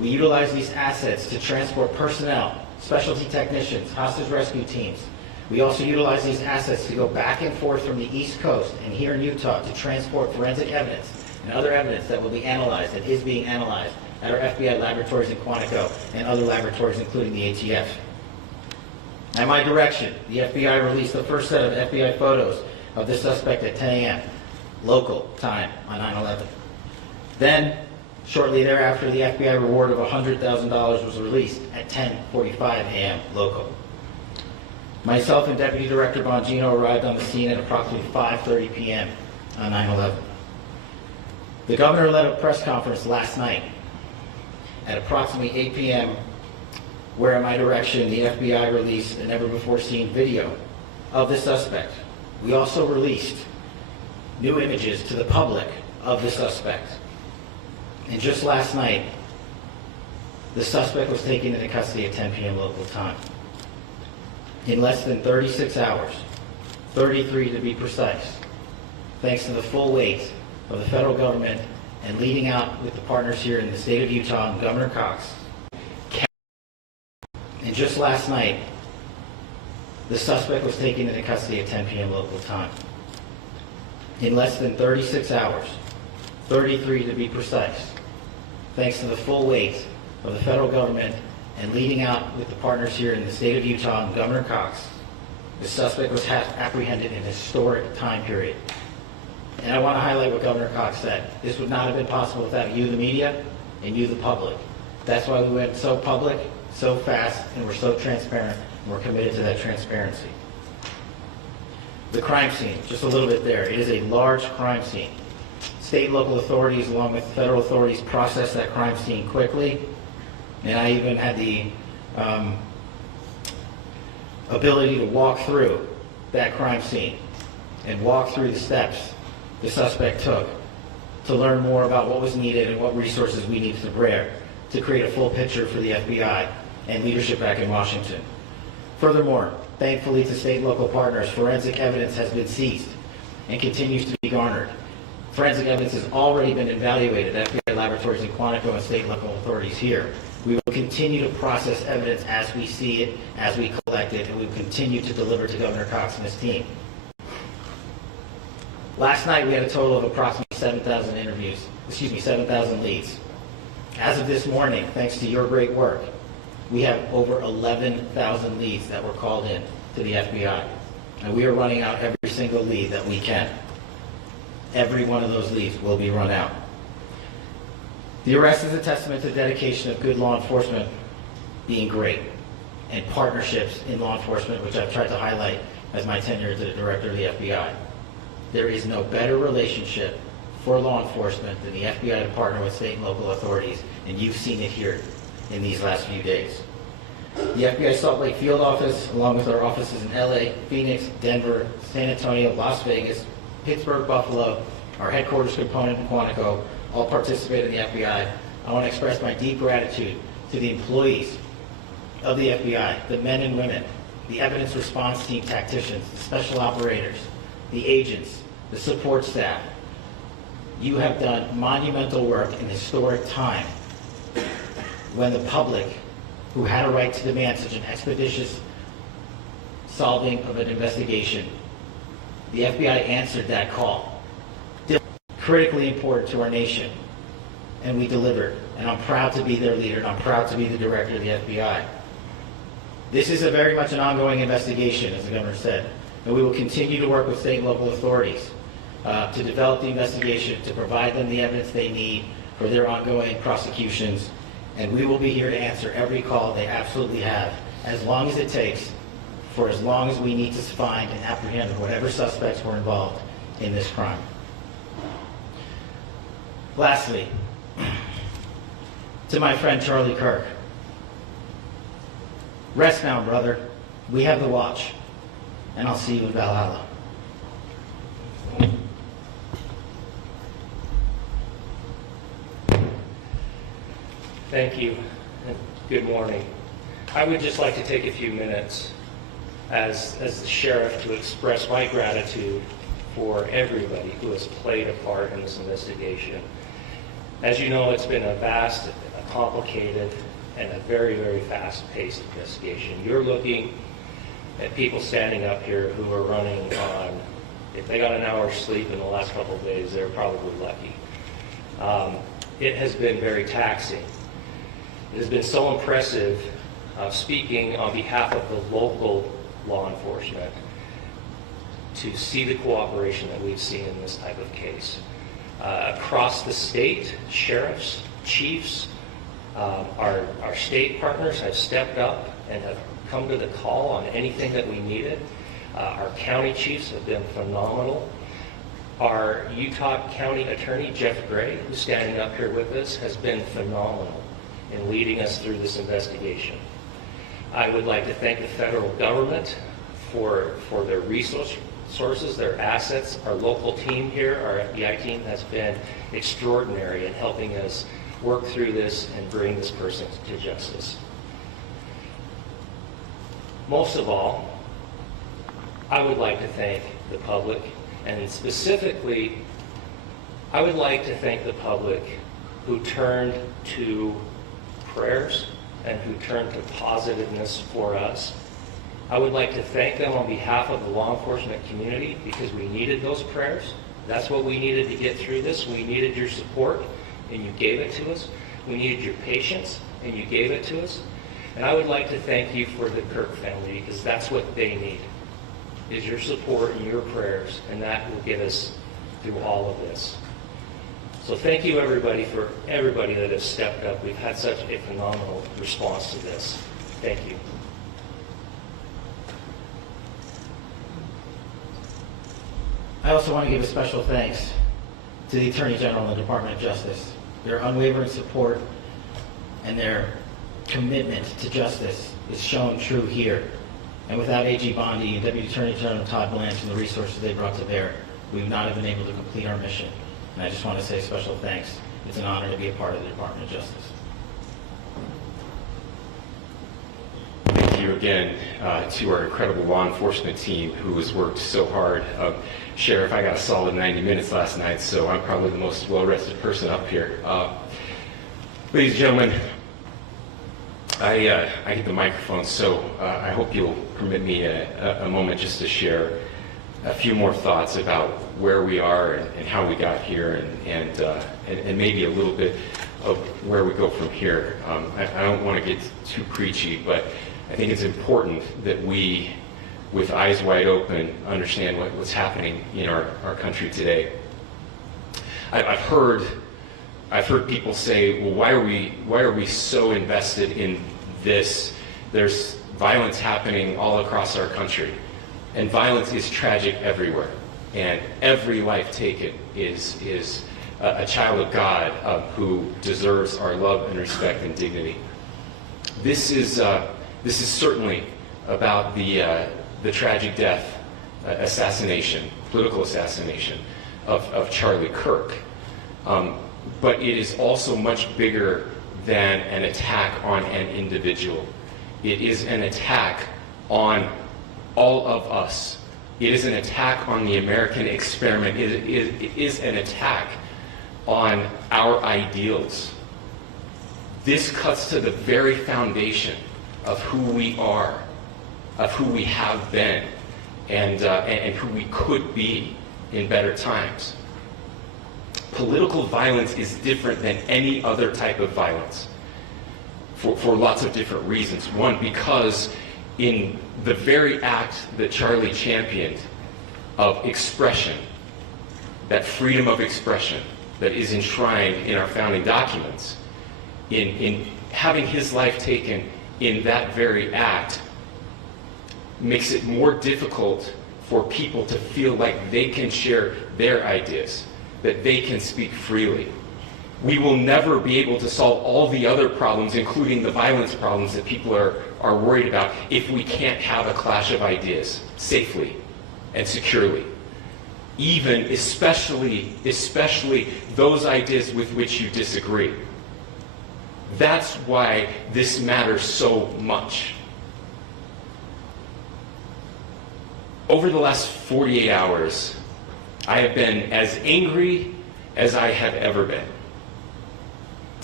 We utilize these assets to transport personnel, specialty technicians, hostage rescue teams. We also utilize these assets to go back and forth from the East Coast and here in Utah to transport forensic evidence and other evidence that will be analyzed and is being analyzed at our FBI laboratories in Quantico and other laboratories, including the ATF. At my direction, the FBI released the first set of FBI photos of the suspect at 10 a.m. local time on 9/11. Then, shortly thereafter, the FBI reward of $100,000 was released at 10:45 a.m. local. Myself and Deputy Director Bongino arrived on the scene at approximately 5:30 p.m. on 9/11. The governor led a press conference last night at approximately 8 p.m. where, at my direction, the FBI released a never-before-seen video of the suspect. We also released new images to the public of the suspect. And just last night, the suspect was taken into custody at 10 p.m. local time. In less than 36 hours, 33 to be precise, thanks to the full weight of the federal government and leading out with the partners here in the state of Utah and Governor Cox. And just last night, the suspect was taken into custody at 10 p.m. local time. In less than 36 hours, 33 to be precise, thanks to the full weight of the federal government and leading out with the partners here in the state of Utah and Governor Cox, the suspect was apprehended in a historic time period. And I want to highlight what Governor Cox said. This would not have been possible without you, the media, and you, the public. That's why we went so public, so fast, and we're so transparent, and we're committed to that transparency. The crime scene, just a little bit there. It is a large crime scene. State and local authorities, along with federal authorities, processed that crime scene quickly, and I even had the ability to walk through that crime scene and walk through the steps the suspect took to learn more about what was needed and what resources we needed to bear to create a full picture for the FBI and leadership back in Washington. Furthermore, thankfully to state and local partners, forensic evidence has been seized and continues to be garnered. Forensic evidence has already been evaluated at FBI laboratories in Quantico and state and local authorities here. We will continue to process evidence as we see it, as we collect it, and we will continue to deliver to Governor Cox and his team. Last night we had a total of approximately 7,000 leads. As of this morning, thanks to your great work, we have over 11,000 leads that were called in to the FBI. And we are running out every single lead that we can. Every one of those leads will be run out. The arrest is a testament to the dedication of good law enforcement being great, and partnerships in law enforcement, which I've tried to highlight as my tenure as the director of the FBI. There is no better relationship for law enforcement than the FBI to partner with state and local authorities, and you've seen it here in these last few days. The FBI Salt Lake field office, along with our offices in LA, Phoenix, Denver, San Antonio, Las Vegas, Pittsburgh, Buffalo, our headquarters component in Quantico, all participate in the FBI. I want to express my deep gratitude to the employees of the FBI, the men and women, the evidence response team tacticians, the special operators, the agents, the support staff. You have done monumental work in historic time when the public, who had a right to demand such an expeditious solving of an investigation, the FBI answered that call. Critically important to our nation, and we delivered. And I'm proud to be their leader, and I'm proud to be the director of the FBI. This is very much an ongoing investigation, as the governor said, and we will continue to work with state and local authorities to develop the investigation, to provide them the evidence they need for their ongoing prosecutions, and we will be here to answer every call they absolutely have, as long as it takes, for as long as we need to find and apprehend whatever suspects were involved in this crime. Lastly, to my friend Charlie Kirk, rest now, brother. We have the watch, and I'll see you in Valhalla. Thank you, and good morning. I would just like to take a few minutes as the sheriff to express my gratitude for everybody who has played a part in this investigation. As you know, it's been a vast complicated and a very, very fast-paced investigation. You're looking at people standing up here who are running on, if they got an hour's sleep in the last couple of days, they're probably lucky. It has been very taxing. It has been so impressive, speaking on behalf of the local law enforcement, to see the cooperation that we've seen in this type of case. Across the state, sheriffs, chiefs, our state partners have stepped up and have come to the call on anything that we needed. Our county chiefs have been phenomenal. Our Utah County Attorney, Jeff Gray, who's standing up here with us, has been phenomenal in leading us through this investigation. I would like to thank the federal government for their resources, their assets. Our local team here, our FBI team, has been extraordinary in helping us work through this and bring this person to justice. Most of all, I would like to thank the public, and specifically, I would like to thank the public who turned to prayers and who turned to positiveness for us. I would like to thank them on behalf of the law enforcement community, because we needed those prayers. That's what we needed to get through this. We needed your support, and you gave it to us. We needed your patience, and you gave it to us. And I would like to thank you for the Kirk family, because that's what they need, is your support and your prayers, and that will get us through all of this. So thank you, everybody, for everybody that has stepped up. We've had such a phenomenal response to this. Thank you. I also want to give a special thanks to the Attorney General and the Department of Justice. Their unwavering support and their commitment to justice is shown true here. And without AG Bondi and Deputy Attorney General Todd Blanche and the resources they brought to bear, we would not have been able to complete our mission. And I just want to say special thanks. It's an honor to be a part of the Department of Justice. Thank you again to our incredible law enforcement team who has worked so hard. Sheriff, I got a solid 90 minutes last night, so I'm probably the most well-rested person up here. Ladies and gentlemen, I get the microphone, so I hope you'll permit me a moment just to share a few more thoughts about where we are and how we got here, and maybe a little bit of where we go from here. I don't want to get too preachy, but I think it's important that we, with eyes wide open, understand what's happening in our country today. I've heard people say, well, why are we so invested in this? There's violence happening all across our country, and violence is tragic everywhere, and every life taken is a child of God who deserves our love and respect and dignity. This is certainly about the tragic death, political assassination of Charlie Kirk. But it is also much bigger than an attack on an individual. It is an attack on all of us. It is an attack on the American experiment. It is an attack on our ideals. This cuts to the very foundation of who we are, of who we have been, and who we could be in better times. Political violence is different than any other type of violence for lots of different reasons. One, because in the very act that Charlie championed of expression, that freedom of expression that is enshrined in our founding documents, in having his life taken in that very act, makes it more difficult for people to feel like they can share their ideas, that they can speak freely. We will never be able to solve all the other problems, including the violence problems that people are worried about, if we can't have a clash of ideas safely and securely. Especially those ideas with which you disagree. That's why this matters so much. Over the last 48 hours, I have been as angry as I have ever been.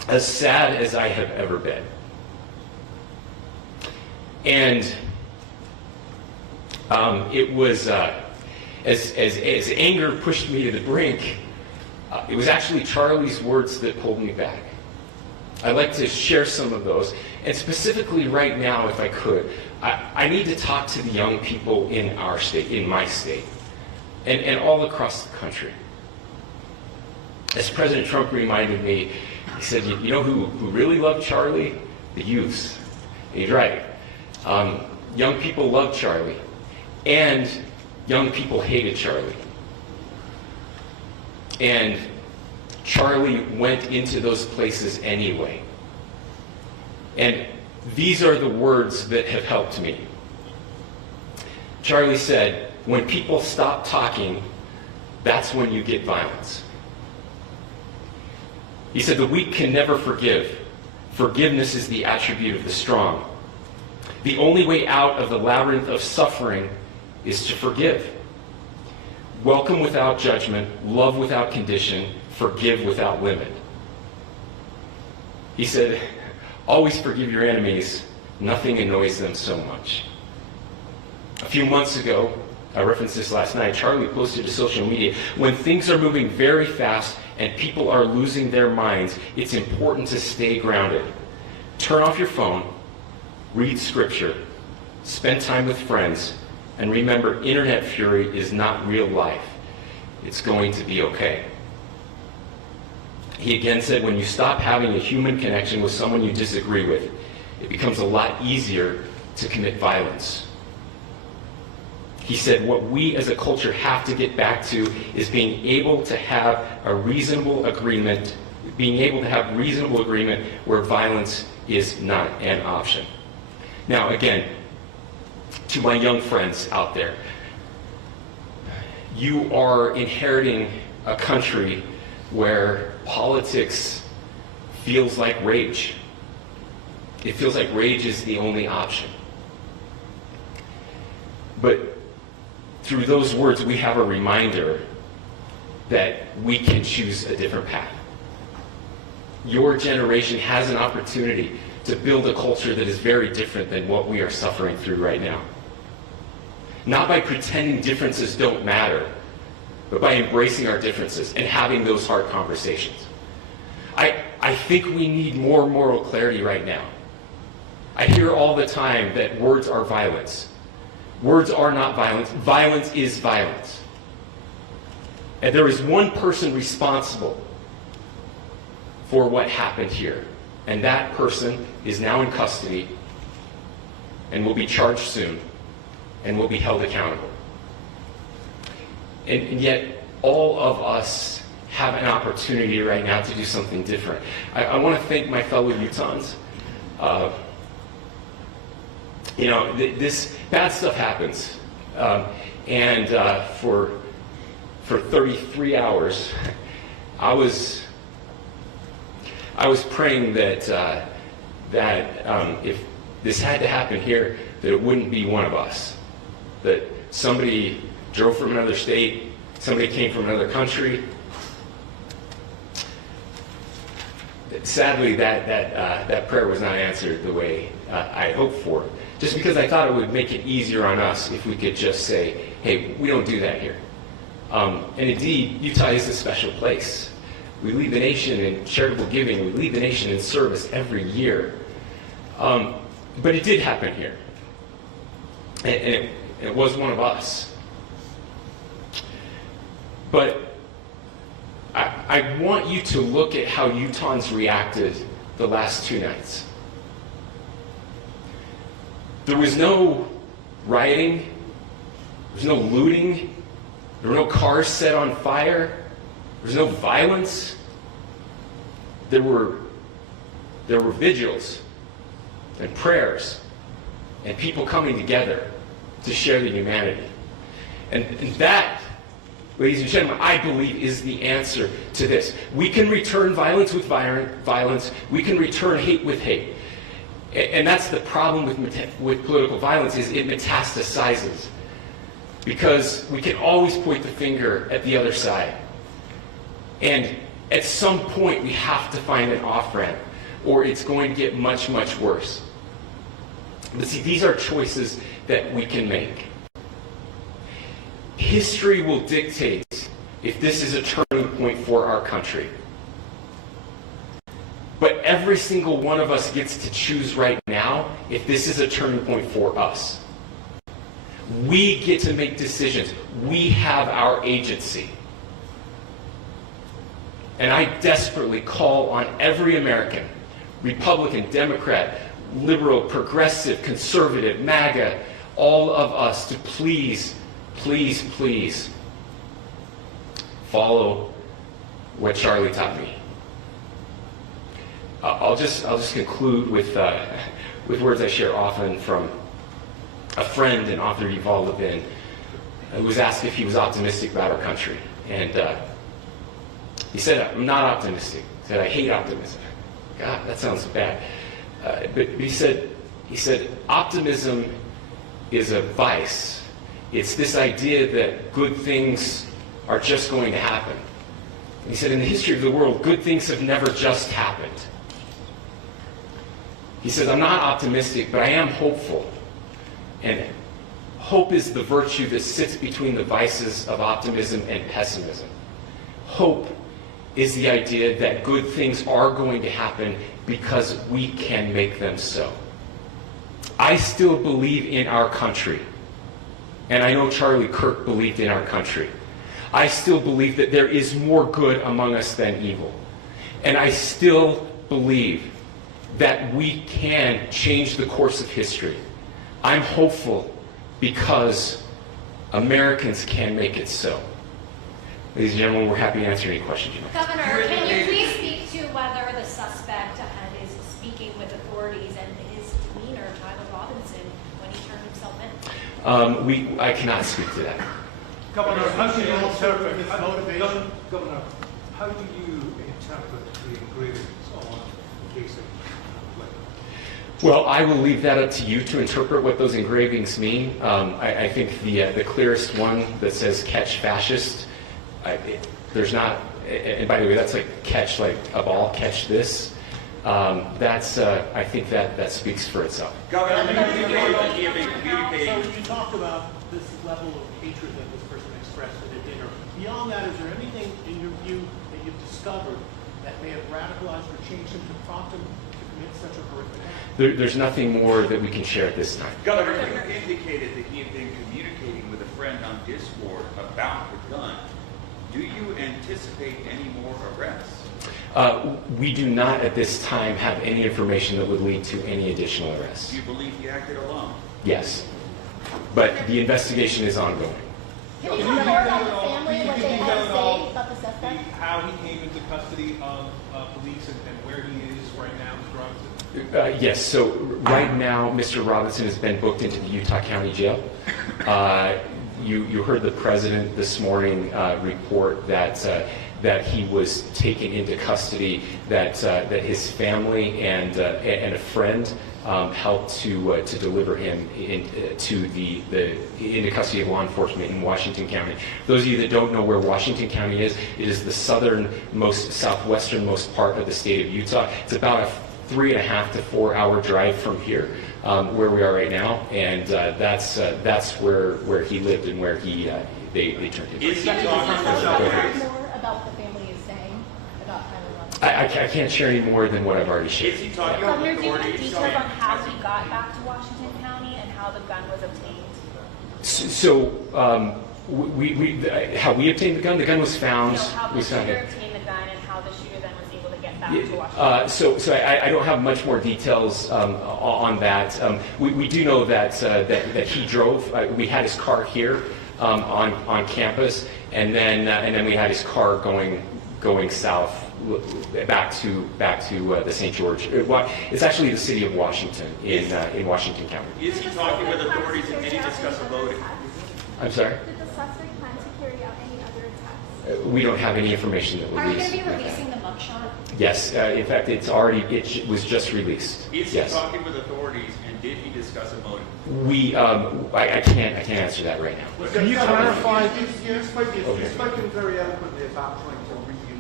as sad as I have ever been. And it was, as anger pushed me to the brink, it was actually Charlie's words that pulled me back. I'd like to share some of those. And specifically right now, if I could, I need to talk to the young people in our state, in my state, and all across the country. As President Trump reminded me, he said, you know who really loved Charlie? The youths. And he's right. Young people loved Charlie, and young people hated Charlie. And Charlie went into those places anyway. And these are the words that have helped me. Charlie said, when people stop talking, that's when you get violence. He said, the weak can never forgive. Forgiveness is the attribute of the strong. The only way out of the labyrinth of suffering is to forgive. Welcome without judgment, love without condition, forgive without limit. He said, always forgive your enemies. Nothing annoys them so much. A few months ago, I referenced this last night, Charlie posted to social media, when things are moving very fast and people are losing their minds, it's important to stay grounded. Turn off your phone, read scripture, spend time with friends, and remember, internet fury is not real life. It's going to be okay. He again said, when you stop having a human connection with someone you disagree with, it becomes a lot easier to commit violence. He said, what we as a culture have to get back to is being able to have a reasonable agreement, where violence is not an option. Now, again, to my young friends out there, you are inheriting a country where politics feels like rage. It feels like rage is the only option. But through those words, we have a reminder that we can choose a different path. Your generation has an opportunity to build a culture that is very different than what we are suffering through right now. Not by pretending differences don't matter, but by embracing our differences and having those hard conversations. I think we need more moral clarity right now. I hear all the time that words are violence. Words are not violence. Violence is violence. And there is one person responsible for what happened here. And that person is now in custody and will be charged soon and will be held accountable. And yet, all of us have an opportunity right now to do something different. I want to thank my fellow Utahns. This bad stuff happens. For 33 hours, I was praying that if this had to happen here, that it wouldn't be one of us. That somebody drove from another state, somebody came from another country. Sadly, that prayer was not answered the way I hoped for. Just because I thought it would make it easier on us if we could just say, hey, we don't do that here. And indeed, Utah is a special place. We lead the nation in charitable giving. We lead the nation in service every year. But it did happen here. And it was one of us. But I want you to look at how Utahns reacted the last 2 nights. There was no rioting. There was no looting. There were no cars set on fire. There was no violence. There were vigils and prayers and people coming together to share the humanity. And that, ladies and gentlemen, I believe is the answer to this. We can return violence with violence. We can return hate with hate. And that's the problem with political violence, is it metastasizes. Because we can always point the finger at the other side. And At some point, we have to find an off-ramp, or it's going to get much, much worse. But see, these are choices that we can make. History will dictate if this is a turning point for our country. But every single one of us gets to choose right now if this is a turning point for us. We get to make decisions. We have our agency. And I desperately call on every American, Republican, Democrat, liberal, progressive, conservative, MAGA, all of us to please, please, please follow what Charlie taught me. I'll just conclude with words I share often from a friend and author, Yuval Levin, who was asked if he was optimistic about our country. And he said, I'm not optimistic. He said, I hate optimism. God, that sounds bad. But he said, optimism is a vice. It's this idea that good things are just going to happen. And he said, in the history of the world, good things have never just happened. He says, I'm not optimistic, but I am hopeful. And hope is the virtue that sits between the vices of optimism and pessimism. Hope is the idea that good things are going to happen because we can make them so. I still believe in our country. And I know Charlie Kirk believed in our country. I still believe that there is more good among us than evil. And I still believe that we can change the course of history. I'm hopeful because Americans can make it so. Ladies and gentlemen, we're happy to answer any questions you have. Governor, can you please speak to whether the suspect is speaking with authorities and his demeanor, Tyler Robinson, when he turned himself in? I cannot speak to that. Governor, how do you interpret his motivation? Governor, how do you interpret the engravings on the case of Well, I will leave that up to you to interpret what those engravings mean. I think the clearest one that says "catch fascist," there's not, and by the way, that's like catch like a ball, catch this. I think that speaks for itself. Governor, so you talked about this level of hatred that this person expressed at a dinner. Beyond that, is there anything in your view that you've discovered that may have radicalized or changed him to prompt him to commit such a horrific act? There's nothing more that we can share at this time. Governor, you indicated that he had been communicating with a friend on Discord about the gun. Do you anticipate any more arrests? We do not at this time have any information that would lead to any additional arrests. Do you believe he acted alone? Yes. But the investigation is ongoing. Can you talk more about the family, what they had to say about the suspect? How he came into custody of police and where he is right now, Mr. Robinson? Yes, so right now, Mr. Robinson has been booked into the Utah County Jail. You heard the president this morning report that he was taken into custody, that his family and a friend helped to deliver him into custody of law enforcement in Washington County. Those of you that don't know where Washington County is, it is the southernmost, southwesternmost part of the state of Utah. It's about a 3.5 to 4 hour drive from here, where we are right now, and that's where he lived and where they turned him. Is he talking More about what the family is saying about Tyler Robinson? I can't share any more than what I've already shared. Is he talking Yeah. about Governor, do you have authorities? details on how he got back to Washington County and how the gun was obtained? So, how we obtained the gun? The gun was found. You know, how the was found shooter in- obtained the gun and how the shooter then was able to get back to Washington. So I don't have much more details on that. We do know that he drove. We had his car here on campus, and then we had his car going south back to the St. George. It's actually the city of Washington in Washington County. Is he talking with authorities and did he discuss a motive? I'm sorry. Did the suspect plan to carry out any other attacks? We don't have any information that would Are you release. going to be releasing the mugshot? Yes. In fact, it was just released. Is he Yes. talking with authorities and did he discuss a motive? I can't answer that right now. Can you clarify? You spoken very eloquently about trying to reunite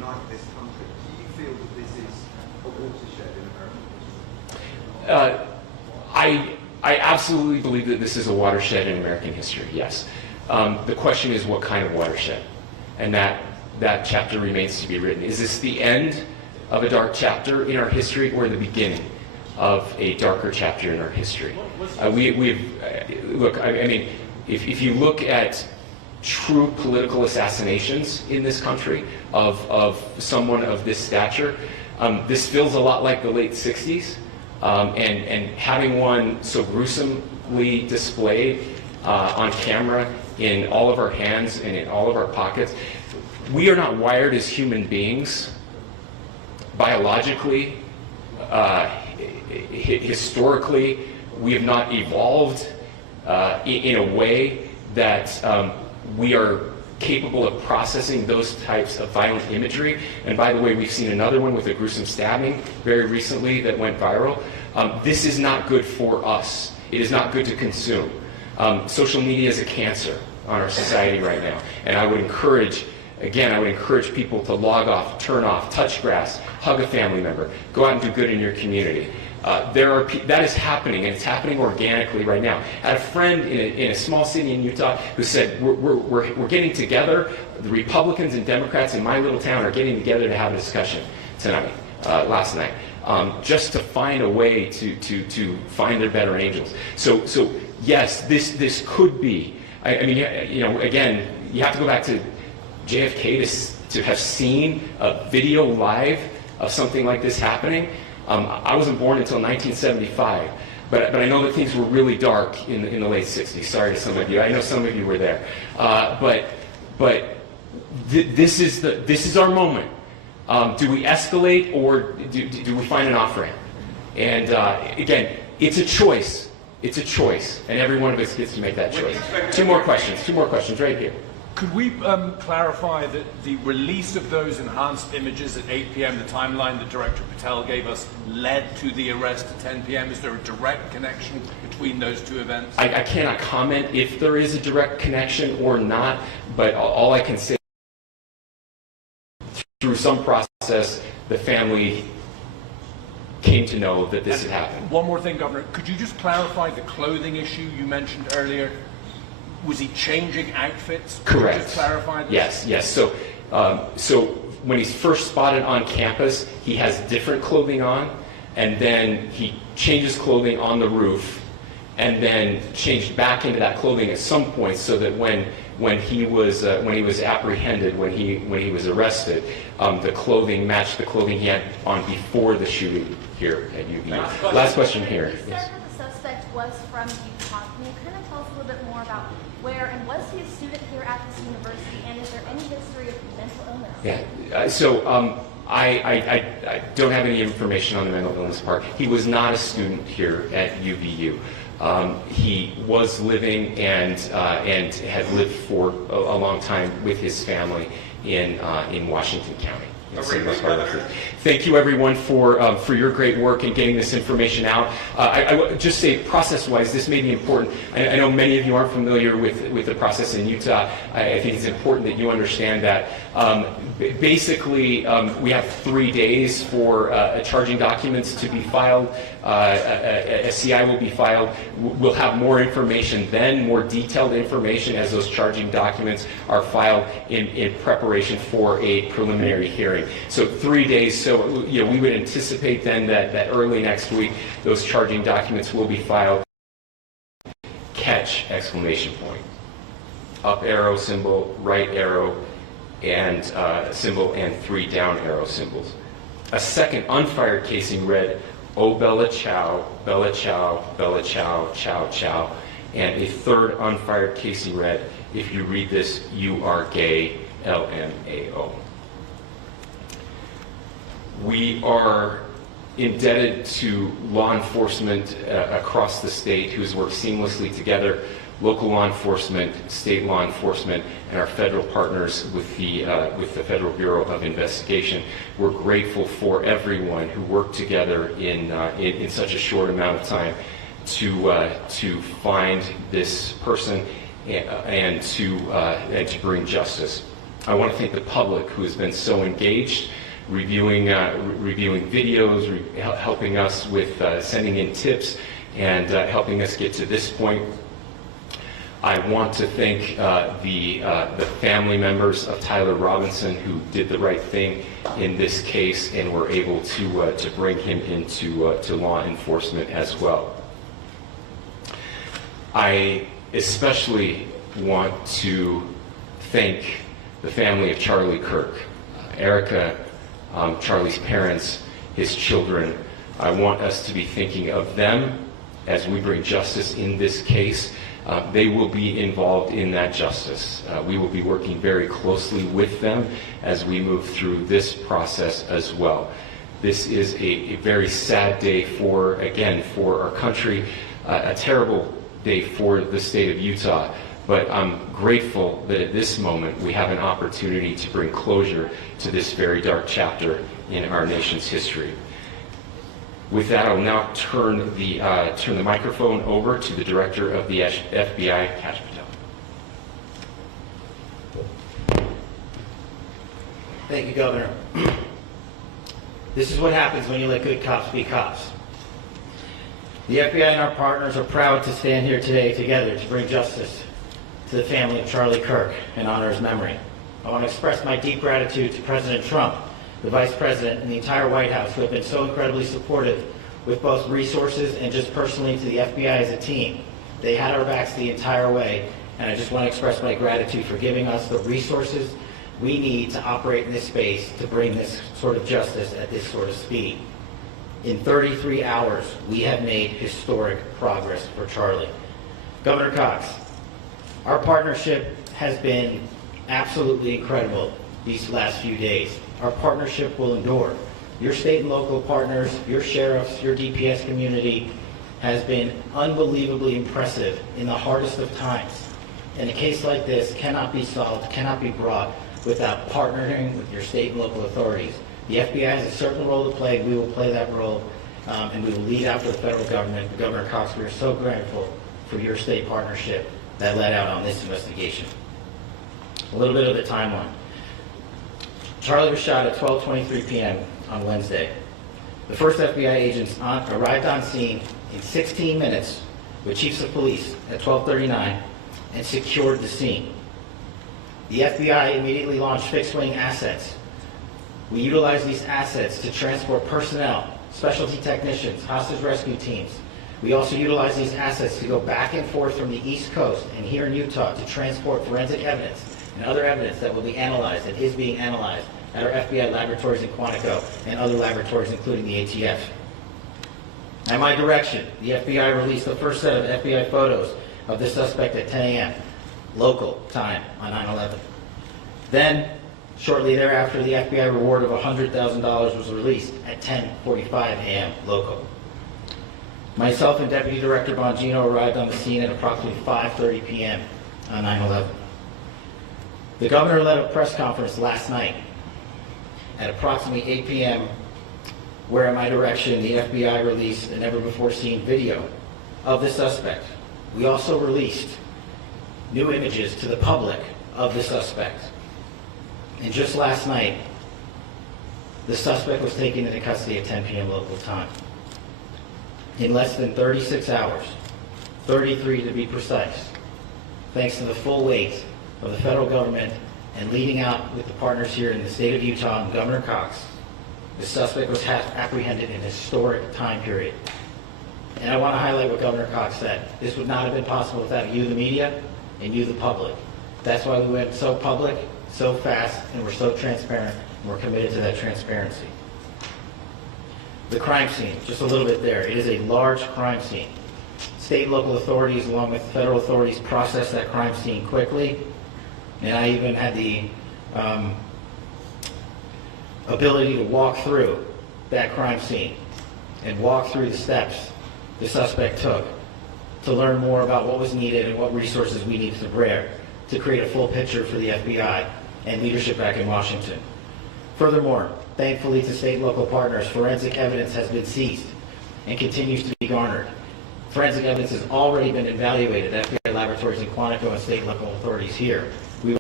unite this country. Do you feel that this is a watershed in American history? I absolutely believe that this is a watershed in American history, yes. The question is what kind of watershed? And that chapter remains to be written. Is this the end of a dark chapter in our history or the beginning of a darker chapter in our history? Look, I mean, if you look at true political assassinations in this country of someone of this stature, this feels a lot like the late 60s. And having one so gruesomely displayed on camera in all of our hands and in all of our pockets, we are not wired as human beings biologically, historically. We have not evolved in a way that we are capable of processing those types of violent imagery. And by the way, we've seen another one with a gruesome stabbing very recently that went viral. This is not good for us. It is not good to consume. Social media is a cancer on our society right now. And I would encourage people to log off, turn off, touch grass, hug a family member, go out and do good in your community. That is happening, and it's happening organically right now. I had a friend in a small city in Utah who said, we're getting together, the Republicans and Democrats in my little town are getting together to have a discussion last night, just to find a way to find their better angels. So yes, this could be, I mean, again, you have to go back to JFK to have seen a video live of something like this happening. I wasn't born until 1975, but I know that things were really dark in the late 60s. Sorry to some of you. I know some of you were there. This is our moment. Do we escalate or do we find an off-ramp? And again, it's a choice. It's a choice, and every one of us gets to make that choice. Two more questions right here. Could we clarify that the release of those enhanced images at 8 p.m., the timeline that Director Patel gave us, led to the arrest at 10 p.m.? Is there a direct connection between those two events? I cannot comment if there is a direct connection or not, but all I can say is through some process, the family came to know that this had happened. One more thing, Governor. Could you just clarify the clothing issue you mentioned earlier? Was he changing outfits? Could Correct. you just clarify this? Yes. So when he's first spotted on campus, he has different clothing on, and then he changes clothing on the roof, and then changed back into that clothing at some point, so that when he was apprehended, when he was arrested, the clothing matched the clothing he had on before the shooting here at UVU. Last question here. You said that the suspect was from Utah. Can you kind of tell us a little bit more about where, and was he a student here at this university, and is there any history of mental illness? Yeah. So I don't have any information on the mental illness part. He was not a student here at UVU. He was living and had lived for a long time with his family in Washington County. Thank you, everyone, for your great work in getting this information out. I would just say, process-wise, this may be important. I know many of you aren't familiar with the process in Utah. I think it's important that you understand that. Basically, we have 3 days for charging documents to be filed. A CI will be filed. We'll have more information then, more detailed information as those charging documents are filed in preparation for a preliminary hearing. So 3 days. So we would anticipate then that early next week those charging documents will be filed. Catch! Exclamation point. Up arrow symbol, right arrow, and symbol, and 3 down arrow symbols. A second unfired casing read, "Oh Bella Chow, Bella Chow, Bella Chow, Chow Chow," and a third unfired casing read, "If you read this, you are gay, LMAO." We are indebted to law enforcement across the state who has worked seamlessly together, local law enforcement, state law enforcement, and our federal partners with the Federal Bureau of Investigation. We're grateful for everyone who worked together in such a short amount of time to find this person and to bring justice. I want to thank the public who has been so engaged, reviewing videos, helping us with sending in tips, and helping us get to this point. I want to thank the family members of Tyler Robinson who did the right thing in this case and were able to bring him into to law enforcement as well. I especially want to thank the family of Charlie Kirk, Erica, Charlie's parents, his children. I want us to be thinking of them as we bring justice in this case. They will be involved in that justice. We will be working very closely with them as we move through this process as well. This is a very sad day for our country, a terrible day for the state of Utah, but I'm grateful that at this moment we have an opportunity to bring closure to this very dark chapter in our nation's history. With that, I'll now turn the microphone over to the Director of the FBI, Kash Patel. Thank you, Governor. This is what happens when you let good cops be cops. The FBI and our partners are proud to stand here today together to bring justice to the family of Charlie Kirk and honor his memory. I want to express my deep gratitude to President Trump, the Vice President, and the entire White House who have been so incredibly supportive with both resources and just personally to the FBI as a team. They had our backs the entire way, and I just want to express my gratitude for giving us the resources we need to operate in this space to bring this sort of justice at this sort of speed. In 33 hours, we have made historic progress for Charlie. Governor Cox, our partnership has been absolutely incredible these last few days. Our partnership will endure. Your state and local partners, your sheriffs, your DPS community has been unbelievably impressive in the hardest of times. And a case like this cannot be solved, cannot be brought without partnering with your state and local authorities. The FBI has a certain role to play. We will play that role, and we will lead after the federal government. Governor Cox, we are so grateful for your state partnership that led out on this investigation. A little bit of the timeline. Charlie was shot at 12:23 p.m. on Wednesday. The first FBI agents arrived on scene in 16 minutes with chiefs of police at 12:39 and secured the scene. The FBI immediately launched fixed-wing assets. We utilized these assets to transport personnel, specialty technicians, hostage rescue teams. We also utilized these assets to go back and forth from the East Coast and here in Utah to transport forensic evidence and other evidence that will be analyzed and is being analyzed at our FBI laboratories in Quantico and other laboratories, including the ATF. At my direction, the FBI released the first set of FBI photos of the suspect at 10 a.m. local time on 9/11. Then, shortly thereafter, the FBI reward of $100,000 was released at 10:45 a.m. local. Myself and Deputy Director Bongino arrived on the scene at approximately 5:30 p.m. on 9/11. The governor led a press conference last night at approximately 8 p.m., where at my direction, the FBI released a never-before-seen video of the suspect. We also released new images to the public of the suspect. And just last night, the suspect was taken into custody at 10 p.m. local time. In less than 36 hours, 33 to be precise, thanks to the full weight of the federal government and leading out with the partners here in the state of Utah and Governor Cox, the suspect was apprehended in a historic time period. And I want to highlight what Governor Cox said. This would not have been possible without you, the media, and you, the public. That's why we went so public, so fast, and we're so transparent, and we're committed to that transparency. The crime scene, just a little bit there. It is a large crime scene. State and local authorities, along with federal authorities, processed that crime scene quickly, and I even had the ability to walk through that crime scene and walk through the steps the suspect took to learn more about what was needed and what resources we needed to bear to create a full picture for the FBI and leadership back in Washington. Furthermore, thankfully to state and local partners, forensic evidence has been seized and continues to be garnered. Forensic evidence has already been evaluated at FBI laboratories in Quantico and state and local authorities here. We will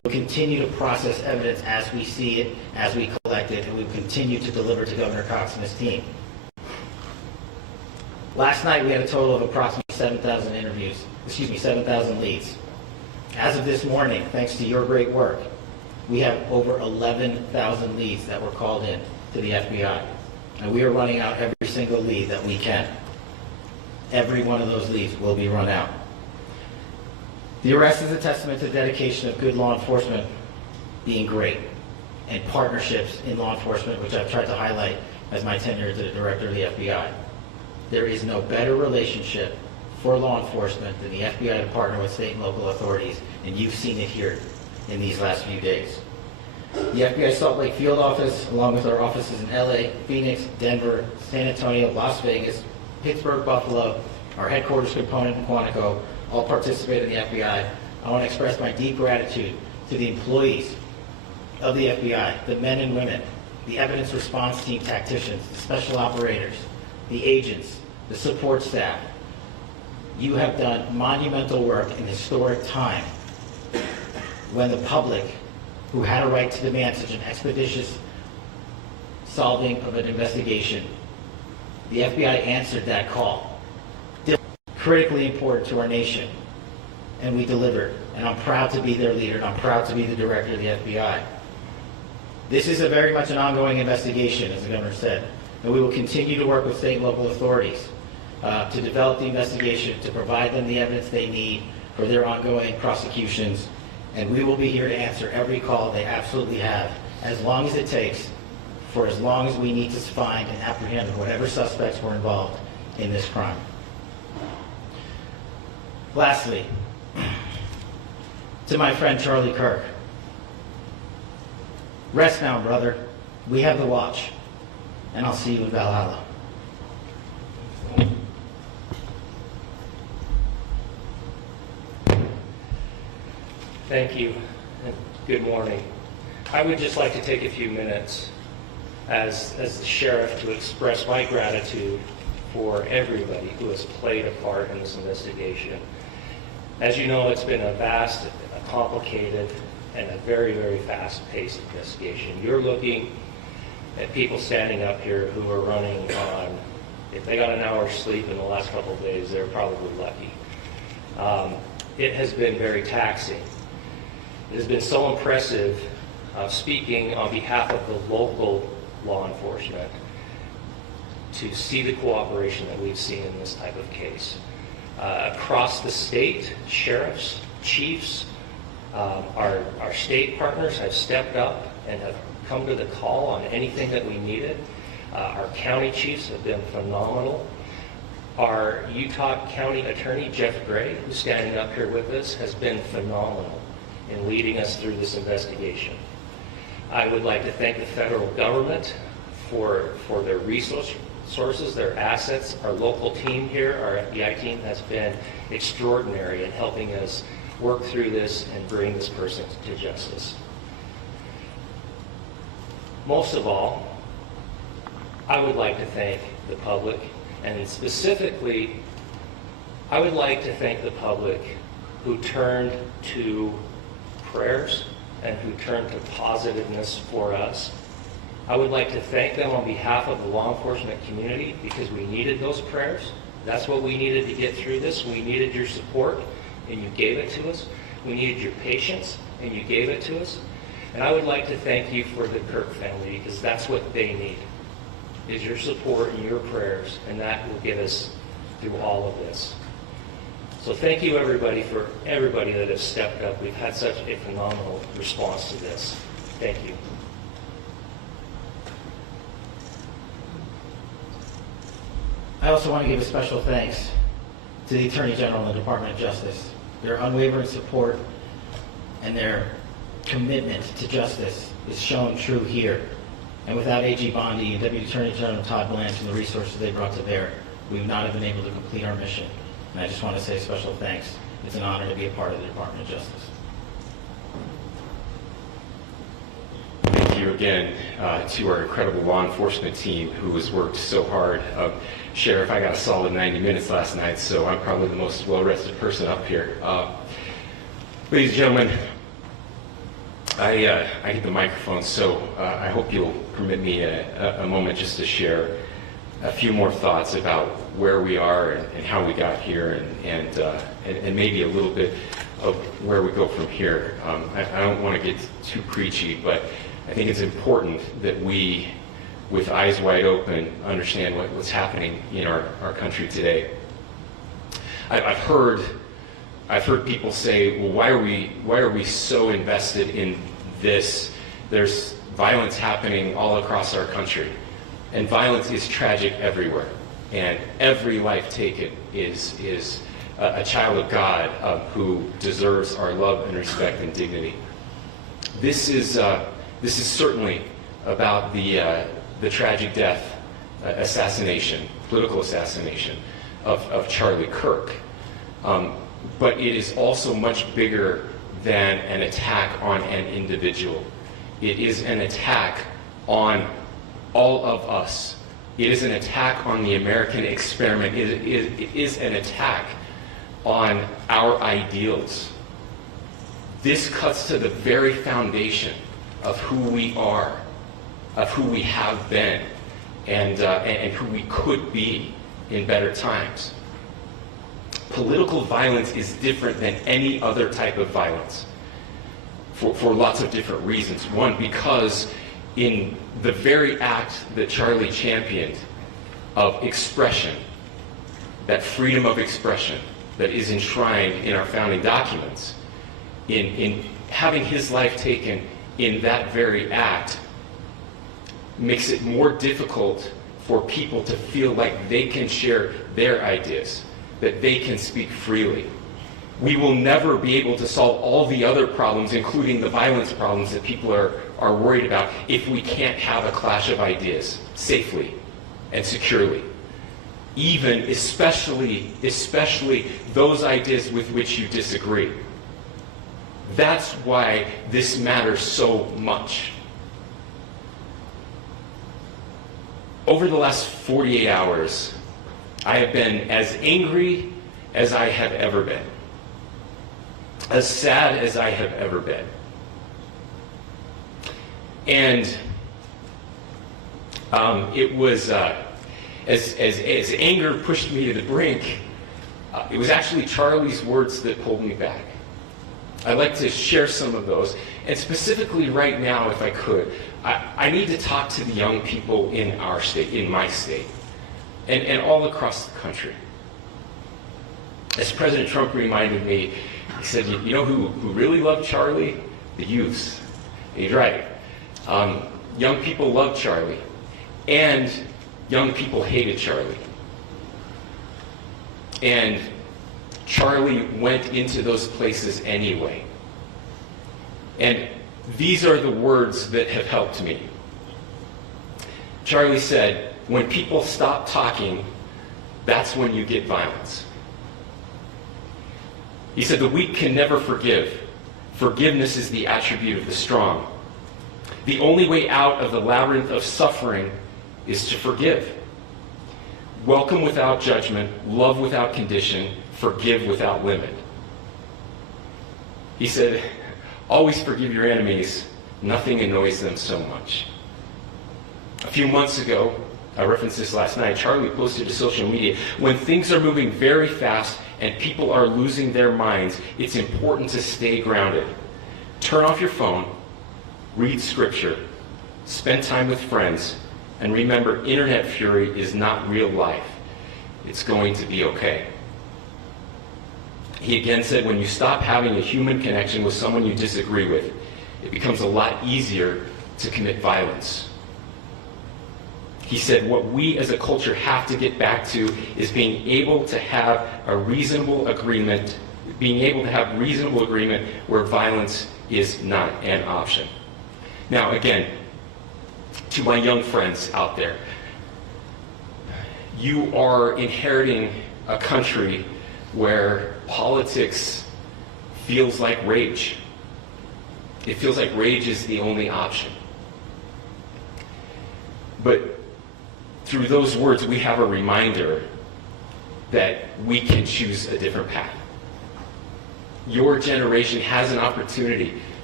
continue to process evidence as we see it, as we collect it, and we will continue to deliver to Governor Cox and his team. Last night, we had a total of approximately 7,000 leads. As of this morning, thanks to your great work, we have over 11,000 leads that were called in to the FBI. And we are running out every single lead that we can. Every one of those leads will be run out. The arrest is a testament to the dedication of good law enforcement being great, and partnerships in law enforcement, which I've tried to highlight as my tenure as the director of the FBI. There is no better relationship for law enforcement than the FBI to partner with state and local authorities, and you've seen it here in these last few days. The FBI Salt Lake Field Office, along with our offices in LA, Phoenix, Denver, San Antonio, Las Vegas, Pittsburgh, Buffalo, our headquarters component in Quantico, all participate in the FBI. I want to express my deep gratitude to the employees of the FBI, the men and women, the evidence response team tacticians, the special operators, the agents, the support staff. You have done monumental work in historic time when the public, who had a right to demand such an expeditious solving of an investigation, the FBI answered that call. Critically important to our nation, and we delivered. And I'm proud to be their leader, and I'm proud to be the director of the FBI. This is very much an ongoing investigation, as the governor said, and we will continue to work with state and local authorities to develop the investigation, to provide them the evidence they need for their ongoing prosecutions, and we will be here to answer every call they absolutely have, as long as it takes, for as long as we need to find and apprehend whatever suspects were involved in this crime. Lastly, to my friend Charlie Kirk, rest now, brother. We have the watch, and I'll see you in Valhalla. Thank you, and good morning. I would just like to take a few minutes as the sheriff to express my gratitude for everybody who has played a part in this investigation. As you know, it's been a vast, a complicated, and a very, very fast-paced investigation. You're looking at people standing up here who are running on, if they got an hour's sleep in the last couple of days, they're probably lucky. It has been very taxing. It has been so impressive speaking on behalf of the local law enforcement to see the cooperation that we've seen in this type of case. Across the state, sheriffs, chiefs, our state partners have stepped up and have come to the call on anything that we needed. Our county chiefs have been phenomenal. Our Utah County Attorney, Jeff Gray, who's standing up here with us, has been phenomenal in leading us through this investigation. I would like to thank the federal government for their resources, their assets. Our local team here, our FBI team, has been extraordinary in helping us work through this and bring this person to justice. Most of all, I would like to thank the public, and specifically, I would like to thank the public who turned to prayers and who turned to positiveness for us. I would like to thank them on behalf of the law enforcement community, because we needed those prayers. That's what we needed to get through this. We needed your support, and you gave it to us. We needed your patience, and you gave it to us. And I would like to thank you for the Kirk family, because that's what they need, is your support and your prayers, and that will get us through all of this. So thank you, everybody, for everybody that has stepped up. We've had such a phenomenal response to this. Thank you. I also want to give a special thanks to the Attorney General and the Department of Justice. Their unwavering support and their commitment to justice is shown true here. And without AG Bondi and Deputy Attorney General Todd Blanche and the resources they brought to bear, we would not have been able to complete our mission. And I just want to say special thanks. It's an honor to be a part of the Department of Justice. Thank you again to our incredible law enforcement team who has worked so hard. Sheriff, I got a solid 90 minutes last night, so I'm probably the most well-rested person up here. Ladies and gentlemen, I get the microphone, so I hope you'll permit me a moment just to share a few more thoughts about where we are and how we got here, and maybe a little bit of where we go from here. I don't want to get too preachy, but I think it's important that we, with eyes wide open, understand what's happening in our country today. I've heard people say, well, why are we so invested in this? There's violence happening all across our country, and violence is tragic everywhere, and every life taken is a child of God who deserves our love and respect and dignity. This is certainly about the tragic death, political assassination of Charlie Kirk. But it is also much bigger than an attack on an individual. It is an attack on all of us. It is an attack on the American experiment. It is an attack on our ideals. This cuts to the very foundation of who we are, of who we have been, and who we could be in better times. Political violence is different than any other type of violence for lots of different reasons. One, because in the very act that Charlie championed of expression, that freedom of expression that is enshrined in our founding documents, in having his life taken in that very act, makes it more difficult for people to feel like they can share their ideas, that they can speak freely. We will never be able to solve all the other problems, including the violence problems that people are worried about, if we can't have a clash of ideas safely and securely. Even, especially those ideas with which you disagree. That's why this matters so much. Over the last 48 hours, I have been as angry as I have ever been, as sad as I have ever been. And it was, as anger pushed me to the brink, it was actually Charlie's words that pulled me back. I'd like to share some of those. And specifically right now, if I could, I need to talk to the young people in our state, in my state, and all across the country. As President Trump reminded me, he said, you know who really loved Charlie? The youths. And he's right. Young people loved Charlie, and young people hated Charlie. And Charlie went into those places anyway. And these are the words that have helped me. Charlie said, when people stop talking, that's when you get violence. He said, the weak can never forgive. Forgiveness is the attribute of the strong. The only way out of the labyrinth of suffering is to forgive. Welcome without judgment, love without condition, forgive without limit. He said, always forgive your enemies. Nothing annoys them so much. A few months ago, I referenced this last night, Charlie posted to social media, when things are moving very fast and people are losing their minds, it's important to stay grounded. Turn off your phone, read scripture, spend time with friends, and remember, internet fury is not real life. It's going to be okay. He again said, when you stop having a human connection with someone you disagree with, it becomes a lot easier to commit violence. He said, what we as a culture have to get back to is being able to have a reasonable agreement, where violence is not an option. Now, again, to my young friends out there, you are inheriting a country where politics feels like rage. It feels like rage is the only option. But through those words, we have a reminder that we can choose a different path. Your generation has an opportunity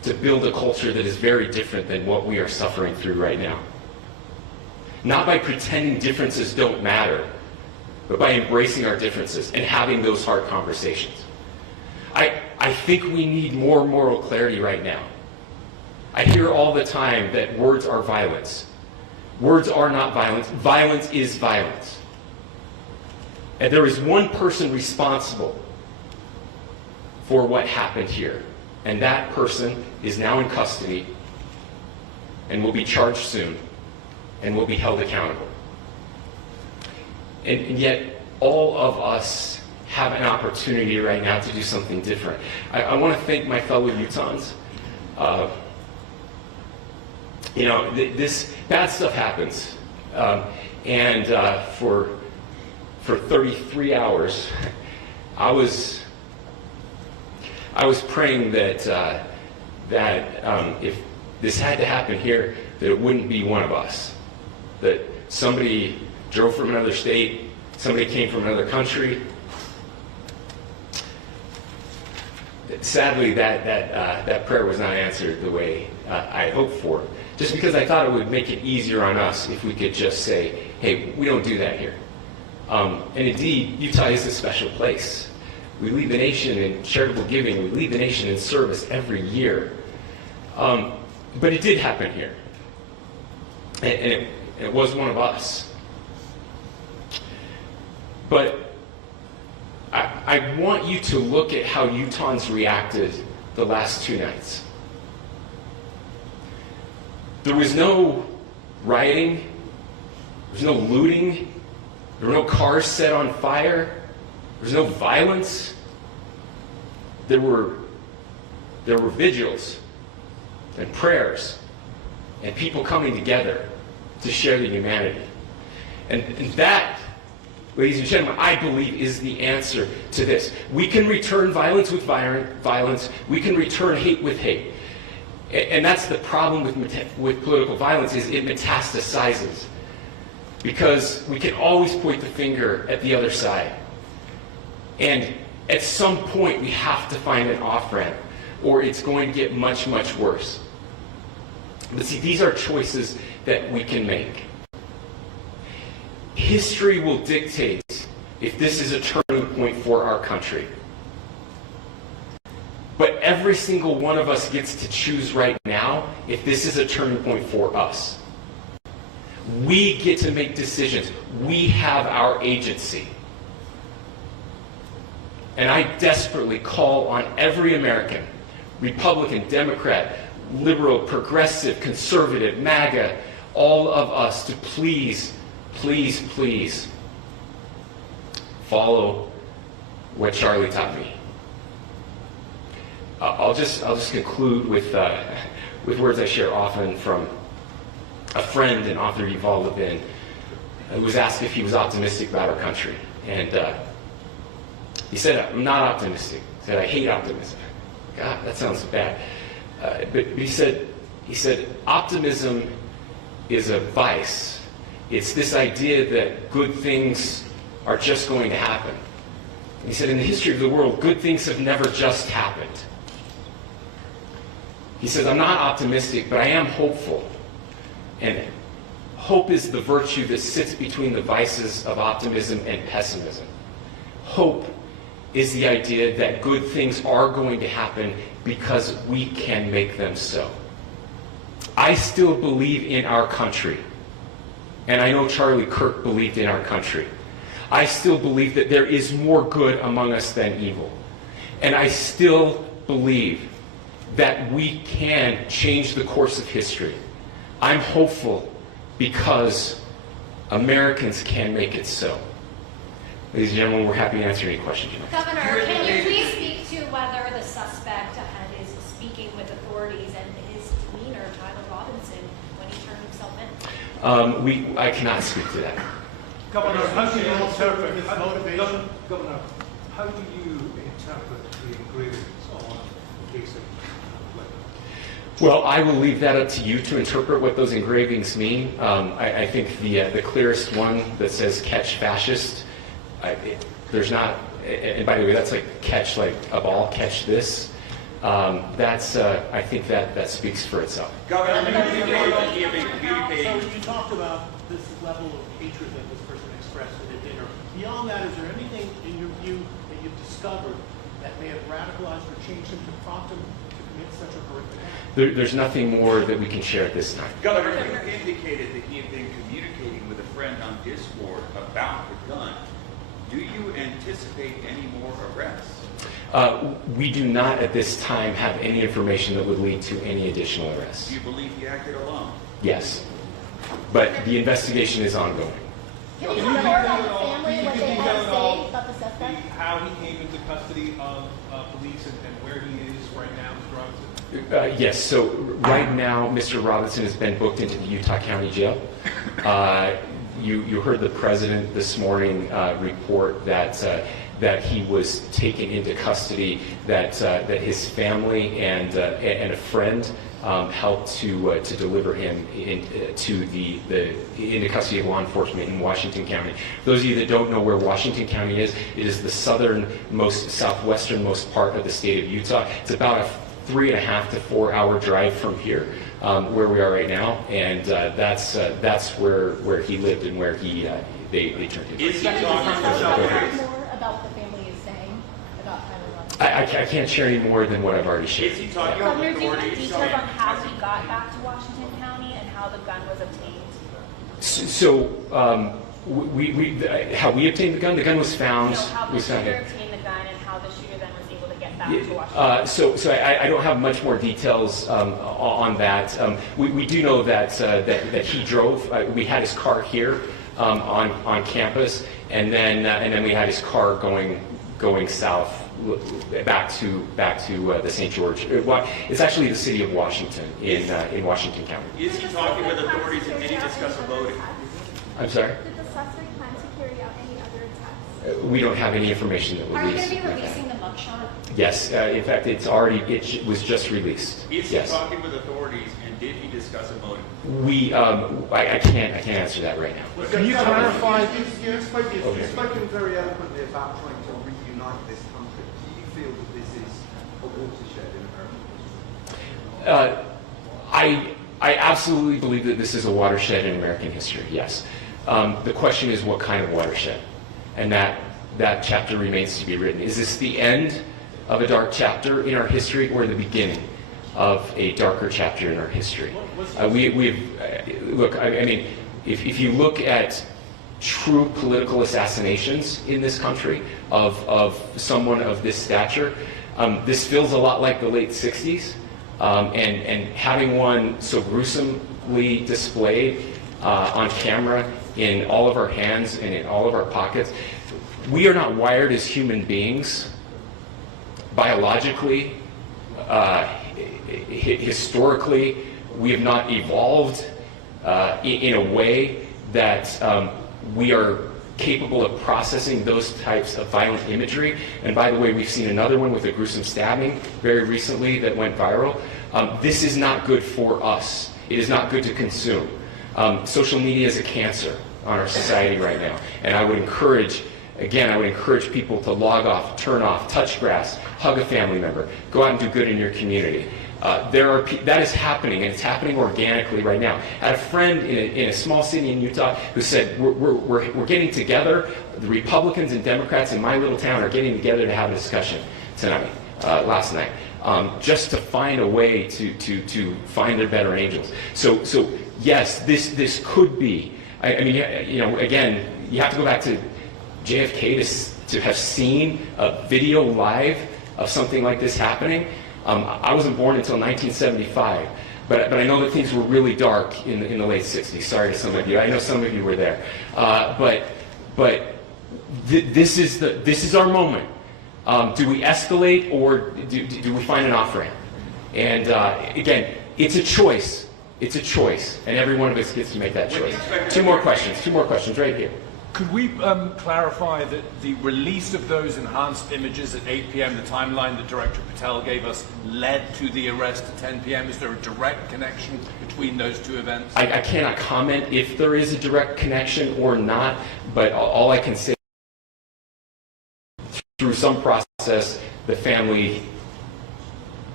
to build a culture that is very different than what we are suffering through right now. Not by pretending differences don't matter, but by embracing our differences and having those hard conversations. I think we need more moral clarity right now. I hear all the time that words are violence. Words are not violence. Violence is violence. And there is one person responsible for what happened here. And that person is now in custody and will be charged soon and will be held accountable. And yet, all of us have an opportunity right now to do something different. I want to thank my fellow Utahns. This bad stuff happens. For 33 hours, I was praying that if this had to happen here, that it wouldn't be one of us. That somebody drove from another state, somebody came from another country. Sadly, that prayer was not answered the way I hoped for. Just because I thought it would make it easier on us if we could just say, hey, we don't do that here. And indeed, Utah is a special place. We lead the nation in charitable giving. We lead the nation in service every year. But it did happen here. And it was one of us. But I want you to look at how Utahns reacted the last 2 nights. There was no rioting. There was no looting. There were no cars set on fire. There was no violence. There were vigils and prayers and people coming together to share the humanity. And that, ladies and gentlemen, I believe is the answer to this. We can return violence with violence. We can return hate with hate. And that's the problem with political violence, is it metastasizes. Because we can always point the finger at the other side. And at some point, we have to find an off-ramp, or it's going to get much, much worse. But see, these are choices that we can make. History will dictate if this is a turning point for our country. But every single one of us gets to choose right now if this is a turning point for us. We get to make decisions. We have our agency. And I desperately call on every American, Republican, Democrat, liberal, progressive, conservative, MAGA, all of us to please, please, please follow what Charlie taught me. I'll just conclude with words I share often from a friend and author, Yuval Levin, who was asked if he was optimistic about our country. And he said, I'm not optimistic. He said, I hate optimism. God, that sounds bad. But he said, optimism is a vice. It's this idea that good things are just going to happen. And he said, in the history of the world, good things have never just happened. He says, I'm not optimistic, but I am hopeful. And hope is the virtue that sits between the vices of optimism and pessimism. Hope is the idea that good things are going to happen because we can make them so. I still believe in our country. And I know Charlie Kirk believed in our country. I still believe that there is more good among us than evil. And I still believe that we can change the course of history. I'm hopeful because Americans can make it so. Ladies and gentlemen, we're happy to answer any questions you have. Governor, can you please speak to whether the suspect is speaking with authorities and his demeanor, Tyler Robinson, when he turned himself in? I cannot speak to that. Governor, how do you interpret his motivation? Governor, how do you interpret the engravings on the case of Well, I will leave that up to you to interpret what those engravings mean. I think the clearest one that says "catch fascist," there's not, and by the way, that's like catch like a ball, catch this. I think that speaks for itself. Governor, you have been So communicating. you talked about this level of hatred that this person expressed at a dinner. Beyond that, is there anything in your view that you've discovered that may have radicalized or changed him to prompt him to commit such a horrific act? There's nothing more that we can share at this time. Governor, you indicated that he had been communicating with a friend on Discord about the gun. Do you anticipate any more arrests? We do not at this time have any information that would lead to any additional arrests. Do you believe he acted alone? Yes, but the investigation is ongoing. Can you tell more about the family, what they had to say about the suspect? How he came into custody of police and where he is right now, Mr. Robinson? Yes, so right now, Mr. Robinson has been booked into the Utah County Jail. You heard the president this morning report that he was taken into custody, that his family and a friend helped to deliver him into custody of law enforcement in Washington County. Those of you that don't know where Washington County is, it is the southernmost, southwesternmost part of the state of Utah. It's about a 3.5 to 4 hour drive from here, where we are right now, and that's where he lived and where they turned him. Is he Can you talking tell about us more about what the family is saying about Tyler Robinson? I can't share any more than what I've already shared. Is he talking Governor, with do you have authorities? details on how he got back to Washington County and how the gun was obtained? So, how we obtained the gun was found. How the was found shooter in- obtained the gun and how the shooter then was able to get back to Washington. So I don't have much more details on that. We do know that he drove. We had his car here on campus, and then we had his car going south back to the St. George. It's actually the city of Washington in Washington County. Is he talking with authorities and did he discuss a voting? I'm sorry. Did the suspect plan to carry out any other attacks? We don't have any information that Are you released. going to be releasing the mugshot? Yes, in fact, it was just released. Is he Yes. talking with authorities and did he discuss a voting? I can't answer that right now. Can you clarify? You've spoken very eloquently about trying to reunite this country. Do you feel that this is a watershed in American history? I absolutely believe that this is a watershed in American history, yes. The question is what kind of watershed? And that chapter remains to be written. Is this the end of a dark chapter in our history or the beginning of a darker chapter in our history? Look, I mean, if you look at true political assassinations in this country of someone of this stature, this feels a lot like the late 60s. And having one so gruesomely displayed on camera in all of our hands and in all of our pockets, we are not wired as human beings biologically, historically. We have not evolved in a way that we are capable of processing those types of violent imagery. And by the way, we've seen another one with a gruesome stabbing very recently that went viral. This is not good for us. It is not good to consume. Social media is a cancer on our society right now. And I would encourage people to log off, turn off, touch grass, hug a family member, go out and do good in your community. That is happening, and it's happening organically right now. I had a friend in a small city in Utah who said, we're getting together, the Republicans and Democrats in my little town are getting together to have a discussion tonight, last night, just to find a way to find their better angels. So yes, this could be, I mean, again, you have to go back to JFK to have seen a video live of something like this happening. I wasn't born until 1975, but I know that things were really dark in the late 60s. Sorry to some of you. I know some of you were there. This is our moment. Do we escalate or do we find an off-ramp? And again, it's a choice. It's a choice, and every one of us gets to make that choice. Two more questions right here. Could we clarify that the release of those enhanced images at 8 p.m., the timeline that Director Patel gave us, led to the arrest at 10 p.m.? Is there a direct connection between those two events? I cannot comment if there is a direct connection or not, but all I can say through some process, the family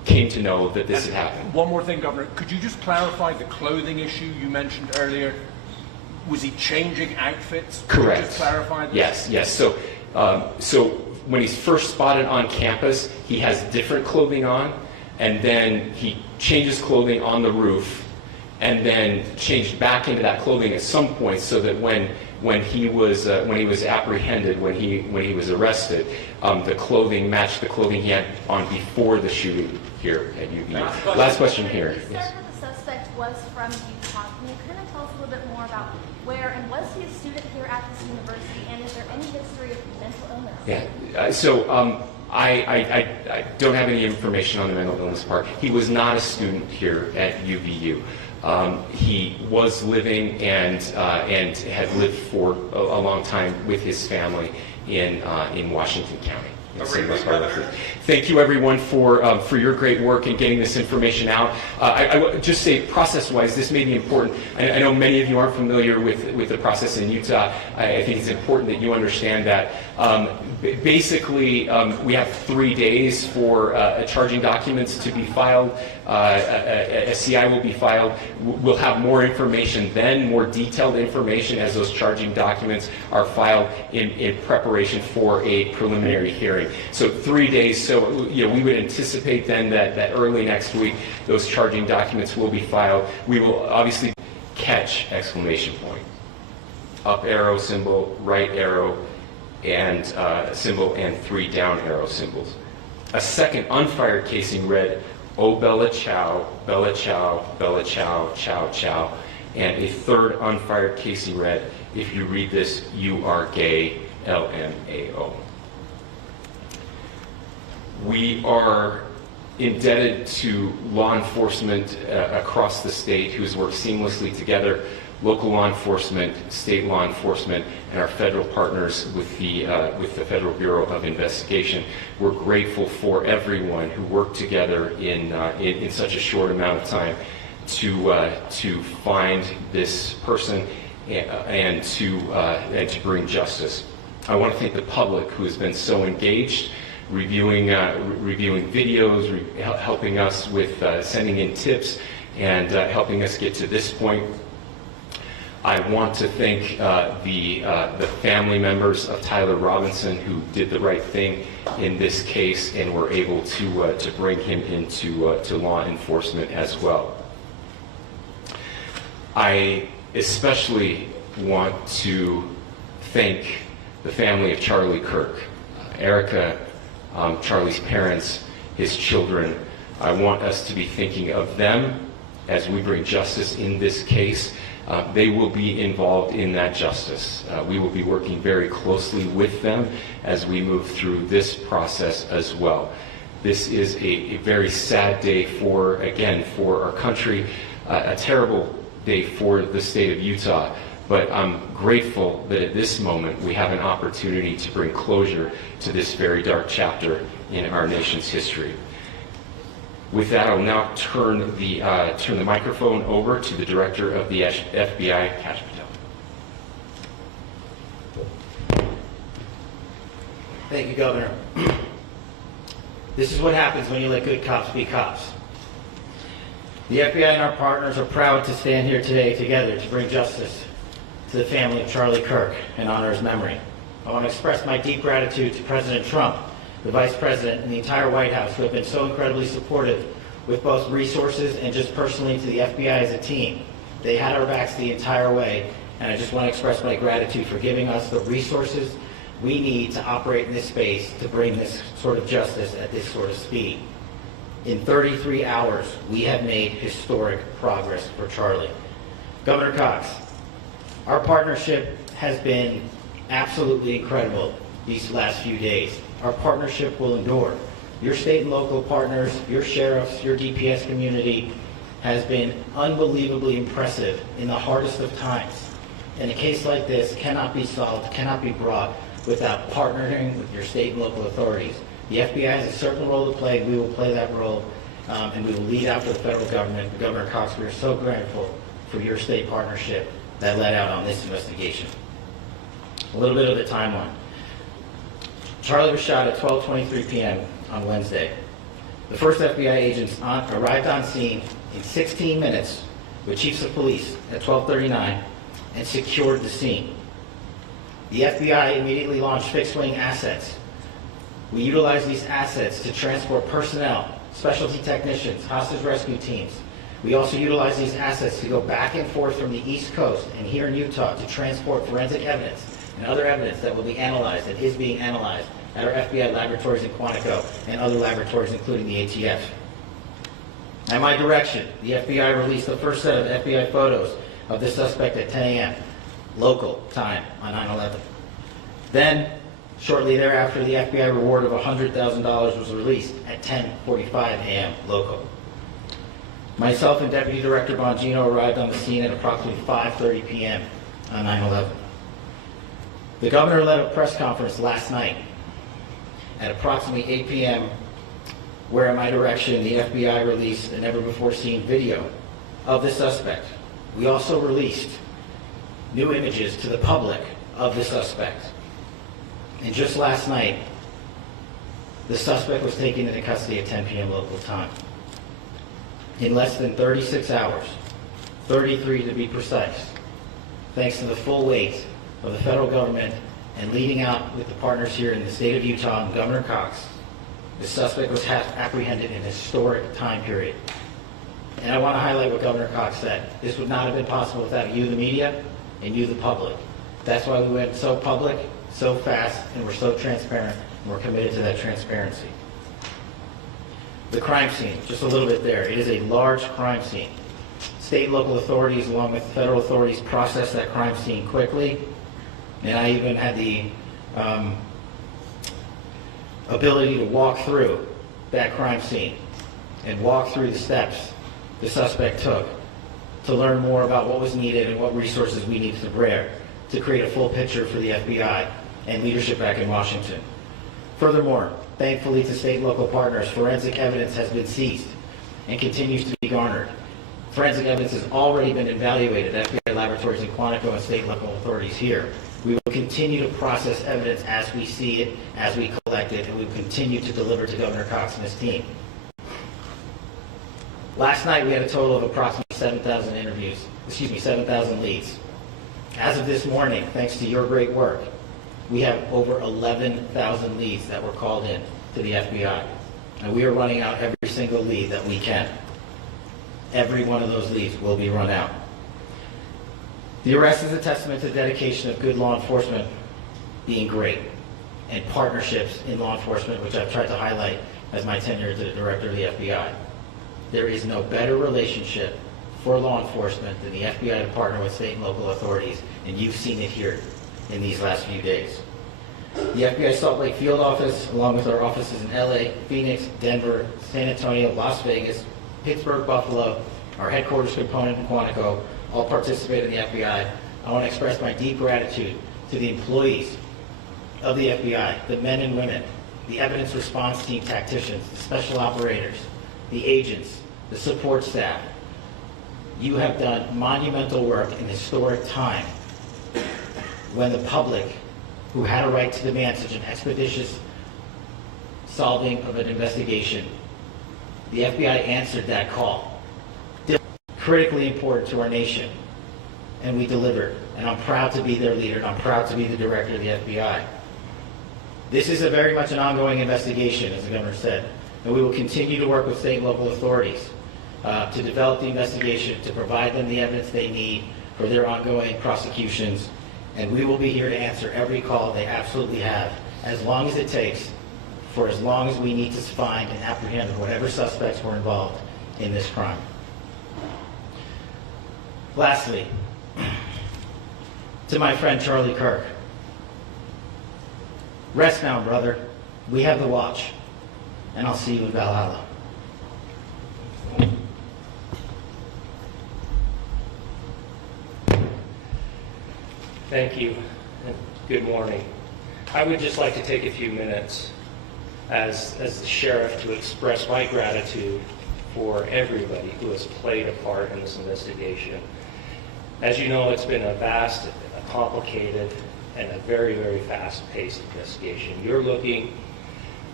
came to know that this had happened. One more thing, Governor. Could you just clarify the clothing issue you mentioned earlier? Was he changing outfits? Could Correct. you just clarify this? Yes. So when he's first spotted on campus, he has different clothing on, and then he changes clothing on the roof, and then changed back into that clothing at some point, so that when he was apprehended, when he was arrested, the clothing matched the clothing he had on before the shooting here at UVU. Last question here. You said Yes. that the suspect was from Utah. Can you kind of tell us a little bit more about where, and was he a student here at this university, and is there any history of mental illness? Yeah. I don't have any information on the mental illness part. He was not a student here at UVU. He was living and had lived for a long time with his family in Washington County. Thank you, everyone, for your great work in getting this information out. I would just say, process-wise, this may be important. I know many of you aren't familiar with the process in Utah. I think it's important that you understand that. Basically, we have 3 days for charging documents to be filed. A CI will be filed. We'll have more information then, more detailed information as those charging documents are filed in preparation for a preliminary hearing. So 3 days. So we would anticipate then that early next week those charging documents will be filed. We will obviously catch exclamation point, up arrow symbol, right arrow, and symbol, and 3 down arrow symbols. A second unfired casing read, "Oh Bella Chow, Bella Chow, Bella Chow, Chow Chow," and a third unfired casing read, "If you read this, you are gay, LMAO." We are indebted to law enforcement across the state who has worked seamlessly together, local law enforcement, state law enforcement, and our federal partners with the Federal Bureau of Investigation. We're grateful for everyone who worked together in such a short amount of time to find this person and to bring justice. I want to thank the public who has been so engaged, reviewing videos, helping us with sending in tips, and helping us get to this point. I want to thank the family members of Tyler Robinson who did the right thing in this case and were able to bring him into to law enforcement as well. I especially want to thank the family of Charlie Kirk, Erica, Charlie's parents, his children. I want us to be thinking of them as we bring justice in this case. They will be involved in that justice. We will be working very closely with them as we move through this process as well. This is a very sad day for our country, a terrible day for the state of Utah, but I'm grateful that at this moment we have an opportunity to bring closure to this very dark chapter in our nation's history. With that, I'll now turn the microphone over to the Director of the FBI, Kash Patel. Thank you, Governor. This is what happens when you let good cops be cops. The FBI and our partners are proud to stand here today together to bring justice to the family of Charlie Kirk and honor his memory. I want to express my deep gratitude to President Trump, the Vice President, and the entire White House who have been so incredibly supportive with both resources and just personally to the FBI as a team. They had our backs the entire way, and I just want to express my gratitude for giving us the resources we need to operate in this space to bring this sort of justice at this sort of speed. In 33 hours, we have made historic progress for Charlie. Governor Cox, our partnership has been absolutely incredible these last few days. Our partnership will endure. Your state and local partners, your sheriffs, your DPS community has been unbelievably impressive in the hardest of times. And a case like this cannot be solved, cannot be brought without partnering with your state and local authorities. The FBI has a certain role to play. We will play that role, and we will lead after the federal government. Governor Cox, we are so grateful for your state partnership that led out on this investigation. A little bit of the timeline. Charlie was shot at 12:23 p.m. on Wednesday. The first FBI agents arrived on scene in 16 minutes with chiefs of police at 12:39 and secured the scene. The FBI immediately launched fixed-wing assets. We utilized these assets to transport personnel, specialty technicians, hostage rescue teams. We also utilized these assets to go back and forth from the East Coast and here in Utah to transport forensic evidence and other evidence that will be analyzed and is being analyzed at our FBI laboratories in Quantico and other laboratories, including the ATF. At my direction, the FBI released the first set of FBI photos of the suspect at 10 a.m. local time on 9/11. Then, shortly thereafter, the FBI reward of $100,000 was released at 10:45 a.m. local. Myself and Deputy Director Bongino arrived on the scene at approximately 5:30 p.m. on 9/11. The governor led a press conference last night at approximately 8 p.m., where at my direction, the FBI released a never-before-seen video of the suspect. We also released new images to the public of the suspect. And just last night, the suspect was taken into custody at 10 p.m. local time. In less than 36 hours, 33 to be precise, thanks to the full weight of the federal government and leading out with the partners here in the state of Utah and Governor Cox, the suspect was apprehended in a historic time period. And I want to highlight what Governor Cox said. This would not have been possible without you, the media, and you, the public. That's why we went so public, so fast, and we're so transparent, and we're committed to that transparency. The crime scene, just a little bit there. It is a large crime scene. State and local authorities, along with federal authorities, processed that crime scene quickly, and I even had the ability to walk through that crime scene and walk through the steps the suspect took to learn more about what was needed and what resources we needed to bear to create a full picture for the FBI and leadership back in Washington. Furthermore, thankfully to state and local partners, forensic evidence has been seized and continues to be garnered. Forensic evidence has already been evaluated at FBI laboratories in Quantico and state and local authorities here. We will continue to process evidence as we see it, as we collect it, and we will continue to deliver to Governor Cox and his team. Last night, we had a total of approximately 7,000 leads. As of this morning, thanks to your great work, we have over 11,000 leads that were called in to the FBI. And we are running out every single lead that we can. Every one of those leads will be run out. The arrest is a testament to the dedication of good law enforcement being great, and partnerships in law enforcement, which I've tried to highlight as my tenure as the director of the FBI. There is no better relationship for law enforcement than the FBI to partner with state and local authorities, and you've seen it here in these last few days. The FBI Salt Lake Field Office, along with our offices in LA, Phoenix, Denver, San Antonio, Las Vegas, Pittsburgh, Buffalo, our headquarters component in Quantico, all participate in the FBI. I want to express my deep gratitude to the employees of the FBI, the men and women, the evidence response team tacticians, the special operators, the agents, the support staff. You have done monumental work in historic time when the public, who had a right to demand such an expeditious solving of an investigation, the FBI answered that call. Critically important to our nation, and we delivered. And I'm proud to be their leader, and I'm proud to be the director of the FBI. This is very much an ongoing investigation, as the governor said, and we will continue to work with state and local authorities to develop the investigation, to provide them the evidence they need for their ongoing prosecutions, and we will be here to answer every call they absolutely have, as long as it takes, for as long as we need to find and apprehend whatever suspects were involved in this crime. Lastly, to my friend Charlie Kirk, rest now, brother. We have the watch, and I'll see you in Valhalla. Thank you, and good morning. I would just like to take a few minutes as the sheriff to express my gratitude for everybody who has played a part in this investigation. As you know, it's been a vast, a complicated, and a very, very fast-paced investigation. You're looking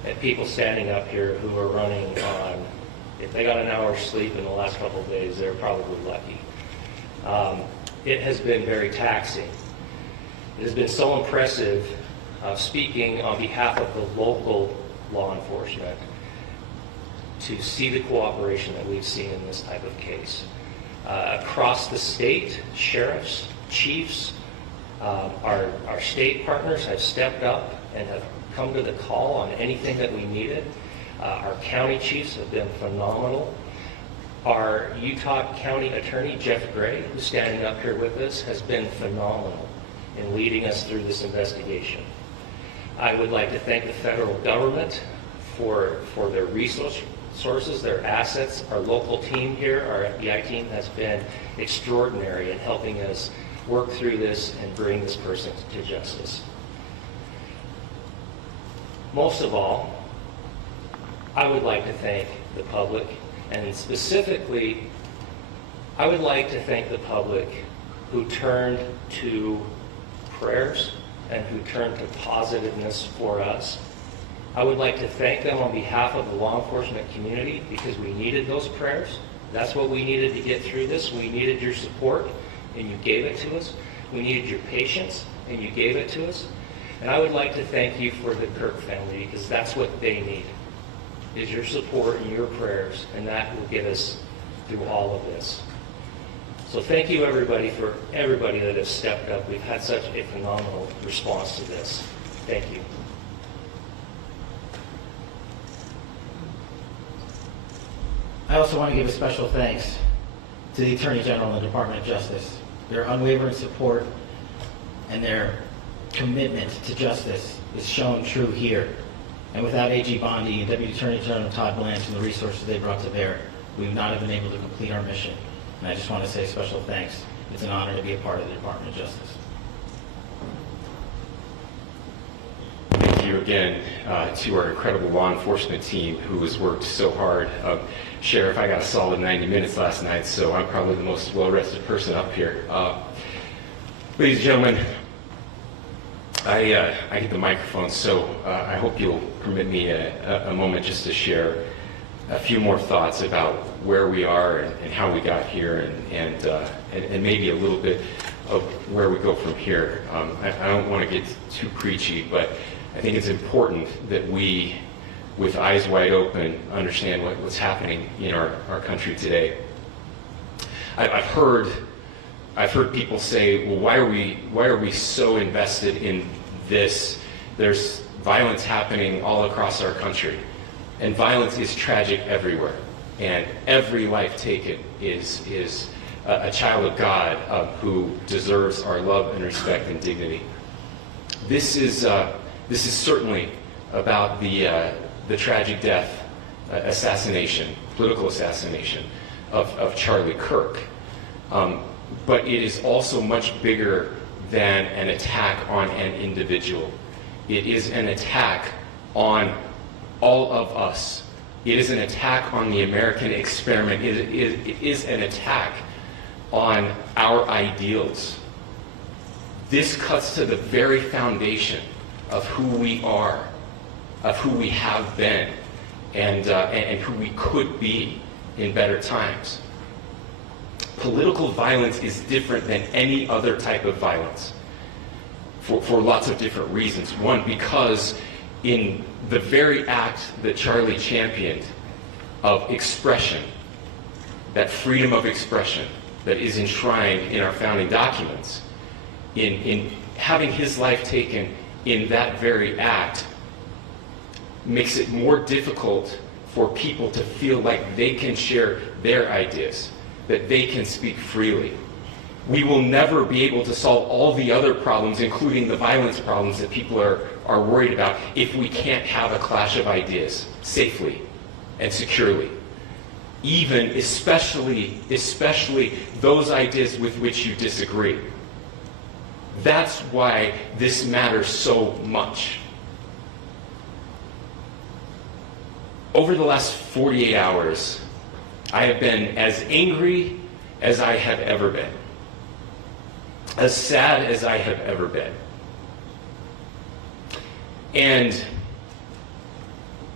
and people standing up here who are running on, if they got an hour's sleep in the last couple of days, they're probably lucky. It has been very taxing. It has been so impressive speaking on behalf of the local law enforcement to see the cooperation that we've seen in this type of case. Across the state, sheriffs, chiefs, our state partners have stepped up and have come to the call on anything that we needed. Our county chiefs have been phenomenal. Our Utah County Attorney, Jeff Gray, who's standing up here with us, has been phenomenal in leading us through this investigation. I would like to thank the federal government for their resources, their assets. Our local team here, our FBI team, has been extraordinary in helping us work through this and bring this person to justice. Most of all, I would like to thank the public, and specifically, I would like to thank the public who turned to prayers and who turned to positiveness for us. I would like to thank them on behalf of the law enforcement community because we needed those prayers. That's what we needed to get through this. We needed your support, and you gave it to us. We needed your patience, and you gave it to us. And I would like to thank you for the Kirk family because that's what they need, is your support and your prayers, and that will get us through all of this. So thank you everybody for everybody that has stepped up. We've had such a phenomenal response to this. Thank you. I also want to give a special thanks to the Attorney General and the Department of Justice. Their unwavering support and their commitment to justice is shown true here. And without AG Bondi and Deputy Attorney General Todd Blanche and the resources they brought to bear, we would not have been able to complete our mission. And I just want to say special thanks. It's an honor to be a part of the Department of Justice. Thank you again to our incredible law enforcement team who has worked so hard. Sheriff, I got a solid 90 minutes last night, so I'm probably the most well-rested person up here. Ladies and gentlemen, I get the microphone, so I hope you'll permit me a moment just to share a few more thoughts about where we are and how we got here and maybe a little bit of where we go from here. I don't want to get too preachy, but I think it's important that we, with eyes wide open, understand what's happening in our country today. I've heard people say, well, why are we so invested in this? There's violence happening all across our country, and violence is tragic everywhere, and every life taken is a child of God who deserves our love and respect and dignity. This is certainly about the tragic death, political assassination of Charlie Kirk. But it is also much bigger than an attack on an individual. It is an attack on all of us. It is an attack on the American experiment. It is an attack on our ideals. This cuts to the very foundation of who we are, of who we have been, and who we could be in better times. Political violence is different than any other type of violence for lots of different reasons. One, because in the very act that Charlie championed of expression, that freedom of expression that is enshrined in our founding documents, in having his life taken in that very act, makes it more difficult for people to feel like they can share their ideas, that they can speak freely. We will never be able to solve all the other problems, including the violence problems that people are worried about, if we can't have a clash of ideas safely and securely. Even, especially those ideas with which you disagree. That's why this matters so much. Over the last 48 hours, I have been as angry as I have ever been, as sad as I have ever been. And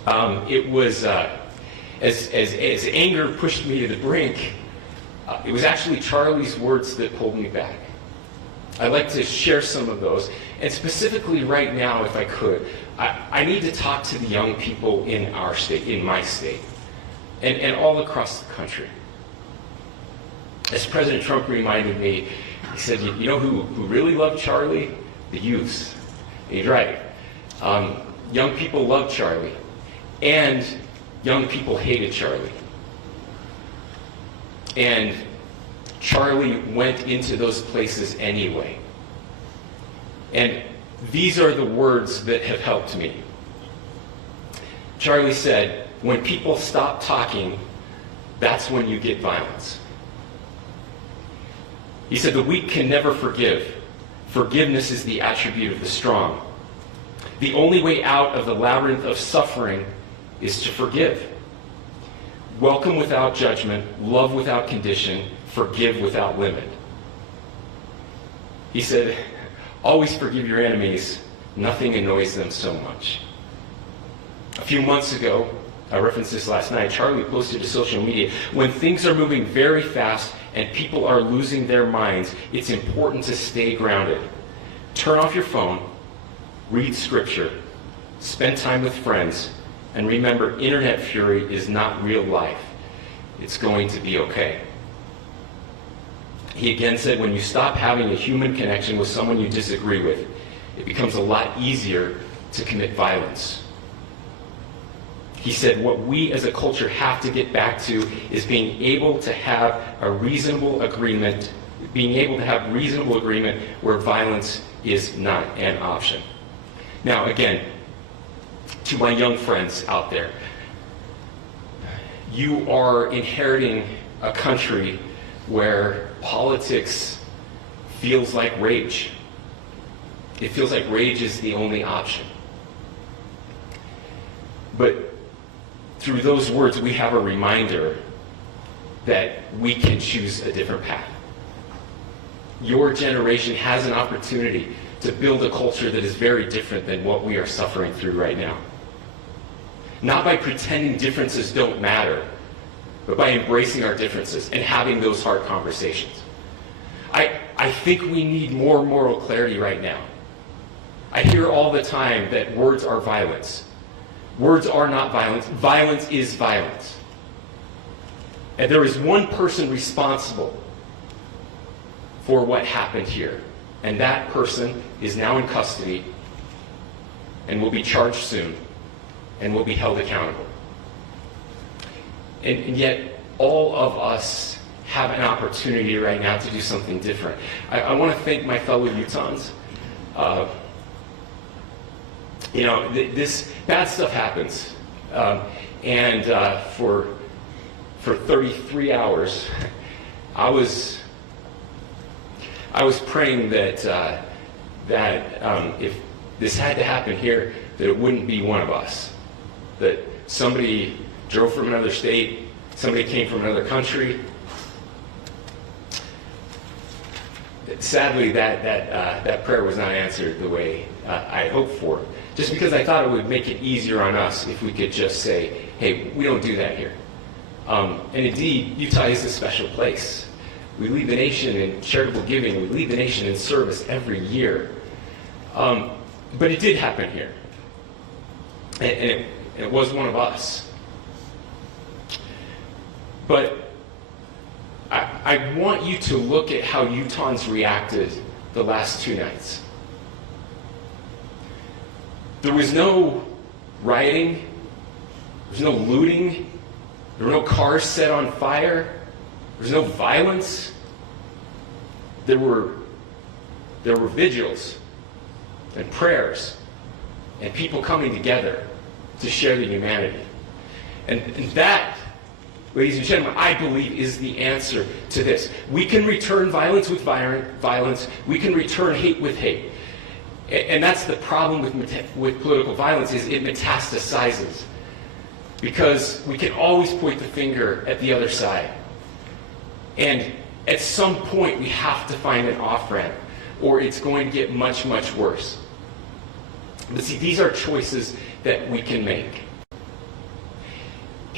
It was, as anger pushed me to the brink, it was actually Charlie's words that pulled me back. I'd like to share some of those. And specifically right now, if I could, I need to talk to the young people in our state, in my state, and all across the country. As President Trump reminded me, he said, you know who really loved Charlie? The youths. And he's right. Young people loved Charlie, and young people hated Charlie. And Charlie went into those places anyway. And these are the words that have helped me. Charlie said, when people stop talking, that's when you get violence. He said, the weak can never forgive. Forgiveness is the attribute of the strong. The only way out of the labyrinth of suffering is to forgive. Welcome without judgment, love without condition, forgive without limit. He said, always forgive your enemies. Nothing annoys them so much. A few months ago, I referenced this last night, Charlie posted to social media, when things are moving very fast and people are losing their minds, it's important to stay grounded. Turn off your phone, read scripture, spend time with friends, and remember, internet fury is not real life. It's going to be okay. He again said, when you stop having a human connection with someone you disagree with, it becomes a lot easier to commit violence. He said, what we as a culture have to get back to is being able to have a reasonable agreement, where violence is not an option. Now, again, to my young friends out there, you are inheriting a country where politics feels like rage. It feels like rage is the only option. But through those words, we have a reminder that we can choose a different path. Your generation has an opportunity to build a culture that is very different than what we are suffering through right now. Not by pretending differences don't matter, but by embracing our differences and having those hard conversations. I think we need more moral clarity right now. I hear all the time that words are violence. Words are not violence. Violence is violence. And there is one person responsible for what happened here. And that person is now in custody and will be charged soon and will be held accountable. And yet, all of us have an opportunity right now to do something different. I want to thank my fellow Utahns. This bad stuff happens. For 33 hours, I was praying that if this had to happen here, that it wouldn't be one of us. That somebody drove from another state, somebody came from another country. Sadly, that prayer was not answered the way I hoped for. Just because I thought it would make it easier on us if we could just say, hey, we don't do that here. And indeed, Utah is a special place. We lead the nation in charitable giving. We lead the nation in service every year. But it did happen here. And it was one of us. But I want you to look at how Utahns reacted the last 2 nights. There was no rioting. There was no looting. There were no cars set on fire. There was no violence. There were vigils and prayers and people coming together to share the humanity. And that, ladies and gentlemen, I believe is the answer to this. We can return violence with violence. We can return hate with hate. And that's the problem with political violence, is it metastasizes. Because we can always point the finger at the other side. And at some point, we have to find an off-ramp, or it's going to get much, much worse. But see, these are choices that we can make.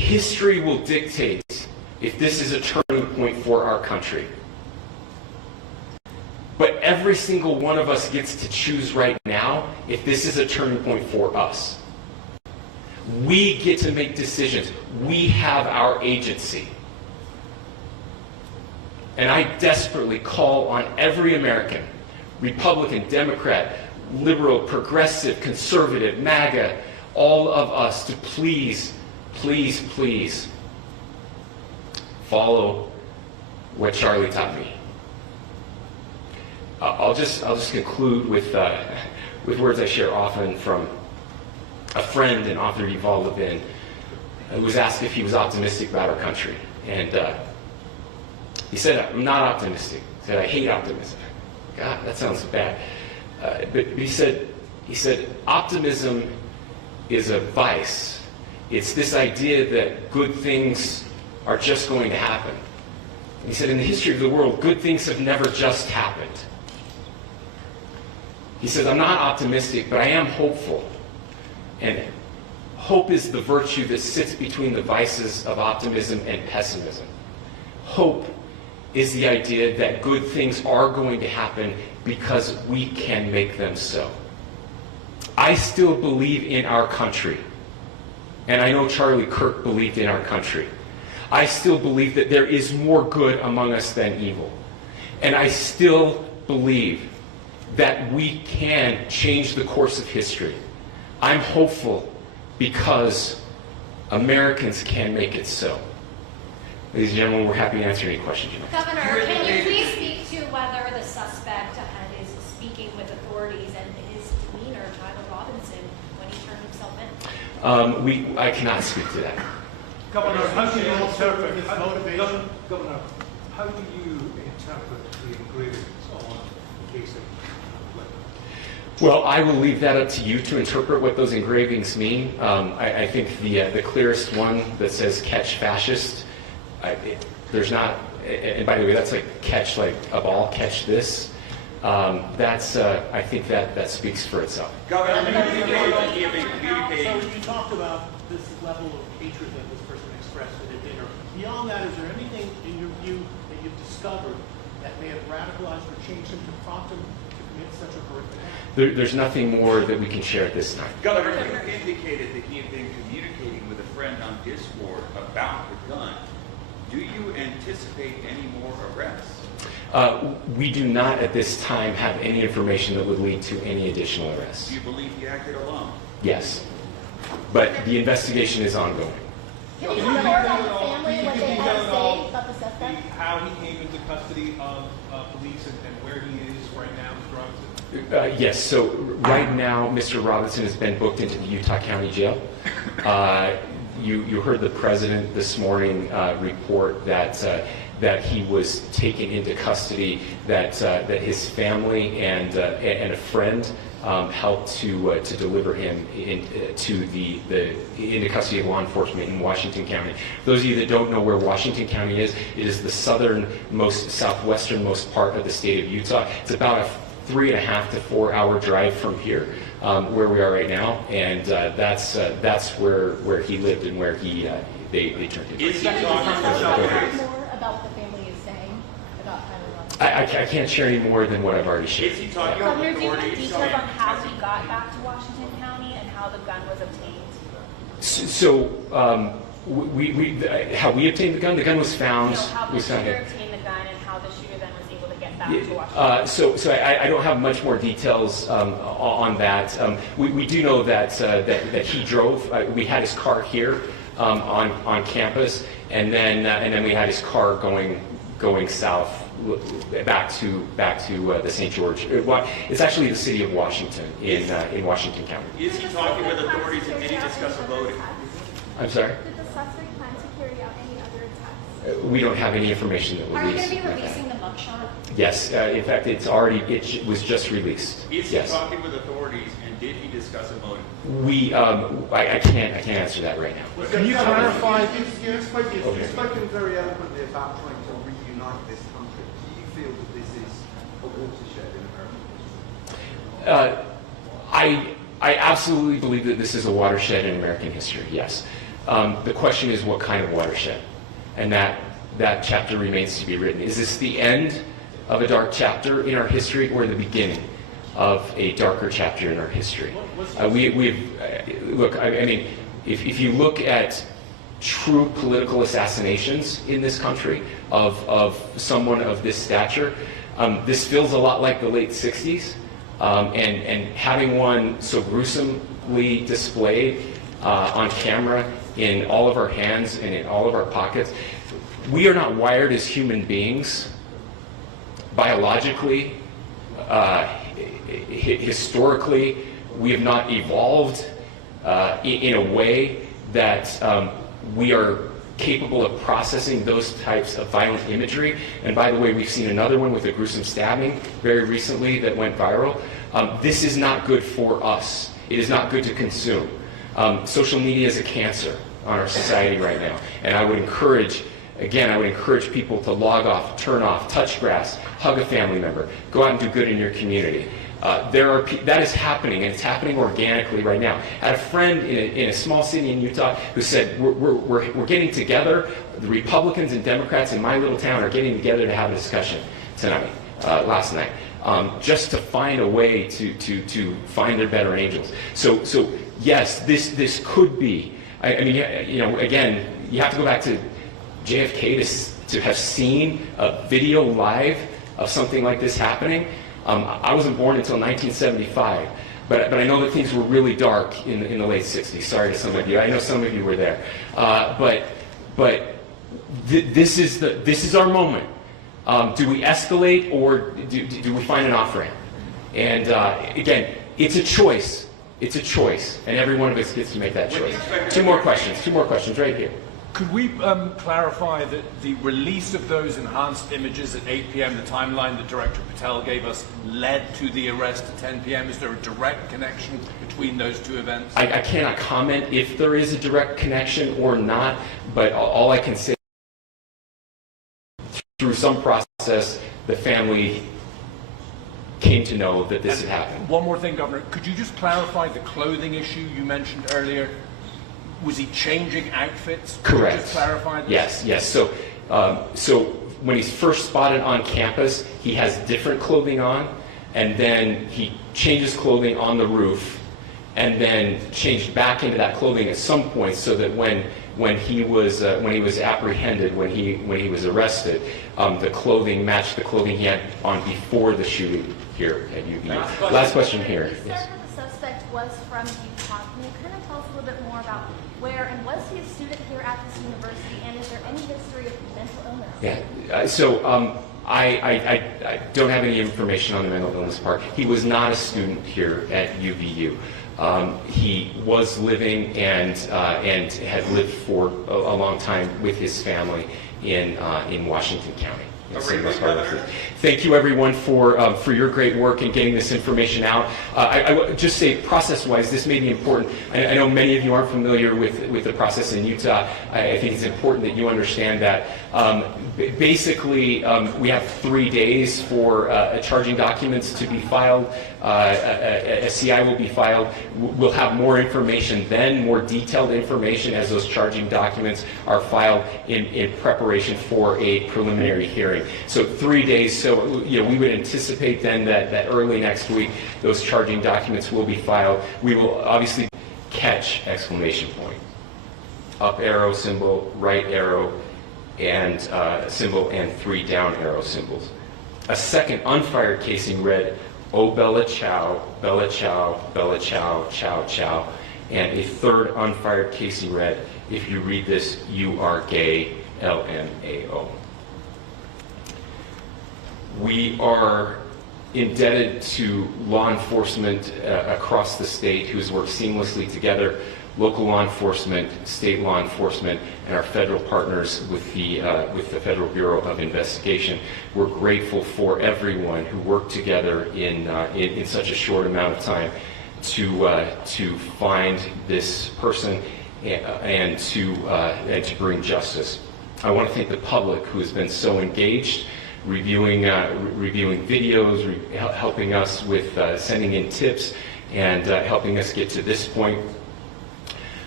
History will dictate if this is a turning point for our country. But every single one of us gets to choose right now if this is a turning point for us. We get to make decisions. We have our agency. And I desperately call on every American, Republican, Democrat, liberal, progressive, conservative, MAGA, all of us to please, please, please follow what Charlie taught me. I'll just conclude with words I share often from a friend and author Yuval Levin, who was asked if he was optimistic about our country. And he said, I'm not optimistic. He said, I hate optimism. God, that sounds bad. But he said, optimism is a vice. It's this idea that good things are just going to happen. And he said, in the history of the world, good things have never just happened. He said, I'm not optimistic, but I am hopeful. And hope is the virtue that sits between the vices of optimism and pessimism. Hope is the idea that good things are going to happen because we can make them so. I still believe in our country. And I know Charlie Kirk believed in our country. I still believe that there is more good among us than evil. And I still believe that we can change the course of history. I'm hopeful because Americans can make it so. Ladies and gentlemen, we're happy to answer any questions you have. Governor, can you please speak to whether the suspect is speaking with authorities and his demeanor, Tyler Robinson, when he turned himself in? I cannot speak to that. Governor, how do you interpret his motivation? Governor, how do you interpret the engravings on the casing? Well, I will leave that up to you to interpret what those engravings mean. I think the clearest one that says "catch fascist," there's not, and by the way, that's like catch like a ball, catch this. I think that speaks for itself. Governor, So you talked about this level of hatred that this person expressed at a dinner. Beyond that, is there anything in your view that you've discovered that may have radicalized or changed him to prompt him to commit such a horrific act? There's nothing more that we can share at this time. Governor, you indicated that he had been communicating with a friend on Discord about the gun. Do you anticipate any more arrests? We do not at this time have any information that would lead to any additional arrests. Do you believe he acted alone? Yes, but the investigation is ongoing. Can you tell more about the family, what they had to say about the suspect? How he came into custody of police and where he is right now, Mr. Robinson? Yes, so right now, Mr. Robinson has been booked into the Utah County Jail. You heard the president this morning report that he was taken into custody, that his family and a friend helped to deliver him into custody of law enforcement in Washington County. Those of you that don't know where Washington County is, it is the southernmost, southwesternmost part of the state of Utah. It's about a 3.5 to 4 hour drive from here, where we are right now, and that's where he lived and where they turned him. Is he Can you talking tell about us more about what the family is saying about Tyler Robinson? I can't share any more than what I've already shared. Is he talking about Governor, do you have authorities? details on how he got back to Washington County and how the gun was obtained? So, how we obtained the gun? The gun was found. No, how the was found shooter here. obtained the gun and how the shooter then was able to get back to Washington. So I don't have much more details on that. We do know that he drove. We had his car here on campus, and then we had his car going south back to the St. George. It's actually the city of Washington in Washington County. Is he talking with authorities and did he discuss a voting? I'm sorry. Did the suspect plan to carry out any other attacks? We don't have any information that Are you released. going to be releasing the mugshot? Yes, in fact, it was just released. Is he Yes. talking with authorities and did he discuss a motive? I can't answer that right now. Can you clarify? You've spoken very eloquently about trying to reunite this country. Do you feel that this is a watershed in American history? I absolutely believe that this is a watershed in American history, yes. The question is, what kind of watershed? And that chapter remains to be written. Is this the end of a dark chapter in our history, or the beginning of a darker chapter in our history? Look, I mean, if you look at true political assassinations in this country of someone of this stature, this feels a lot like the late 60s, and having one so gruesomely displayed on camera in all of our hands and in all of our pockets. We are not wired as human beings biologically, historically. We have not evolved in a way that we are capable of processing those types of violent imagery. And by the way, we've seen another one with a gruesome stabbing very recently that went viral. This is not good for us. It is not good to consume. Social media is a cancer on our society right now. And I would encourage people to log off, turn off, touch grass, hug a family member, go out and do good in your community. That is happening, and it's happening organically right now. I had a friend in a small city in Utah who said, we're getting together, the Republicans and Democrats in my little town are getting together to have a discussion tonight, last night, just to find a way to find their better angels. So yes, this could be, I mean, you know, again, you have to go back to JFK to have seen a video live of something like this happening. I wasn't born until 1975, but I know that things were really dark in the late 60s. Sorry to some of you. I know some of you were there. This is our moment. Do we escalate, or do we find an off-ramp? And again, it's a choice. It's a choice, and every one of us gets to make that choice. Two more questions right here. Could we clarify that the release of those enhanced images at 8 p.m., the timeline that Director Patel gave us, led to the arrest at 10 p.m.? Is there a direct connection between those two events? I cannot comment if there is a direct connection or not, but all I can say, through some process, the family came to know that this had happened. One more thing, Governor. Could you just clarify the clothing issue you mentioned earlier? Was he changing outfits? Correct. Could you just clarify this? Yes. So when he's first spotted on campus, he has different clothing on, and then he changes clothing on the roof, and then changed back into that clothing at some point, so that when he was apprehended, when he was arrested, the clothing matched the clothing he had on before the shooting here at UVU. Last question here. You said that the suspect was from Utah. Can you kind of tell us a little bit more about where, and was he a student here at this university, and is there any history of mental illness? Yeah. I don't have any information on the mental illness part. He was not a student here at UVU. He was living and had lived for a long time with his family in Washington County. Thank you, everyone, for your great work in getting this information out. I would just say, process-wise, this may be important. I know many of you aren't familiar with the process in Utah. I think it's important that you understand that. Basically, we have 3 days for charging documents to be filed. A CI will be filed. We'll have more information then, more detailed information as those charging documents are filed in preparation for a preliminary hearing. So 3 days. So we would anticipate then that early next week those charging documents will be filed. We will obviously catch exclamation point, up arrow symbol, right arrow, and symbol, and 3 down arrow symbols. A second unfired casing read, "Oh Bella Chow, Bella Chow, Bella Chow, Chow Chow," and a third unfired casing read, "If you read this, you are gay, LMAO." We are indebted to law enforcement across the state who has worked seamlessly together, local law enforcement, state law enforcement, and our federal partners with the Federal Bureau of Investigation. We're grateful for everyone who worked together in such a short amount of time to find this person and to bring justice. I want to thank the public who has been so engaged, reviewing videos, helping us with sending in tips, and helping us get to this point.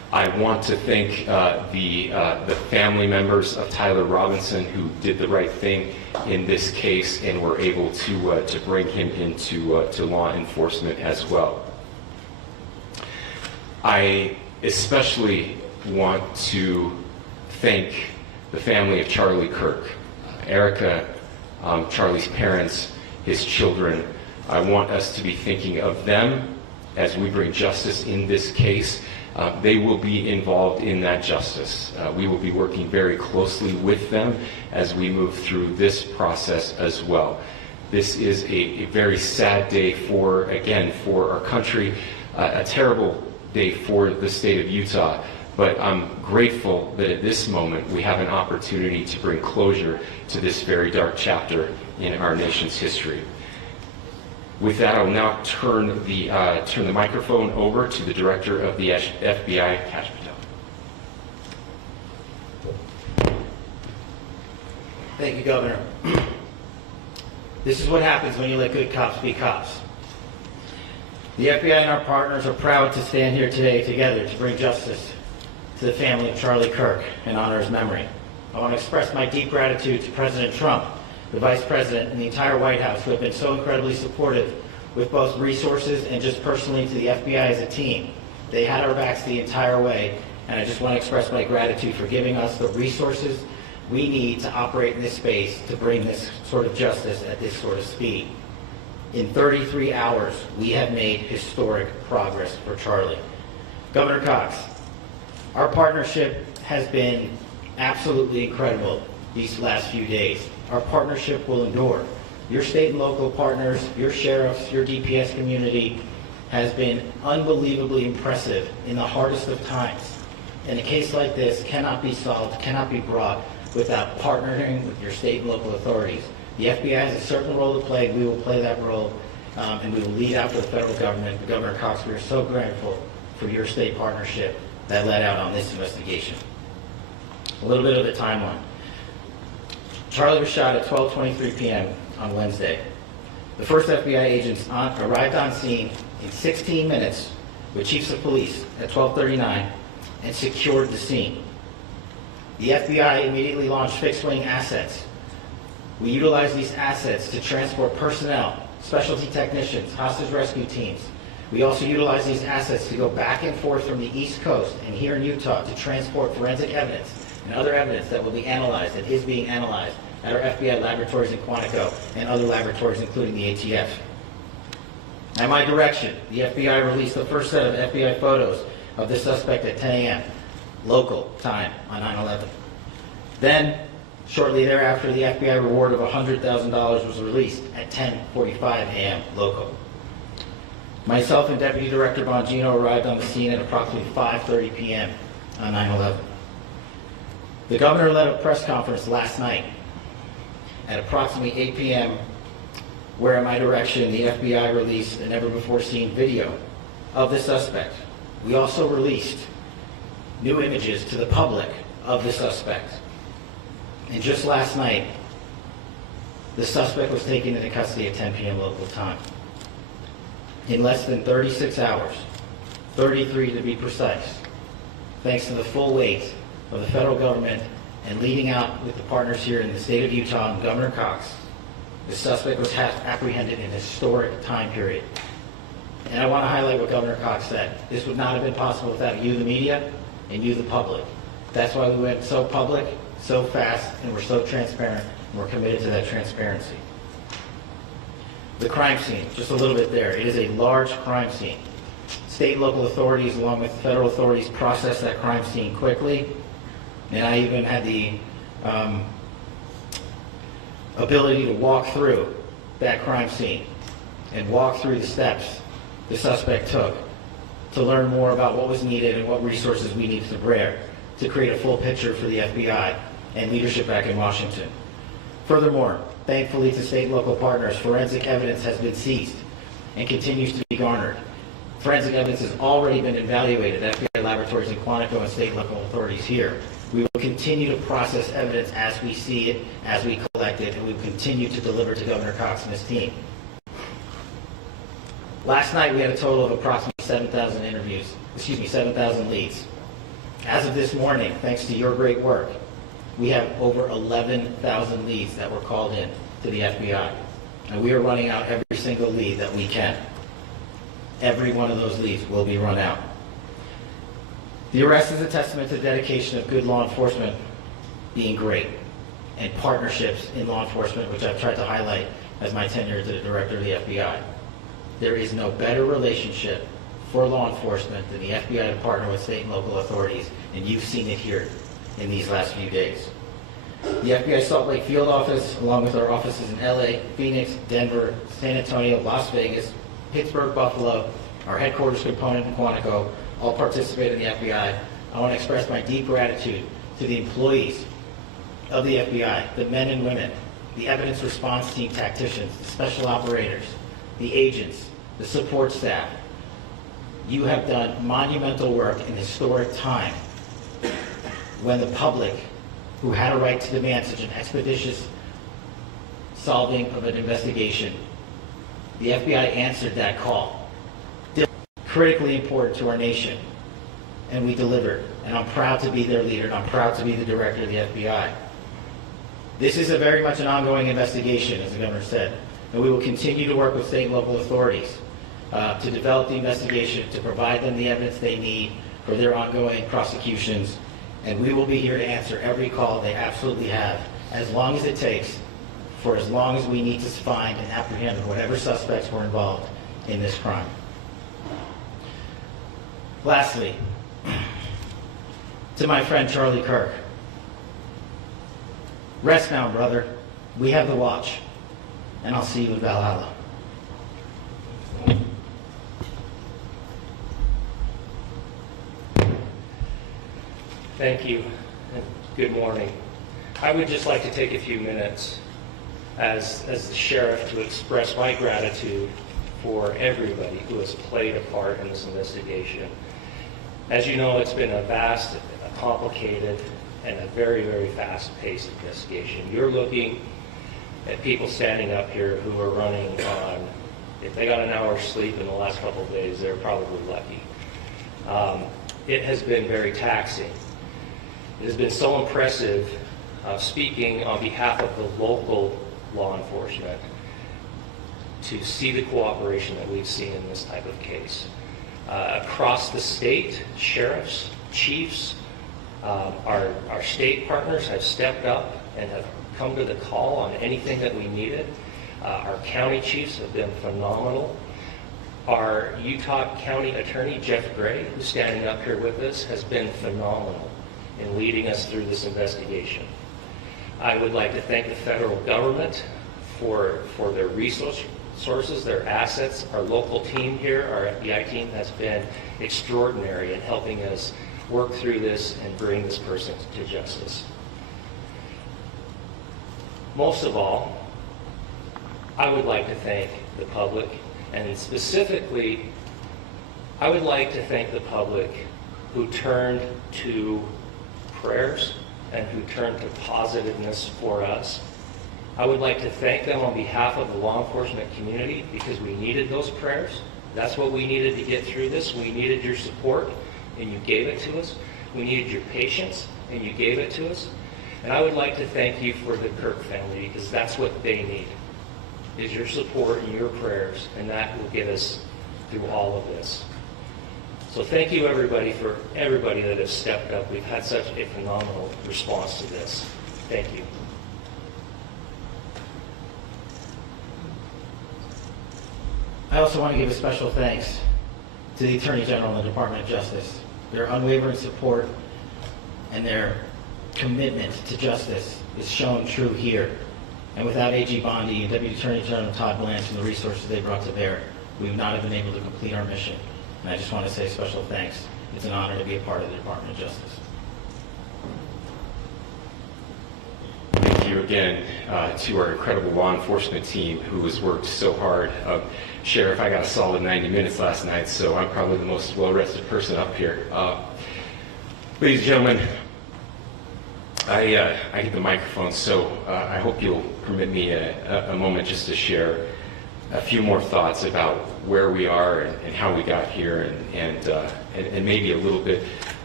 I want to thank the family members of Tyler Robinson who did the right thing in this case and were able to bring him into to law enforcement as well. I especially want to thank the family of Charlie Kirk, Erica, Charlie's parents, his children. I want us to be thinking of them as we bring justice in this case. They will be involved in that justice. We will be working very closely with them as we move through this process as well. This is a very sad day for our country, a terrible day for the state of Utah, but I'm grateful that at this moment we have an opportunity to bring closure to this very dark chapter in our nation's history. With that, I will now turn the microphone over to the Director of the FBI, Kash Patel. Thank you, Governor. This is what happens when you let good cops be cops. The FBI and our partners are proud to stand here today together to bring justice to the family of Charlie Kirk and honor his memory. I want to express my deep gratitude to President Trump, the Vice President, and the entire White House who have been so incredibly supportive with both resources and just personally to the FBI as a team. They had our backs the entire way, and I just want to express my gratitude for giving us the resources we need to operate in this space to bring this sort of justice at this sort of speed. In 33 hours, we have made historic progress for Charlie. Governor Cox, our partnership has been absolutely incredible these last few days. Our partnership will endure. Your state and local partners, your sheriffs, your DPS community has been unbelievably impressive in the hardest of times. And a case like this cannot be solved, cannot be brought without partnering with your state and local authorities. The FBI has a certain role to play. We will play that role, and we will lead after the federal government. But Governor Cox, we are so grateful for your state partnership that led out on this investigation. A little bit of the timeline. Charlie was shot at 12:23 p.m. on Wednesday. The first FBI agents arrived on scene in 16 minutes with chiefs of police at 12:39 and secured the scene. The FBI immediately launched fixed-wing assets. We utilized these assets to transport personnel, specialty technicians, hostage rescue teams. We also utilized these assets to go back and forth from the East Coast and here in Utah to transport forensic evidence and other evidence that will be analyzed and is being analyzed at our FBI laboratories in Quantico and other laboratories, including the ATF. At my direction, the FBI released the first set of FBI photos of the suspect at 10 a.m. local time on 9/11. Then, shortly thereafter, the FBI reward of $100,000 was released at 10:45 a.m. local. Myself and Deputy Director Bongino arrived on the scene at approximately 5:30 p.m. on 9/11. The governor led a press conference last night at approximately 8 p.m., where at my direction, the FBI released a never-before-seen video of the suspect. We also released new images to the public of the suspect. And just last night, the suspect was taken into custody at 10 p.m. local time. In less than 36 hours, 33 to be precise, thanks to the full weight of the federal government and leading out with the partners here in the state of Utah and Governor Cox, the suspect was apprehended in a historic time period. And I want to highlight what Governor Cox said. This would not have been possible without you, the media, and you, the public. That's why we went so public, so fast, and we're so transparent, and we're committed to that transparency. The crime scene, just a little bit there. It is a large crime scene. State and local authorities, along with federal authorities, processed that crime scene quickly, and I even had the ability to walk through that crime scene and walk through the steps the suspect took to learn more about what was needed and what resources we needed to bear to create a full picture for the FBI and leadership back in Washington. Furthermore, thankfully to state and local partners, forensic evidence has been seized and continues to be garnered. Forensic evidence has already been evaluated at FBI laboratories in Quantico and state and local authorities here. We will continue to process evidence as we see it, as we collect it, and we will continue to deliver to Governor Cox and his team. Last night we had a total of approximately 7,000 leads. As of this morning, thanks to your great work, we have over 11,000 leads that were called in to the FBI. And we are running out every single lead that we can. Every one of those leads will be run out. The arrest is a testament to the dedication of good law enforcement being great, and partnerships in law enforcement, which I've tried to highlight as my tenure as the director of the FBI. There is no better relationship for law enforcement than the FBI to partner with state and local authorities, and you've seen it here in these last few days. The FBI Salt Lake Field Office, along with our offices in LA, Phoenix, Denver, San Antonio, Las Vegas, Pittsburgh, Buffalo, our headquarters component in Quantico, all participate in the FBI. I want to express my deep gratitude to the employees of the FBI, the men and women, the evidence response team tacticians, the special operators, the agents, the support staff. You have done monumental work in historic time when the public, who had a right to demand such an expeditious solving of an investigation, the FBI answered that call. Critically important to our nation, and we delivered. And I'm proud to be their leader, and I'm proud to be the director of the FBI. This is very much an ongoing investigation, as the governor said, and we will continue to work with state and local authorities to develop the investigation, to provide them the evidence they need for their ongoing prosecutions, and we will be here to answer every call they absolutely have, as long as it takes, for as long as we need to find and apprehend whatever suspects were involved in this crime. Lastly, to my friend Charlie Kirk, rest now, brother. We have the watch, and I'll see you in Valhalla. Thank you, and good morning. I would just like to take a few minutes as the sheriff to express my gratitude for everybody who has played a part in this investigation. As you know, it's been a vast, a complicated, and a very, very fast-paced investigation. You're looking at people standing up here who are running on, if they got an hour's sleep in the last couple of days, they're probably lucky. It has been very taxing. It has been so impressive speaking on behalf of the local law enforcement to see the cooperation that we've seen in this type of case. Across the state, sheriffs, chiefs, our state partners have stepped up and have come to the call on anything that we needed. Our county chiefs have been phenomenal. Our Utah County Attorney, Jeff Gray, who's standing up here with us, has been phenomenal in leading us through this investigation. I would like to thank the federal government for their resources, their assets. Our local team here, our FBI team, has been extraordinary in helping us work through this and bring this person to justice. Most of all, I would like to thank the public, and specifically, I would like to thank the public who turned to prayers and who turned to positiveness for us. I would like to thank them on behalf of the law enforcement community, because we needed those prayers. That's what we needed to get through this. We needed your support, and you gave it to us. We needed your patience, and you gave it to us. And I would like to thank you for the Kirk family, because that's what they need, is your support and your prayers, and that will get us through all of this. So thank you, everybody, for everybody that has stepped up. We've had such a phenomenal response to this. Thank you. I also want to give a special thanks to the Attorney General and the Department of Justice. Their unwavering support and their commitment to justice is shown true here. And without AG Bondi and Deputy Attorney General Todd Blanche and the resources they brought to bear, we would not have been able to complete our mission. And I just want to say special thanks. It's an honor to be a part of the Department of Justice. Thank you again to our incredible law enforcement team who has worked so hard. Sheriff, I got a solid 90 minutes last night, so I'm probably the most well-rested person up here. Ladies and gentlemen, I get the microphone, so I hope you'll permit me a moment just to share a few more thoughts about where we are and how we got here, and maybe a little bit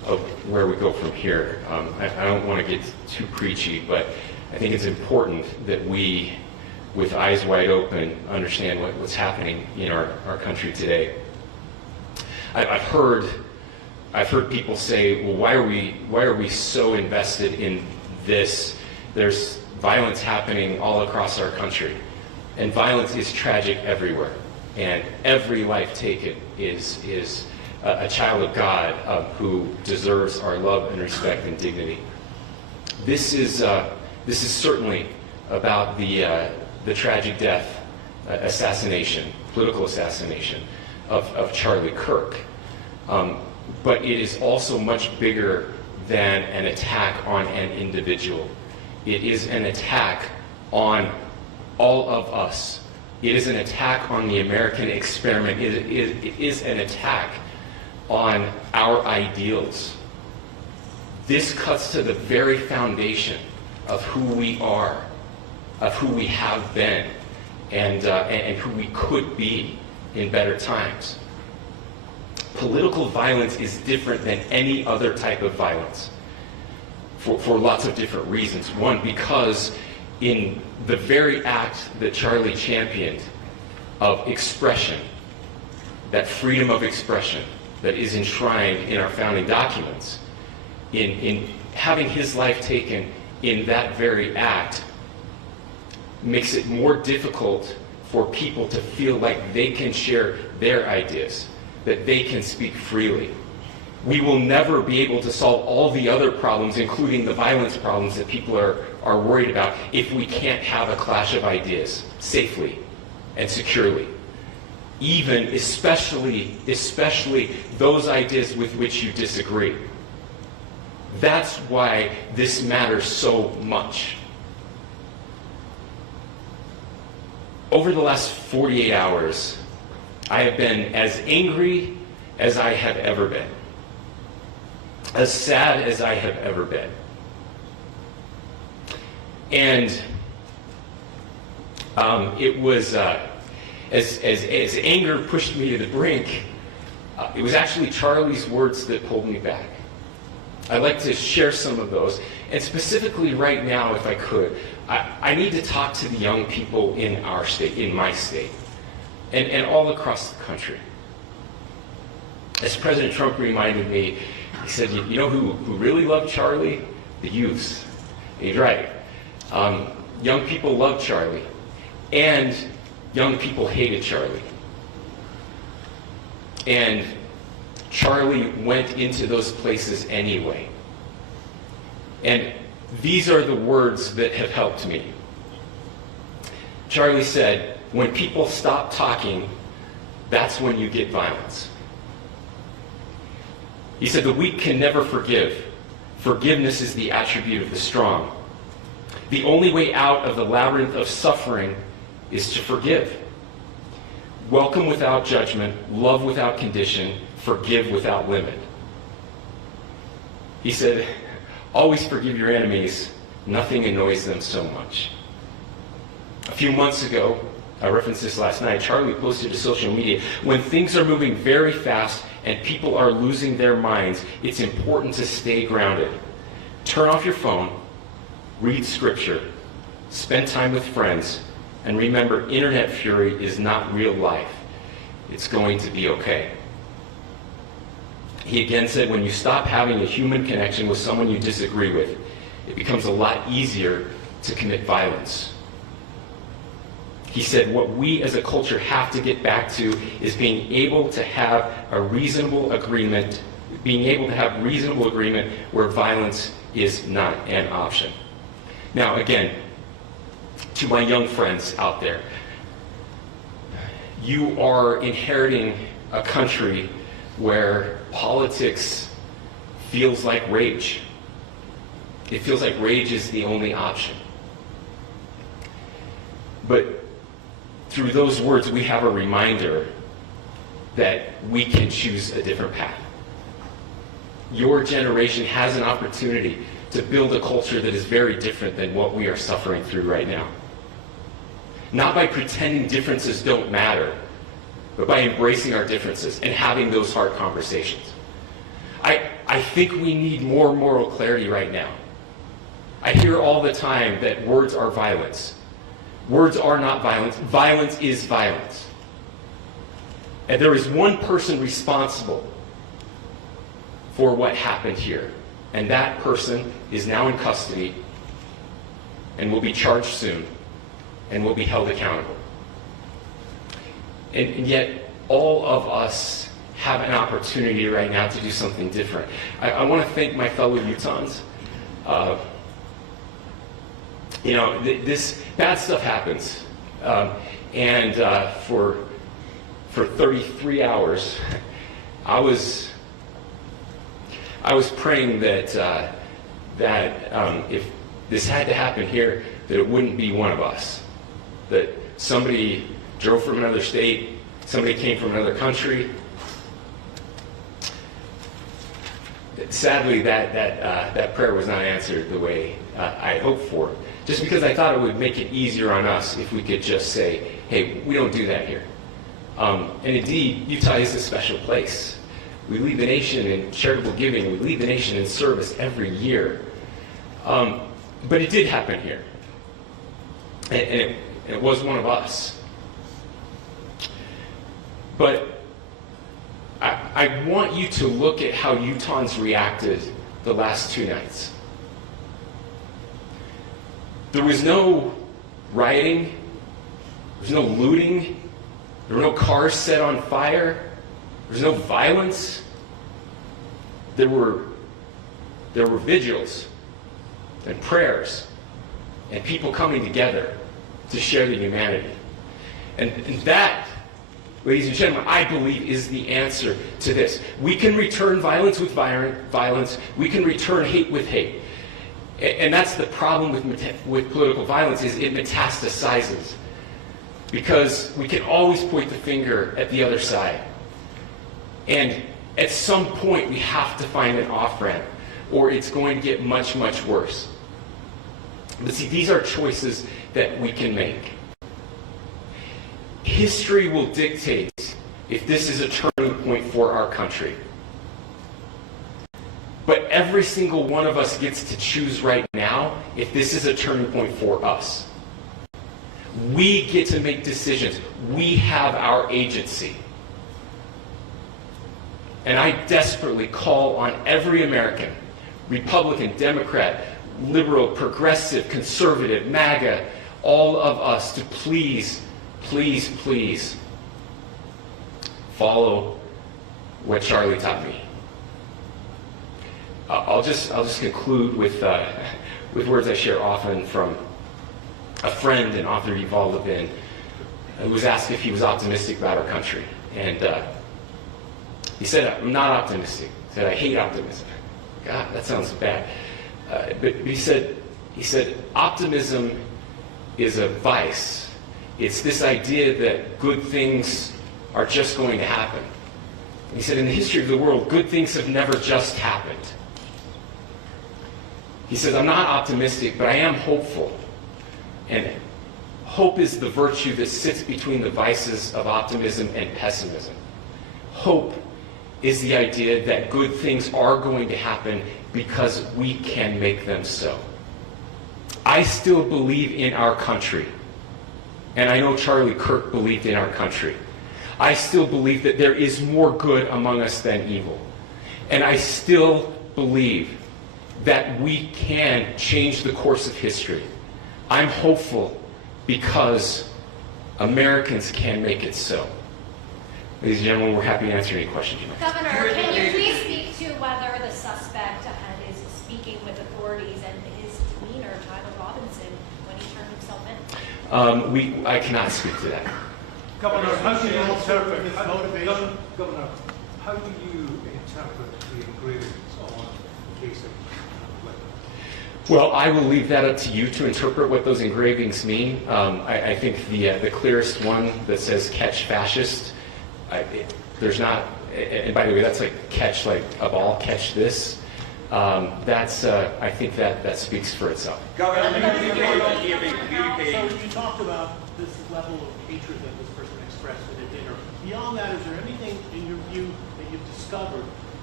where we go from here. I don't want to get too preachy, but I think it's important that we, with eyes wide open, understand what's happening in our country today. I've heard people say, well, why are we so invested in this? There's violence happening all across our country, and violence is tragic everywhere, and every life taken is a child of God who deserves our love and respect and dignity. This is certainly about the tragic death, political assassination of Charlie Kirk. But it is also much bigger than an attack on an individual. It is an attack on all of us. It is an attack on the American experiment. It is an attack on our ideals. This cuts to the very foundation of who we are, of who we have been, and who we could be in better times. Political violence is different than any other type of violence for lots of different reasons. One, because in the very act that Charlie championed of expression, that freedom of expression that is enshrined in our founding documents, in having his life taken in that very act, makes it more difficult for people to feel like they can share their ideas, that they can speak freely. We will never be able to solve all the other problems, including the violence problems that people are worried about, if we can't have a clash of ideas safely and securely. Even, especially those ideas with which you disagree. That's why this matters so much. Over the last 48 hours, I have been as angry as I have ever been, as sad as I have ever been. And it was, as anger pushed me to the brink, it was actually Charlie's words that pulled me back. I'd like to share some of those. And specifically right now, if I could, I need to talk to the young people in our state, in my state, and all across the country. As President Trump reminded me, he said, you know who really loved Charlie? The youths. He's right. Young people loved Charlie, and young people hated Charlie. And Charlie went into those places anyway. And these are the words that have helped me. Charlie said, when people stop talking, that's when you get violence. He said, the weak can never forgive. Forgiveness is the attribute of the strong. The only way out of the labyrinth of suffering is to forgive. Welcome without judgment, love without condition, forgive without limit. He said, always forgive your enemies. Nothing annoys them so much. A few months ago, I referenced this last night, Charlie posted to social media, when things are moving very fast and people are losing their minds, it's important to stay grounded. Turn off your phone, read scripture, spend time with friends, and remember, internet fury is not real life. It's going to be okay. He again said, when you stop having a human connection with someone you disagree with, it becomes a lot easier to commit violence. He said, what we as a culture have to get back to is being able to have a reasonable agreement, where violence is not an option. Now, again, to my young friends out there, you are inheriting a country where politics feels like rage. It feels like rage is the only option. But through those words, we have a reminder that we can choose a different path. Your generation has an opportunity to build a culture that is very different than what we are suffering through right now. Not by pretending differences don't matter, but by embracing our differences and having those hard conversations. I I think we need more moral clarity right now. I hear all the time that words are violence. Words are not violence. Violence is violence. And there is one person responsible for what happened here. And that person is now in custody and will be charged soon and will be held accountable. And yet, all of us have an opportunity right now to do something different. I want to thank my fellow Utahns. This bad stuff happens. For 33 hours, I was praying that if this had to happen here, that it wouldn't be one of us. That somebody drove from another state, somebody came from another country. Sadly, that prayer was not answered the way I hoped for. Just because I thought it would make it easier on us if we could just say, hey, we don't do that here. And indeed, Utah is a special place. We lead the nation in charitable giving. We lead the nation in service every year. But it did happen here. And it was one of us. But I want you to look at how Utahns reacted the last 2 nights. There was no rioting. There was no looting. There were no cars set on fire. There was no violence. There were vigils and prayers and people coming together to share the humanity. And that, ladies and gentlemen, I believe is the answer to this. We can return violence with violence. We can return hate with hate. And that's the problem with political violence, is it metastasizes. Because we can always point the finger at the other side. And at some point, we have to find an off-ramp, or it's going to get much, much worse. But see, these are choices that we can make. History will dictate if this is a turning point for our country. But every single one of us gets to choose right now if this is a turning point for us. We get to make decisions. We have our agency. And I desperately call on every American, Republican, Democrat, liberal, progressive, conservative, MAGA, all of us to please, please, please follow what Charlie taught me. I'll just conclude with words I share often from a friend and author, Yuval Levin, who was asked if he was optimistic about our country. And he said, I'm not optimistic. He said, I hate optimism. God, that sounds bad. But he said, optimism is a vice. It's this idea that good things are just going to happen. He said, in the history of the world, good things have never just happened. He says, I'm not optimistic, but I am hopeful. And hope is the virtue that sits between the vices of optimism and pessimism. Hope is the idea that good things are going to happen because we can make them so. I still believe in our country. And I know Charlie Kirk believed in our country. I still believe that there is more good among us than evil. And I still believe that we can change the course of history. I'm hopeful because Americans can make it so. Ladies and gentlemen, we're happy to answer any questions you may have. Governor, can you please speak to whether the suspect is speaking with authorities and his demeanor, Tyler Robinson, when he turned himself in? I cannot speak to that. Governor, how do you interpret his motivation? Governor, how do you interpret the engravings on the case of Well, I will leave that up to you to interpret what those engravings mean. I think the clearest one that says "catch fascist," there's not, and by the way, that's like catch like a ball, catch this. I think that speaks for itself. Governor, So you talked about this level of hatred that this person expressed at a dinner. Beyond that, is there anything in your view that you've discovered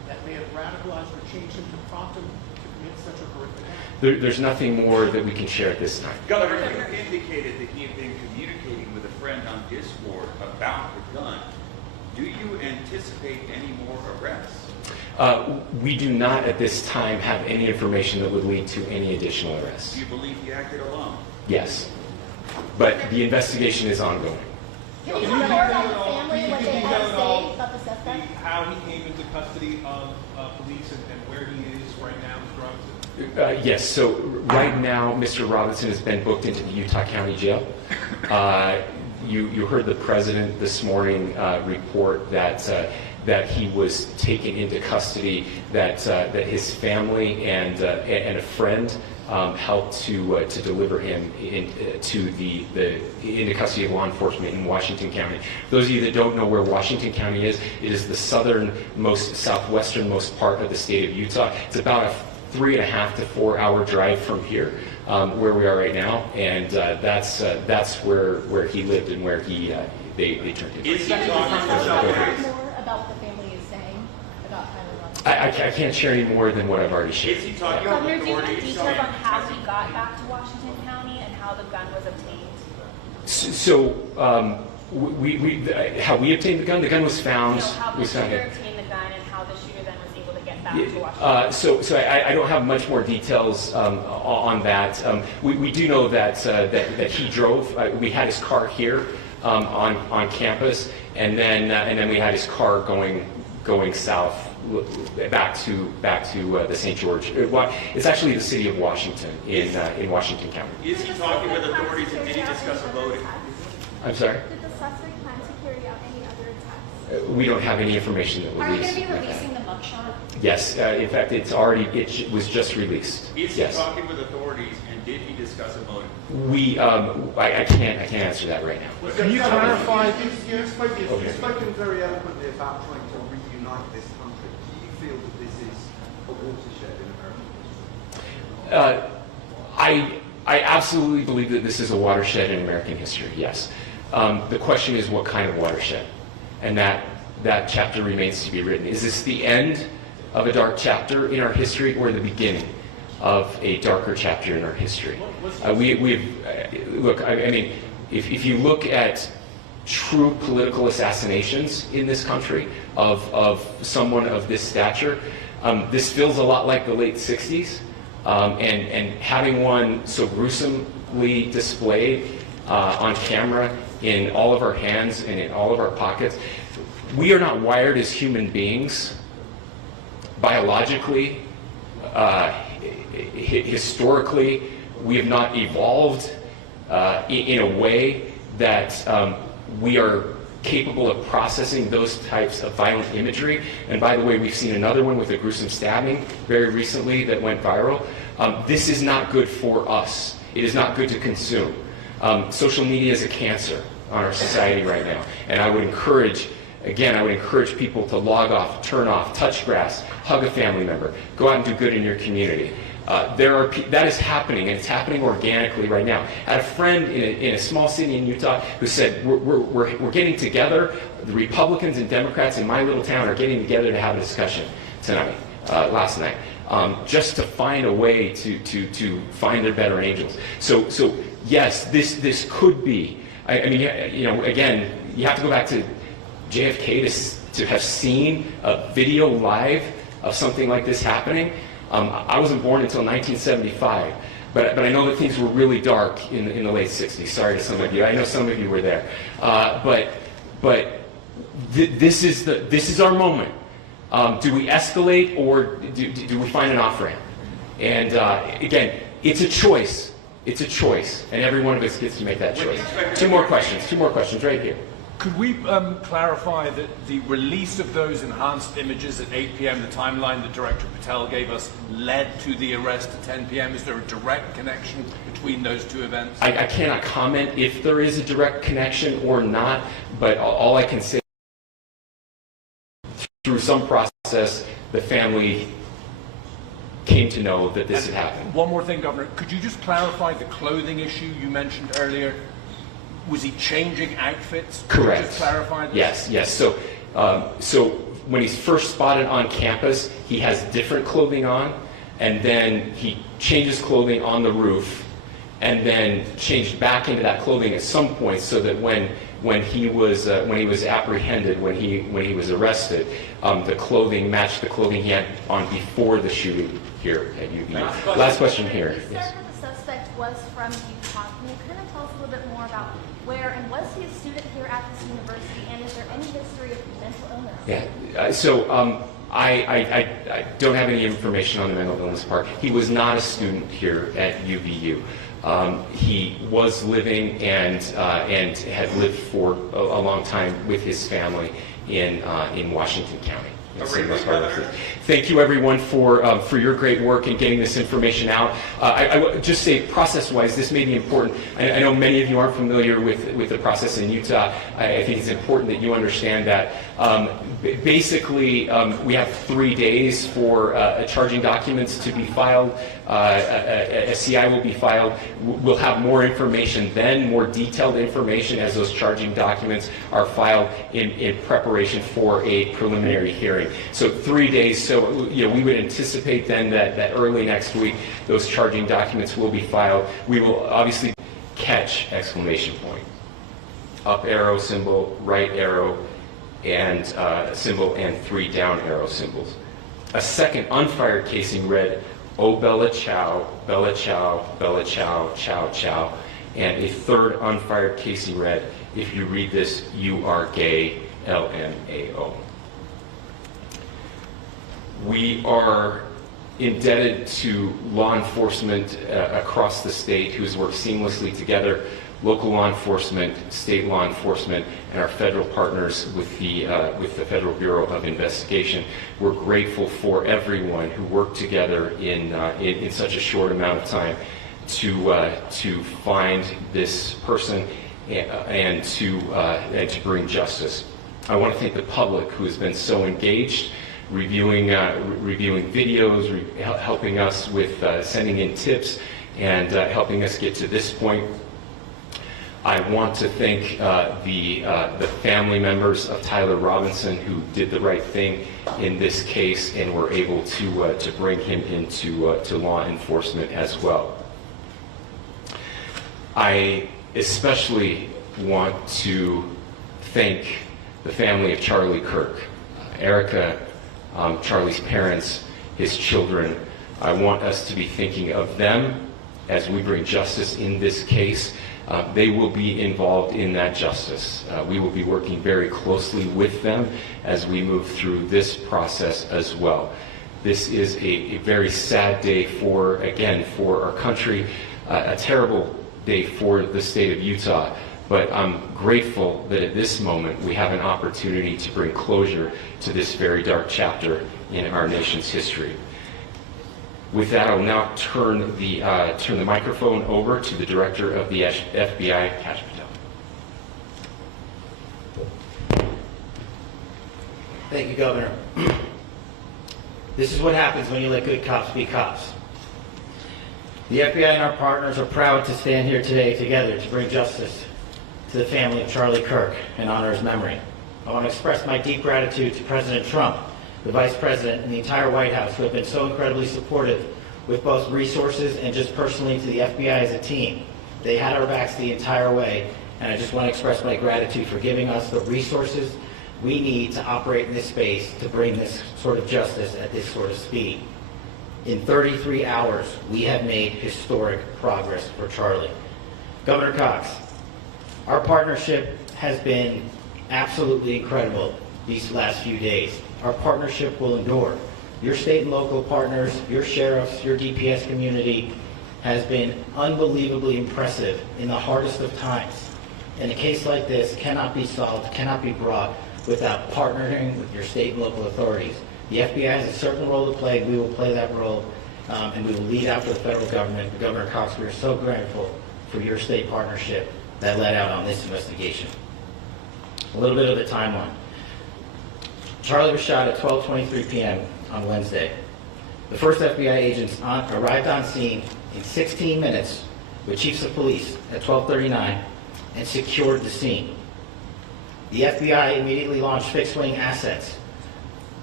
that may have radicalized or changed him to prompt him to commit such a horrific act? There's nothing more that we can share at this time. Governor, you indicated that he had been communicating with a friend on Discord about the gun. Do you anticipate any more arrests? We do not at this time have any information that would lead to any additional arrests. Do you believe he acted alone? Yes, but the investigation is ongoing. Can you talk more about the family, what they had to say about the suspect? How he came into custody of police and where he is right now, Mr. Robinson? Yes, so right now, Mr. Robinson has been booked into the Utah County Jail. You heard the president this morning report that he was taken into custody, that his family and a friend helped to deliver him into custody of law enforcement in Washington County. Those of you that don't know where Washington County is, it is the southwesternmost part of the state of Utah. It's about a 3.5 to 4 hour drive from here, where we are right now, and that's where he lived and where they turned him. Is he Can you talking talk about more about what the family is saying about I can't share any more than what I've already shared. Is he talking Governor, with do you have authorities? details on how he got back to Washington County and how the gun was obtained? So how we obtained the gun? The gun was found. You know, how the was found shooter here. obtained the gun and how the shooter then was able to get back to Washington. So I don't have much more details on that. We do know that he drove. We had his car here on campus, and then we had his car going south back to the St. George. It's actually the city of Washington in Washington County. Is he talking with authorities and did he discuss a voting? I'm sorry. Did the suspect plan to carry out any other attacks? We don't have any information that Are you released. going to be releasing the mugshot? Yes, in fact, it was just released. Is he Yes. talking with authorities and did he discuss a voting? I can't answer that right now. Can you clarify? You've spoken very eloquently about trying to reunite this country. Do you feel that this is a watershed in American history? I absolutely believe that this is a watershed in American history, yes. The question is what kind of watershed? And that chapter remains to be written. Is this the end of a dark chapter in our history or the beginning of a darker chapter in our history? Look, I mean, if you look at true political assassinations in this country of someone of this stature, this feels a lot like the late 60s. And having one so gruesomely displayed on camera in all of our hands and in all of our pockets, we are not wired as human beings biologically, historically. We have not evolved in a way that we are capable of processing those types of violent imagery. And by the way, we've seen another one with a gruesome stabbing very recently that went viral. This is not good for us. It is not good to consume. Social media is a cancer on our society right now. And I would encourage people to log off, turn off, touch grass, hug a family member, go out and do good in your community. That is happening, and it's happening organically right now. I had a friend in a small city in Utah who said, we're getting together, the Republicans and Democrats in my little town are getting together to have a discussion last night, just to find a way to find their better angels. So yes, this could be, I mean, again, you have to go back to JFK to have seen a video live of something like this happening. I wasn't born until 1975, but I know that things were really dark in the late 60s. Sorry to some of you. I know some of you were there. This is our moment. Do we escalate or do we find an off-ramp? And again, it's a choice. It's a choice, and every one of us gets to make that choice. Two more questions right here. Could we clarify that the release of those enhanced images at 8 p.m., the timeline that Director Patel gave us, led to the arrest at 10 p.m.? Is there a direct connection between those two events? I cannot comment if there is a direct connection or not, but all I can say is through some process, the family came to know that this had happened. One more thing, Governor. Could you just clarify the clothing issue you mentioned earlier? Was he changing outfits? Correct. Just clarify this? Yes. So when he's first spotted on campus, he has different clothing on, and then he changes clothing on the roof, and then changed back into that clothing at some point, so that when he was apprehended, when he was arrested, the clothing matched the clothing he had on before the shooting here at UVU. Last question here. You said Yes. that the suspect was from Utah. Can you kind of tell us a little bit more about where, and was he a student here at this university, and is there any history of mental illness? Yeah. So I don't have any information on the mental illness part. He was not a student here at UVU. He was living and had lived for a long time with his family in Washington County. Thank you, everyone, for your great work in getting this information out. I would just say, process-wise, this may be important. I know many of you aren't familiar with the process in Utah. I think it's important that you understand that. Basically, we have 3 days for charging documents to be filed. A CI will be filed. We'll have more information then, more detailed information as those charging documents are filed in preparation for a preliminary hearing. So 3 days. So we would anticipate then that early next week those charging documents will be filed. We will obviously catch exclamation point, up arrow symbol, right arrow, and symbol, and 3 down arrow symbols. A second unfired casing read, "Oh Bella Chow, Bella Chow, Bella Chow, Chow Chow," and a third unfired casing read, "If you read this, you are gay, LMAO." We are indebted to law enforcement across the state who has worked seamlessly together, local law enforcement, state law enforcement, and our federal partners with the Federal Bureau of Investigation. We're grateful for everyone who worked together in such a short amount of time to find this person and to bring justice. I want to thank the public who has been so engaged, reviewing videos, helping us with sending in tips, and helping us get to this point. I want to thank the family members of Tyler Robinson who did the right thing in this case and were able to bring him into to law enforcement as well. I especially want to thank the family of Charlie Kirk, Erica, Charlie's parents, his children. I want us to be thinking of them as we bring justice in this case. They will be involved in that justice. We will be working very closely with them as we move through this process as well. This is a very sad day for our country, a terrible day for the state of Utah. But I'm grateful that at this moment we have an opportunity to bring closure to this very dark chapter in our nation's history. With that, I'll now turn the microphone over to the Director of the FBI, Kash Patel. Thank you, Governor. This is what happens when you let good cops be cops. The FBI and our partners are proud to stand here today together to bring justice to the family of Charlie Kirk and honor his memory. I want to express my deep gratitude to President Trump, the Vice President, and the entire White House who have been so incredibly supportive with both resources and just personally to the FBI as a team. They had our backs the entire way, and I just want to express my gratitude for giving us the resources we need to operate in this space to bring this sort of justice at this sort of speed. In 33 hours, we have made historic progress for Charlie. Governor Cox, our partnership has been absolutely incredible these last few days. Our partnership will endure. Your state and local partners, your sheriffs, your DPS community has been unbelievably impressive in the hardest of times. And a case like this cannot be solved, cannot be brought without partnering with your state and local authorities. The FBI has a certain role to play. We will play that role, and we will lead after the federal government. But Governor Cox, we are so grateful for your state partnership that led out on this investigation. A little bit of the timeline. Charlie was shot at 12:23 p.m. on Wednesday. The first FBI agents arrived on scene in 16 minutes with chiefs of police at 12:39 and secured the scene. The FBI immediately launched fixed-wing assets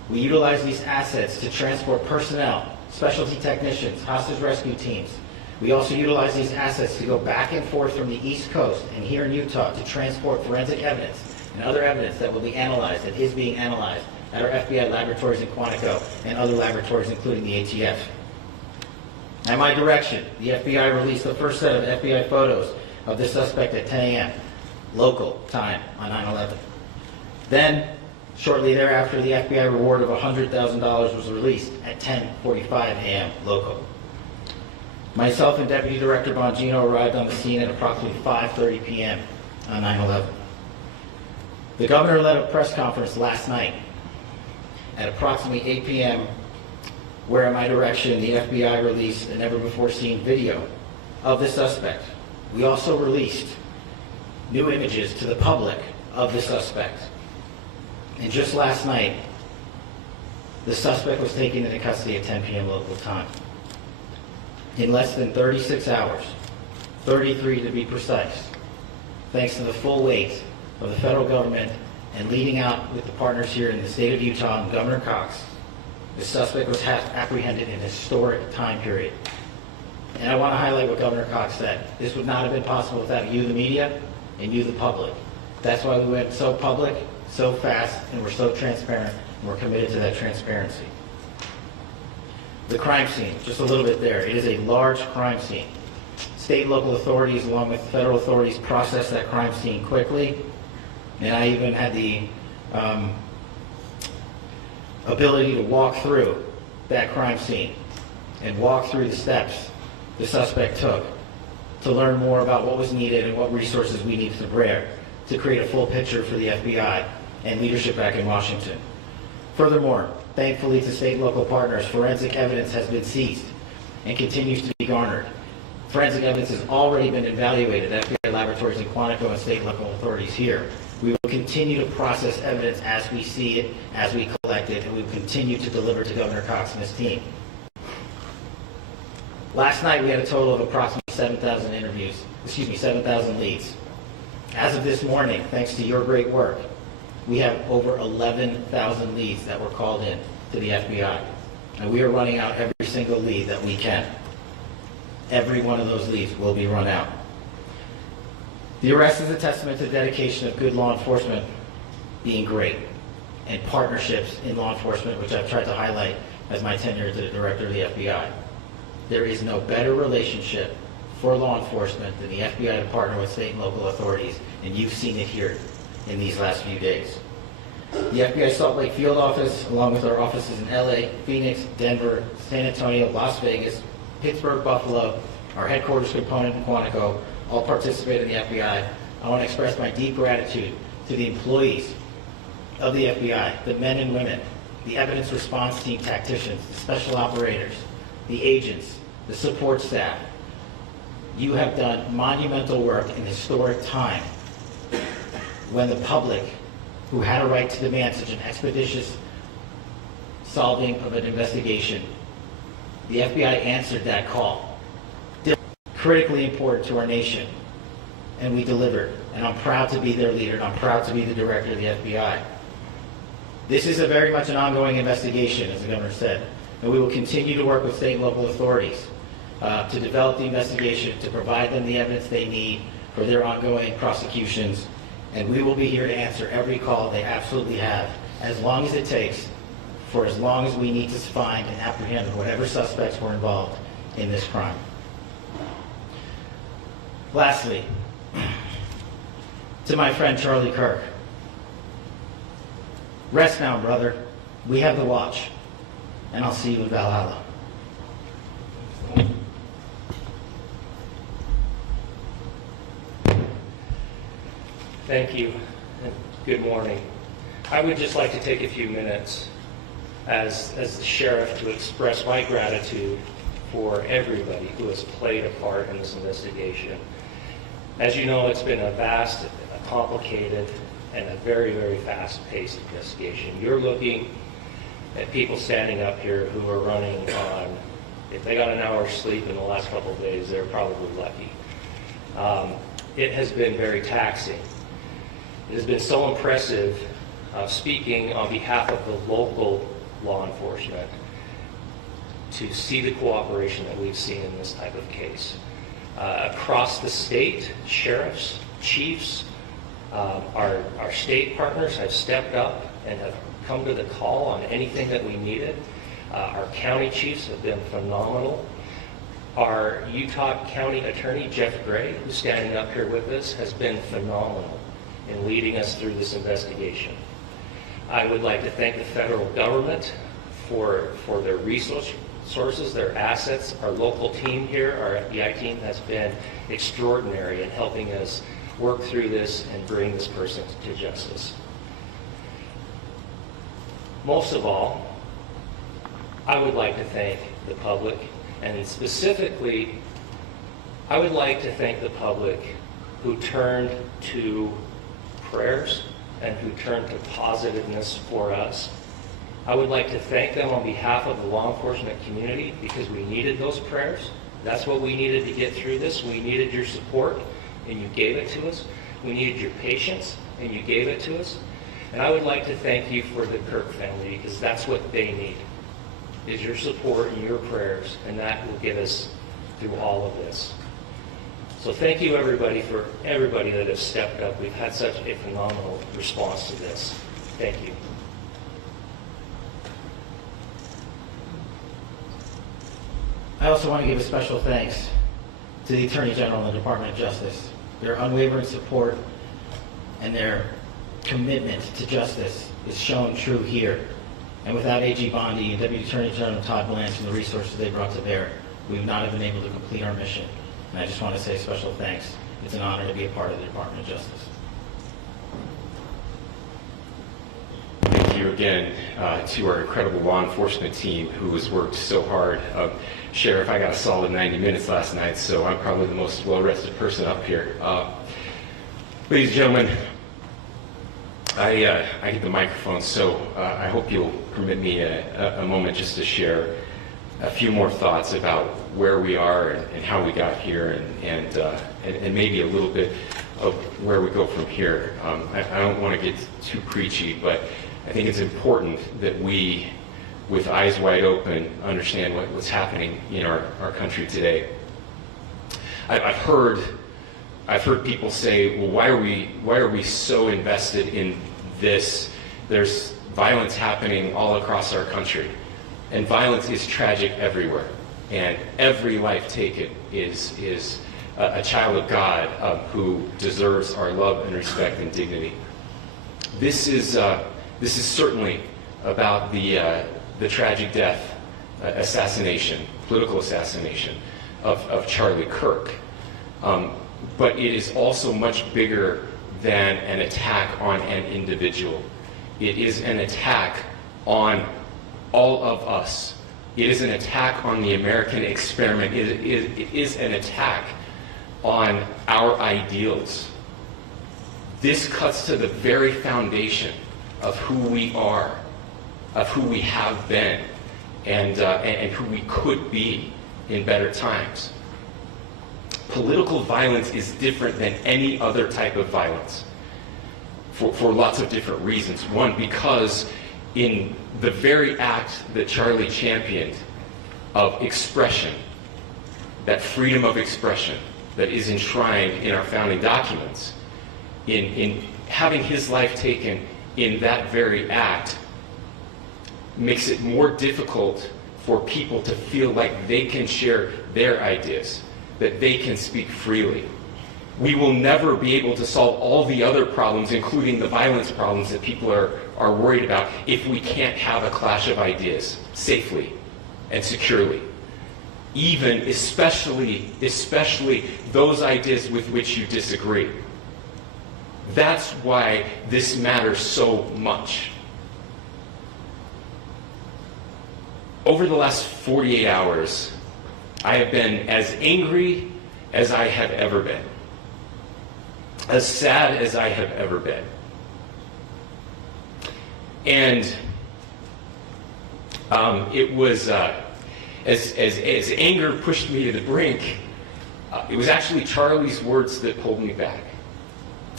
We utilize these assets to transport personnel, specialty technicians, hostage rescue teams. We also utilize these assets to go back and forth from the East Coast and here in Utah to transport forensic evidence and other evidence that will be analyzed and is being analyzed at our FBI laboratories in Quantico and other laboratories, including the ATF. At my direction, the FBI released the first set of FBI photos of the suspect at 10 a.m. local time on 9/11. Then, shortly thereafter, the FBI reward of $100,000 was released at 10:45 a.m. local. Myself and Deputy Director Bongino arrived on the scene at approximately 5:30 p.m. on 9/11. The governor led a press conference last night at approximately 8 p.m., where at my direction, the FBI released a never-before-seen video of the suspect. We also released new images to the public of the suspect. And just last night, the suspect was taken into custody at 10 p.m. local time. In less than 36 hours, 33 to be precise, thanks to the full weight of the federal government and leading out with the partners here in the state of Utah and Governor Cox, the suspect was apprehended in a historic time period. And I want to highlight what Governor Cox said. This would not have been possible without you, the media, and you, the public. That's why we went so public, so fast, and we're so transparent, and we're committed to that transparency. The crime scene, just a little bit there. It is a large crime scene. State and local authorities, along with federal authorities, processed that crime scene quickly, and I even had the ability to walk through that crime scene and walk through the steps the suspect took to learn more about what was needed and what resources we needed to bear to create a full picture for the FBI and leadership back in Washington. Furthermore, thankfully to state and local partners, forensic evidence has been seized and continues to be garnered. Forensic evidence has already been evaluated at FBI laboratories in Quantico and state and local authorities here. We will continue to process evidence as we see it, as we collect it, and we will continue to deliver to Governor Cox and his team. Last night we had a total of approximately 7,000 leads. As of this morning, thanks to your great work, we have over 11,000 leads that were called in to the FBI. And we are running out every single lead that we can. Every one of those leads will be run out. The arrest is a testament to the dedication of good law enforcement being great, and partnerships in law enforcement, which I've tried to highlight as my tenure as the director of the FBI. There is no better relationship for law enforcement than the FBI to partner with state and local authorities, and you've seen it here in these last few days. The FBI Salt Lake Field Office, along with our offices in LA, Phoenix, Denver, San Antonio, Las Vegas, Pittsburgh, Buffalo, our headquarters component in Quantico, all participate in the FBI. I want to express my deep gratitude to the employees of the FBI, the men and women, the evidence response team tacticians, the special operators, the agents, the support staff. You have done monumental work in historic time when the public, who had a right to demand such an expeditious solving of an investigation, the FBI answered that call. Critically important to our nation, and we delivered. And I'm proud to be their leader, and I'm proud to be the director of the FBI. This is very much an ongoing investigation, as the governor said, and we will continue to work with state and local authorities to develop the investigation, to provide them the evidence they need for their ongoing prosecutions, and we will be here to answer every call they absolutely have, as long as it takes, for as long as we need to find and apprehend whatever suspects were involved in this crime. Lastly, to my friend Charlie Kirk, rest now, brother. We have the watch, and I'll see you in Valhalla. Thank you, and good morning. I would just like to take a few minutes as the sheriff to express my gratitude for everybody who has played a part in this investigation. As you know, it's been a vast, complicated, and a very, very fast-paced investigation. You're looking at people standing up here who are running on, if they got an hour's sleep in the last couple of days, they're probably lucky. It has been very taxing. It has been so impressive speaking on behalf of the local law enforcement to see the cooperation that we've seen in this type of case. Across the state, sheriffs, chiefs, our state partners have stepped up and have come to the call on anything that we needed. Our county chiefs have been phenomenal. Our Utah County Attorney, Jeff Gray, who's standing up here with us, has been phenomenal in leading us through this investigation. I would like to thank the federal government for their resources, their assets. Our local team here, our FBI team, has been extraordinary in helping us work through this and bring this person to justice. Most of all, I would like to thank the public, and specifically, I would like to thank the public who turned to prayers and who turned to positiveness for us. I would like to thank them on behalf of the law enforcement community, because we needed those prayers. That's what we needed to get through this. We needed your support, and you gave it to us. We needed your patience, and you gave it to us. And I would like to thank you for the Kirk family, because that's what they need, is your support and your prayers, and that will get us through all of this. So thank you, everybody, for everybody that has stepped up. We've had such a phenomenal response to this. Thank you. I also want to give a special thanks to the Attorney General and the Department of Justice. Their unwavering support and their commitment to justice is shown true here. And without AG Bondi and Deputy Attorney General Todd Blanche and the resources they brought to bear, we would not have been able to complete our mission. And I just want to say special thanks. It's an honor to be a part of the Department of Justice. Thank you again to our incredible law enforcement team who has worked so hard. Sheriff, I got a solid 90 minutes last night, so I'm probably the most well-rested person up here. Ladies and gentlemen, I get the microphone, so I hope you'll permit me a moment just to share a few more thoughts about where we are and how we got here, and maybe a little bit of where we go from here. I don't want to get too preachy, but I think it's important that we, with eyes wide open, understand what's happening in our country today. I've heard people say, well, why are we so invested in this? There's violence happening all across our country, and violence is tragic everywhere, and every life taken is a child of God who deserves our love and respect and dignity. This is certainly about the tragic death, political assassination of Charlie Kirk. But it is also much bigger than an attack on an individual. It is an attack on all of us. It is an attack on the American experiment. It is an attack on our ideals. This cuts to the very foundation of who we are, of who we have been, and who we could be in better times. Political violence is different than any other type of violence for lots of different reasons. One, because in the very act that Charlie championed of expression, that freedom of expression that is enshrined in our founding documents, in having his life taken in that very act, makes it more difficult for people to feel like they can share their ideas, that they can speak freely. We will never be able to solve all the other problems, including the violence problems that people are worried about, if we can't have a clash of ideas safely and securely. Even, especially those ideas with which you disagree. That's why this matters so much. Over the last 48 hours, I have been as angry as I have ever been, as sad as I have ever been. And it was, as anger pushed me to the brink, it was actually Charlie's words that pulled me back.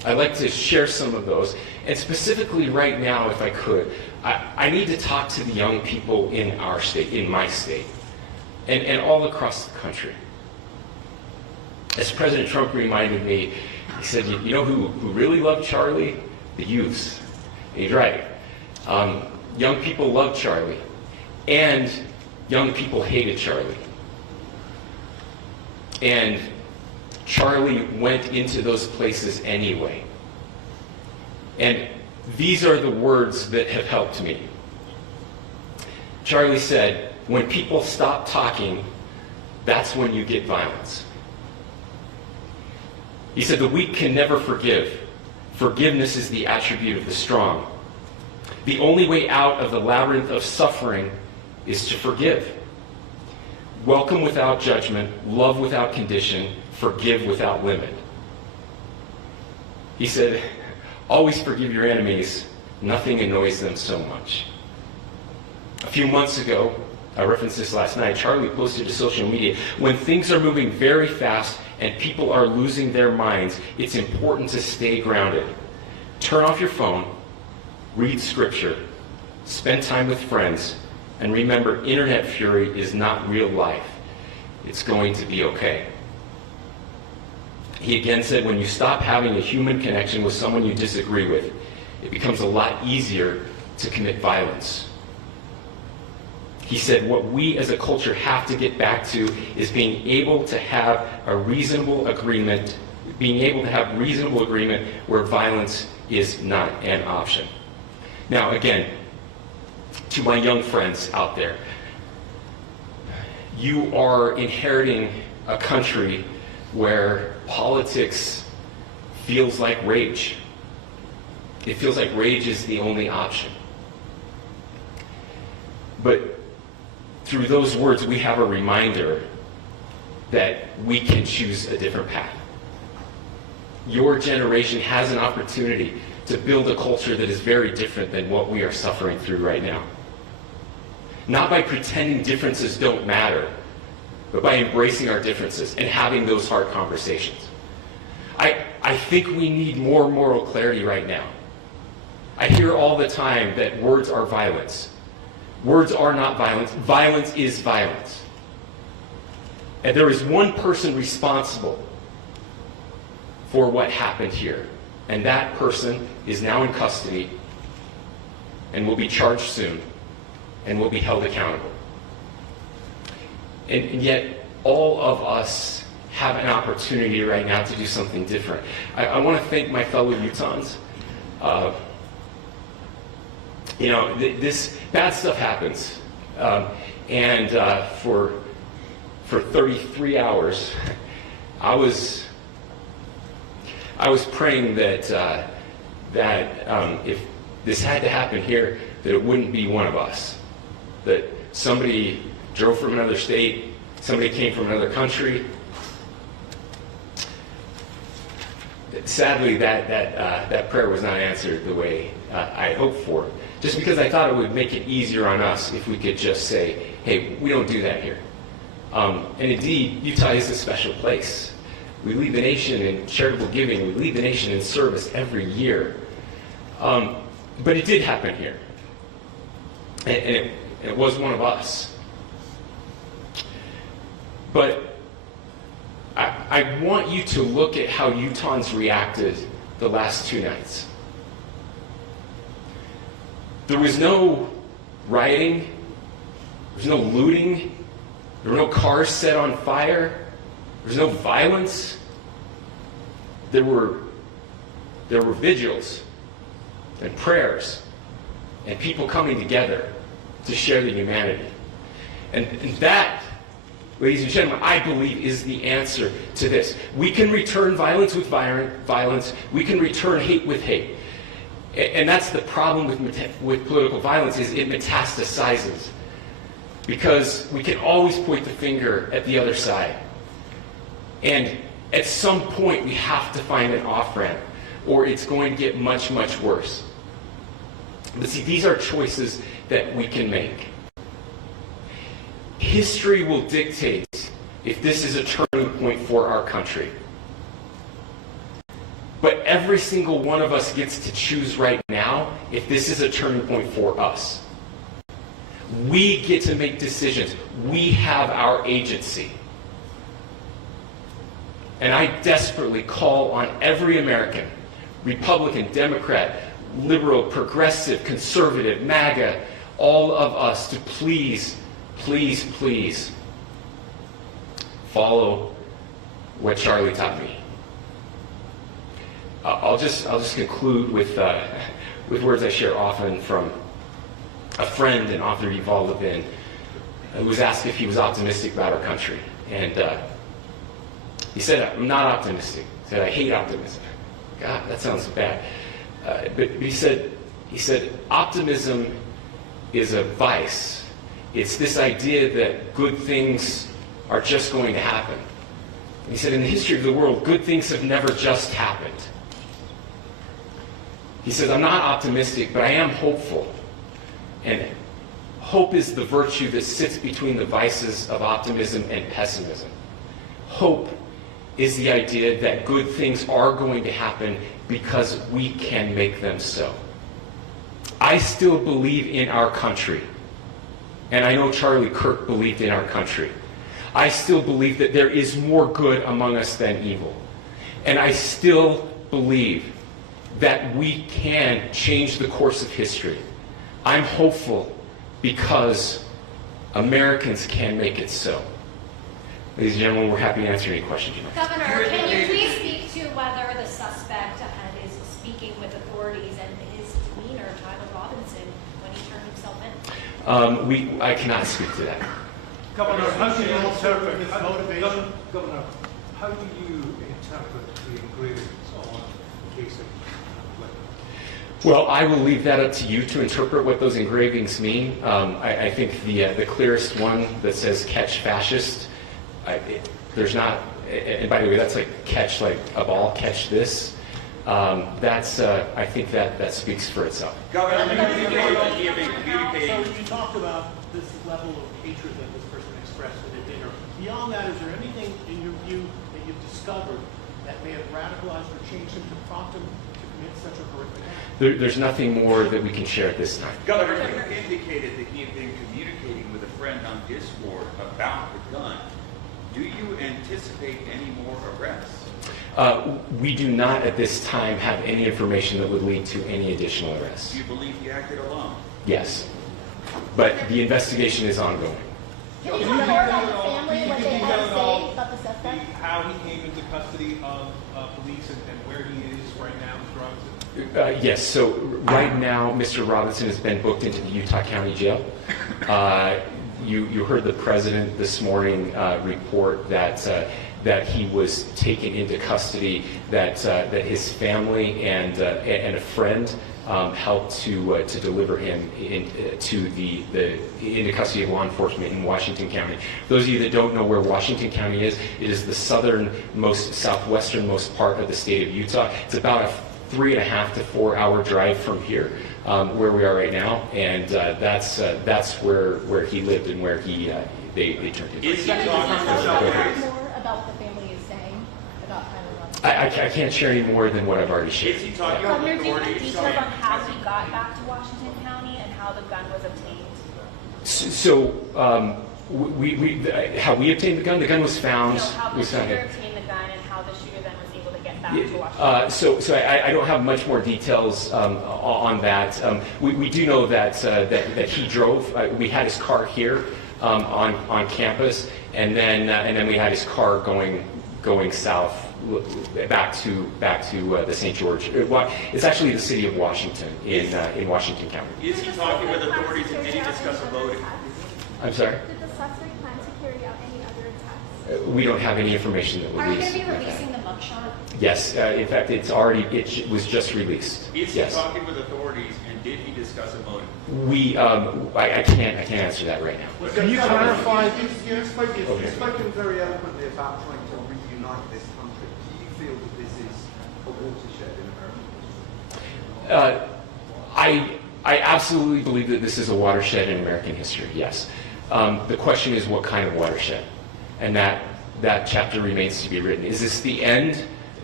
I'd like to share some of those. And specifically right now, if I could, I need to talk to the young people in our state, in my state, and all across the country. As President Trump reminded me, he said, you know who really loved Charlie? The youths. And he's right. Young people loved Charlie, and young people hated Charlie. And Charlie went into those places anyway. And these are the words that have helped me. Charlie said, when people stop talking, that's when you get violence. He said, the weak can never forgive. Forgiveness is the attribute of the strong. The only way out of the labyrinth of suffering is to forgive. Welcome without judgment, love without condition, forgive without limit. He said, always forgive your enemies. Nothing annoys them so much. A few months ago, I referenced this last night, Charlie posted to social media, when things are moving very fast and people are losing their minds, it's important to stay grounded. Turn off your phone, read scripture, spend time with friends, and remember, internet fury is not real life. It's going to be okay. He again said, when you stop having a human connection with someone you disagree with, it becomes a lot easier to commit violence. He said, what we as a culture have to get back to is being able to have a reasonable agreement, where violence is not an option. Now, again, to my young friends out there, you are inheriting a country where politics feels like rage. It feels like rage is the only option. But through those words, we have a reminder that we can choose a different path. Your generation has an opportunity to build a culture that is very different than what we are suffering through right now. Not by pretending differences don't matter, but by embracing our differences and having those hard conversations. I think we need more moral clarity right now. I hear all the time that words are violence. Words are not violence. Violence is violence. And there is one person responsible for what happened here. And that person is now in custody and will be charged soon and will be held accountable. And yet, all of us have an opportunity right now to do something different. I want to thank my fellow Utahns. This bad stuff happens. For 33 hours, I was praying that if this had to happen here, that it wouldn't be one of us. That somebody drove from another state, somebody came from another country. Sadly, that prayer was not answered the way I hoped for. Just because I thought it would make it easier on us if we could just say, hey, we don't do that here. And indeed, Utah is a special place. We lead the nation in charitable giving. We lead the nation in service every year. But it did happen here. And it was one of us. But I want you to look at how Utahns reacted the last 2 nights. There was no rioting. There was no looting. There were no cars set on fire. There was no violence. There were vigils and prayers and people coming together to share the humanity. And that, ladies and gentlemen, I believe is the answer to this. We can return violence with violence. We can return hate with hate. And that's the problem with political violence, is it metastasizes. Because we can always point the finger at the other side. And at some point, we have to find an off-ramp, or it's going to get much, much worse. But see, these are choices that we can make. History will dictate if this is a turning point for our country. But every single one of us gets to choose right now if this is a turning point for us. We get to make decisions. We have our agency. And I desperately call on every American, Republican, Democrat, liberal, progressive, conservative, MAGA, all of us to please, please, please follow what Charlie taught me. I'll just conclude with words I share often from a friend and author Yuval Levin, who was asked if he was optimistic about our country, and he said, "I'm not optimistic." He said, "I hate optimism." God, that sounds bad. But he said, optimism is a vice. It's this idea that good things are just going to happen. He said, in the history of the world, good things have never just happened. He says, I'm not optimistic, but I am hopeful. And hope is the virtue that sits between the vices of optimism and pessimism. Hope is the idea that good things are going to happen because we can make them so. I still believe in our country. And I know Charlie Kirk believed in our country. I still believe that there is more good among us than evil. And I still believe that we can change the course of history. I'm hopeful because Americans can make it so. Ladies and gentlemen, we're happy to answer any questions you might have. Governor, can you please speak to whether the suspect is speaking with authorities and his demeanor, Tyler Robinson, when he turned himself in? I cannot speak to that. Governor, how do you interpret his motivation? Governor, how do you interpret the engravings on the case of Well, I will leave that up to you to interpret what those engravings mean. I think the clearest one that says "catch fascist," there's not, and by the way, that's like catch like a ball, catch this. I think that speaks for itself. Governor, so you talked about this level of hatred that this person expressed at a dinner. Beyond that, is there anything in your view that you've discovered that may have radicalized or changed him to prompt him to commit such a horrific act? There's nothing more that we can share at this time. Governor, you indicated that he had been communicating with a friend on Discord about the gun. Do you anticipate any more arrests? We do not at this time have any information that would lead to any additional arrests. Do you believe he acted alone? Yes, but the investigation is ongoing. Can you tell more about the family, what they had to say about the suspect? How he came into custody of police and where he is right now, Mr. Robinson? Yes, so right now, Mr. Robinson has been booked into the Utah County Jail. You heard the president this morning report that he was taken into custody, that his family and a friend helped to deliver him into custody of law enforcement in Washington County. Those of you that don't know where Washington County is, it is the southernmost, southwesternmost part of the state of Utah. It's about a 3.5 to 4 hour drive from here, where we are right now, and that's where he lived and where they turned him. Is he Can you talking tell about us more about what the family is saying about Tyler Robinson? I can't share any more than what I've already shared. Is he talking about Governor, do you have authorities? details on how he got back to Washington County and how the gun was obtained? So how we obtained the gun? The gun was found. You know, how the was found shooter here. obtained the gun and how the shooter then was able to get back to Washington. So I don't have much more details on that. We do know that he drove. We had his car here on campus, and then we had his car going south back to the St. George. It's actually the city of Washington in Washington County. Is he talking with authorities and did he discuss a motive? I'm sorry. Did the suspect plan to carry out any other attacks? We don't have any information that Are you released. going to be releasing the mugshot? Yes, in fact, it was just released. Is he Yes. talking with authorities and did he discuss a motive? I can't answer that right now. Can you clarify? You've spoken very eloquently about trying to reunite this country. Do you feel that this is a watershed in American history? I absolutely believe that this is a watershed in American history, yes. The question is what kind of watershed? And that chapter remains to be written. Is this the end?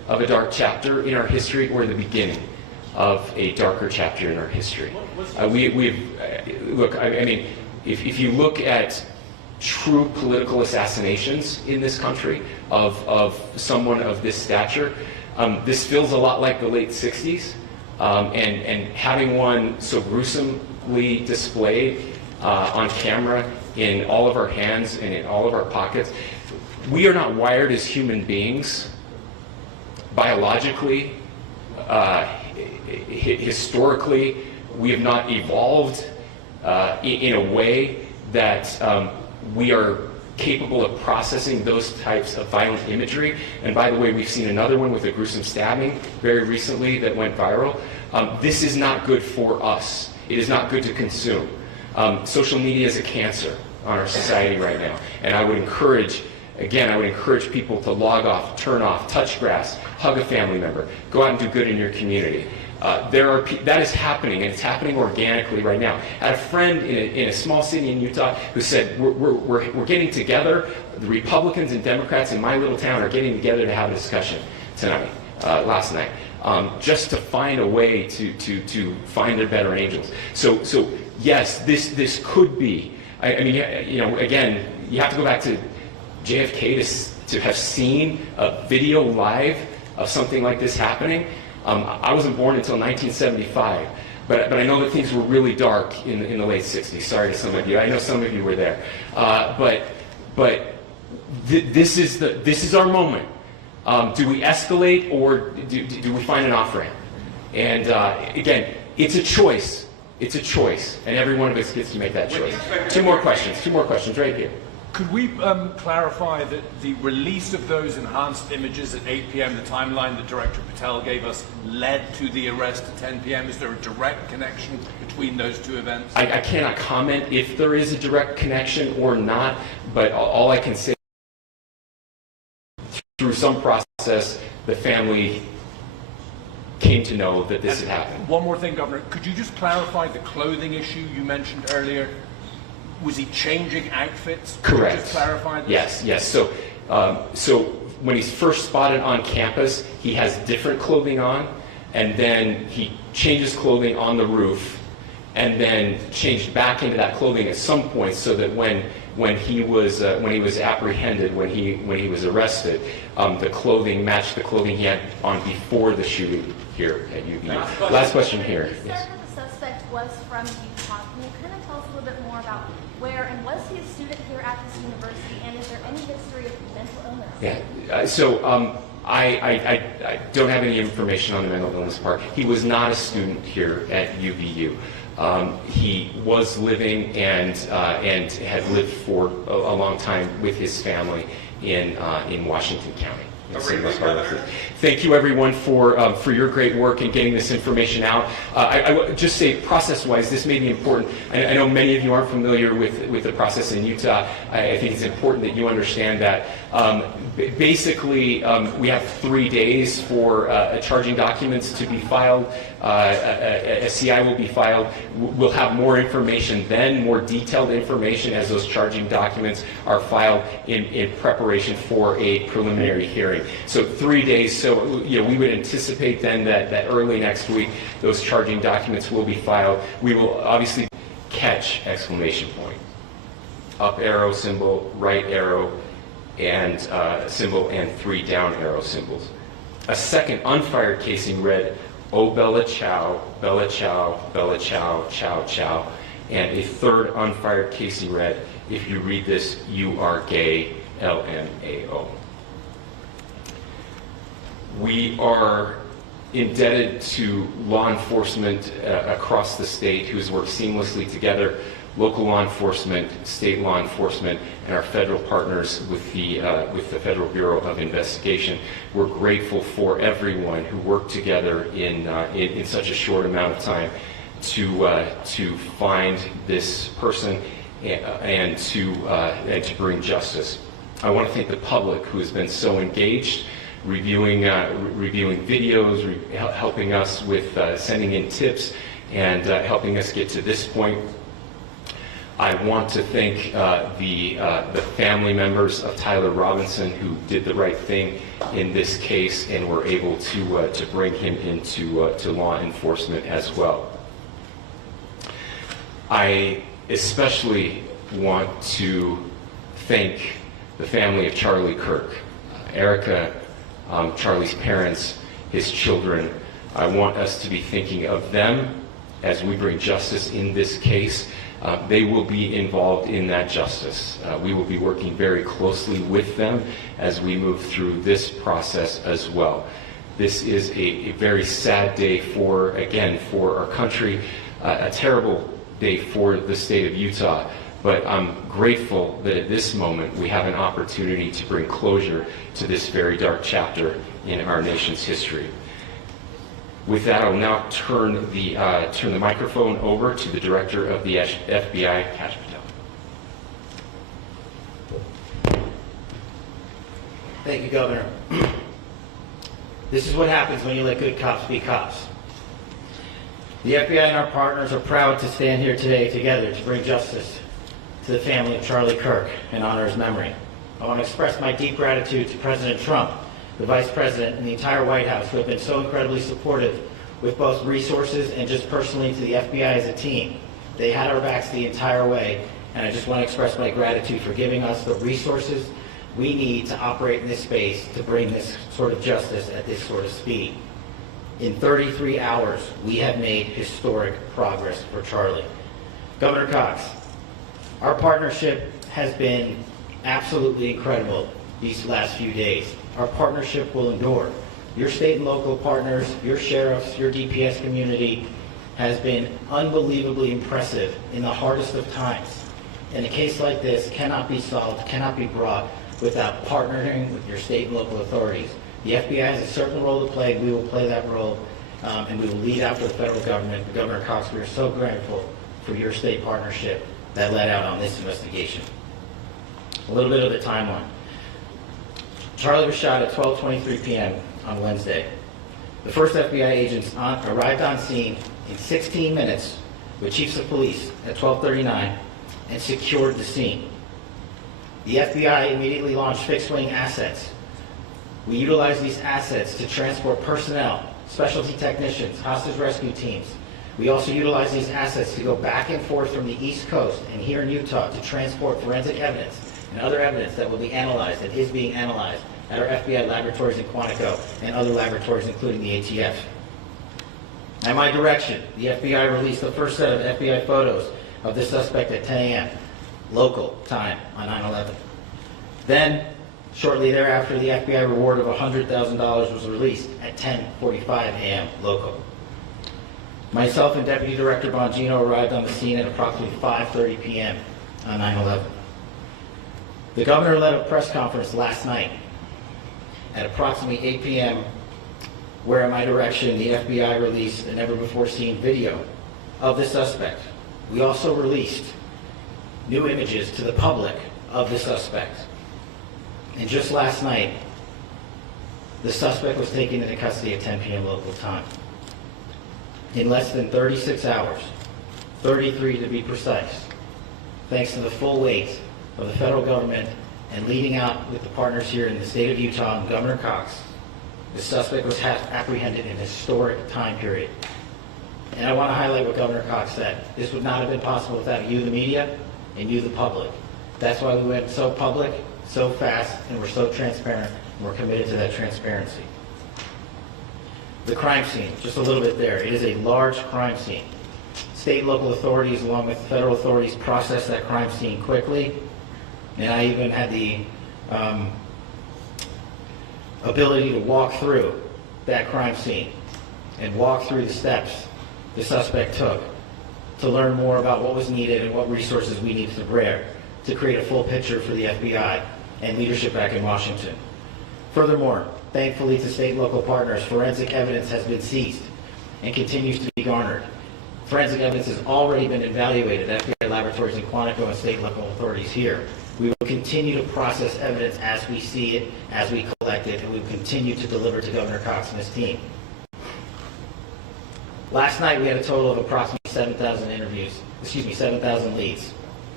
of a dark chapter in our history or the beginning of a darker chapter in our history. Look, I mean, if you look at true political assassinations in this country of someone of this stature, this feels a lot like the late 60s, and having one so gruesomely displayed on camera in all of our hands and in all of our pockets. We are not wired as human beings biologically, historically. We have not evolved in a way that we are capable of processing those types of violent imagery. And by the way, we've seen another one with a gruesome stabbing very recently that went viral. This is not good for us. It is not good to consume. Social media is a cancer on our society right now. And I would encourage people to log off, turn off, touch grass, hug a family member, go out and do good in your community. That is happening, and it's happening organically right now. I had a friend in a small city in Utah who said, we're getting together, the Republicans and Democrats in my little town are getting together to have a discussion last night, just to find a way to find their better angels. So yes, this could be, I mean, again, you have to go back to JFK to have seen a video live of something like this happening. I wasn't born until 1975, but I know that things were really dark in the late 60s. Sorry to some of you. I know some of you were there. This is our moment. Do we escalate, or do we find an off-ramp? And again, it's a choice. It's a choice, and every one of us gets to make that choice. Two more questions right here. Could we clarify that the release of those enhanced images at 8 p.m., the timeline that Director Patel gave us, led to the arrest at 10 p.m.? Is there a direct connection between those two events? I cannot comment if there is a direct connection or not, but all I can say is through some process, the family came to know that this had happened. One more thing, Governor. Could you just clarify the clothing issue you mentioned earlier? Was he changing outfits? Correct. Could you just clarify this? Yes. So when he's first spotted on campus, he has different clothing on, and then he changes clothing on the roof, and then changed back into that clothing at some point, so that when he was apprehended, when he was arrested, the clothing matched the clothing he had on before the shooting here at UVU. Last question here. You said that the suspect was from Utah. Can you kind of tell us a little bit more about where, and was he a student here at this university, and is there any history of mental illness? Yeah. So I don't have any information on the mental illness part. He was not a student here at UVU. He was living and had lived for a long time with his family in Washington County. Thank you, everyone, for your great work in getting this information out. I would just say, process-wise, this may be important. I know many of you aren't familiar with the process in Utah. I think it's important that you understand that. Basically, we have 3 days for charging documents to be filed. A CI will be filed. We'll have more information then, more detailed information as those charging documents are filed in preparation for a preliminary hearing. So 3 days. So we would anticipate then that early next week those charging documents will be filed. We will obviously catch exclamation point, up arrow symbol, right arrow, and symbol, and 3 down arrow symbols. A second unfired casing read, "Oh Bella Chow, Bella Chow, Bella Chow, Chow Chow," and a third unfired casing read, "If you read this, you are gay, LMAO." We are indebted to law enforcement across the state who has worked seamlessly together, local law enforcement, state law enforcement, and our federal partners with the Federal Bureau of Investigation. We're grateful for everyone who worked together in such a short amount of time to find this person and to bring justice. I want to thank the public who has been so engaged, reviewing videos, helping us with sending in tips, and helping us get to this point. I want to thank the family members of Tyler Robinson who did the right thing in this case and were able to bring him into to law enforcement as well. I especially want to thank the family of Charlie Kirk, Erica, Charlie's parents, his children. I want us to be thinking of them as we bring justice in this case. They will be involved in that justice. We will be working very closely with them as we move through this process as well. This is a very sad day for our country, a terrible day for the state of Utah, but I'm grateful that at this moment we have an opportunity to bring closure to this very dark chapter in our nation's history. With that, I'll now turn the microphone over to the Director of the FBI, Kash Patel. Thank you, Governor. This is what happens when you let good cops be cops. The FBI and our partners are proud to stand here today together to bring justice to the family of Charlie Kirk and honor his memory. I want to express my deep gratitude to President Trump, the Vice President, and the entire White House who have been so incredibly supportive with both resources and just personally to the FBI as a team. They had our backs the entire way, and I just want to express my gratitude for giving us the resources we need to operate in this space to bring this sort of justice at this sort of speed. In 33 hours, we have made historic progress for Charlie. Governor Cox, our partnership has been absolutely incredible these last few days. Our partnership will endure. Your state and local partners, your sheriffs, your DPS community has been unbelievably impressive in the hardest of times. And a case like this cannot be solved, cannot be brought without partnering with your state and local authorities. The FBI has a certain role to play. We will play that role, and we will lead after the federal government. But Governor Cox, we are so grateful for your state partnership that led out on this investigation. A little bit of the timeline. Charlie was shot at 12:23 p.m. on Wednesday. The first FBI agents arrived on scene in 16 minutes with chiefs of police at 12:39 and secured the scene. The FBI immediately launched fixed-wing assets. We utilized these assets to transport personnel, specialty technicians, hostage rescue teams. We also utilized these assets to go back and forth from the East Coast and here in Utah to transport forensic evidence and other evidence that will be analyzed and is being analyzed at our FBI laboratories in Quantico and other laboratories, including the ATF. At my direction, the FBI released the first set of FBI photos of the suspect at 10 a.m. local time on 9/11. Then, shortly thereafter, the FBI reward of $100,000 was released at 10:45 a.m. local. Myself and Deputy Director Bongino arrived on the scene at approximately 5:30 p.m. on 9/11. The governor led a press conference last night at approximately 8 p.m., where at my direction, the FBI released a never-before-seen video of the suspect. We also released new images to the public of the suspect. And just last night, the suspect was taken into custody at 10 p.m. local time. In less than 36 hours, 33 to be precise, thanks to the full weight of the federal government and leading out with the partners here in the state of Utah and Governor Cox, the suspect was apprehended in a historic time period. And I want to highlight what Governor Cox said. This would not have been possible without you, the media, and you, the public. That's why we went so public, so fast, and we're so transparent, and we're committed to that transparency. The crime scene, just a little bit there. It is a large crime scene. State and local authorities, along with federal authorities, processed that crime scene quickly, and I even had the ability to walk through that crime scene and walk through the steps the suspect took to learn more about what was needed and what resources we needed to bear to create a full picture for the FBI and leadership back in Washington. Furthermore, thankfully to state and local partners, forensic evidence has been seized and continues to be garnered. Forensic evidence has already been evaluated at FBI laboratories in Quantico and state and local authorities here. We will continue to process evidence as we see it, as we collect it, and we will continue to deliver to Governor Cox and his team. Last night we had a total of approximately 7,000 leads.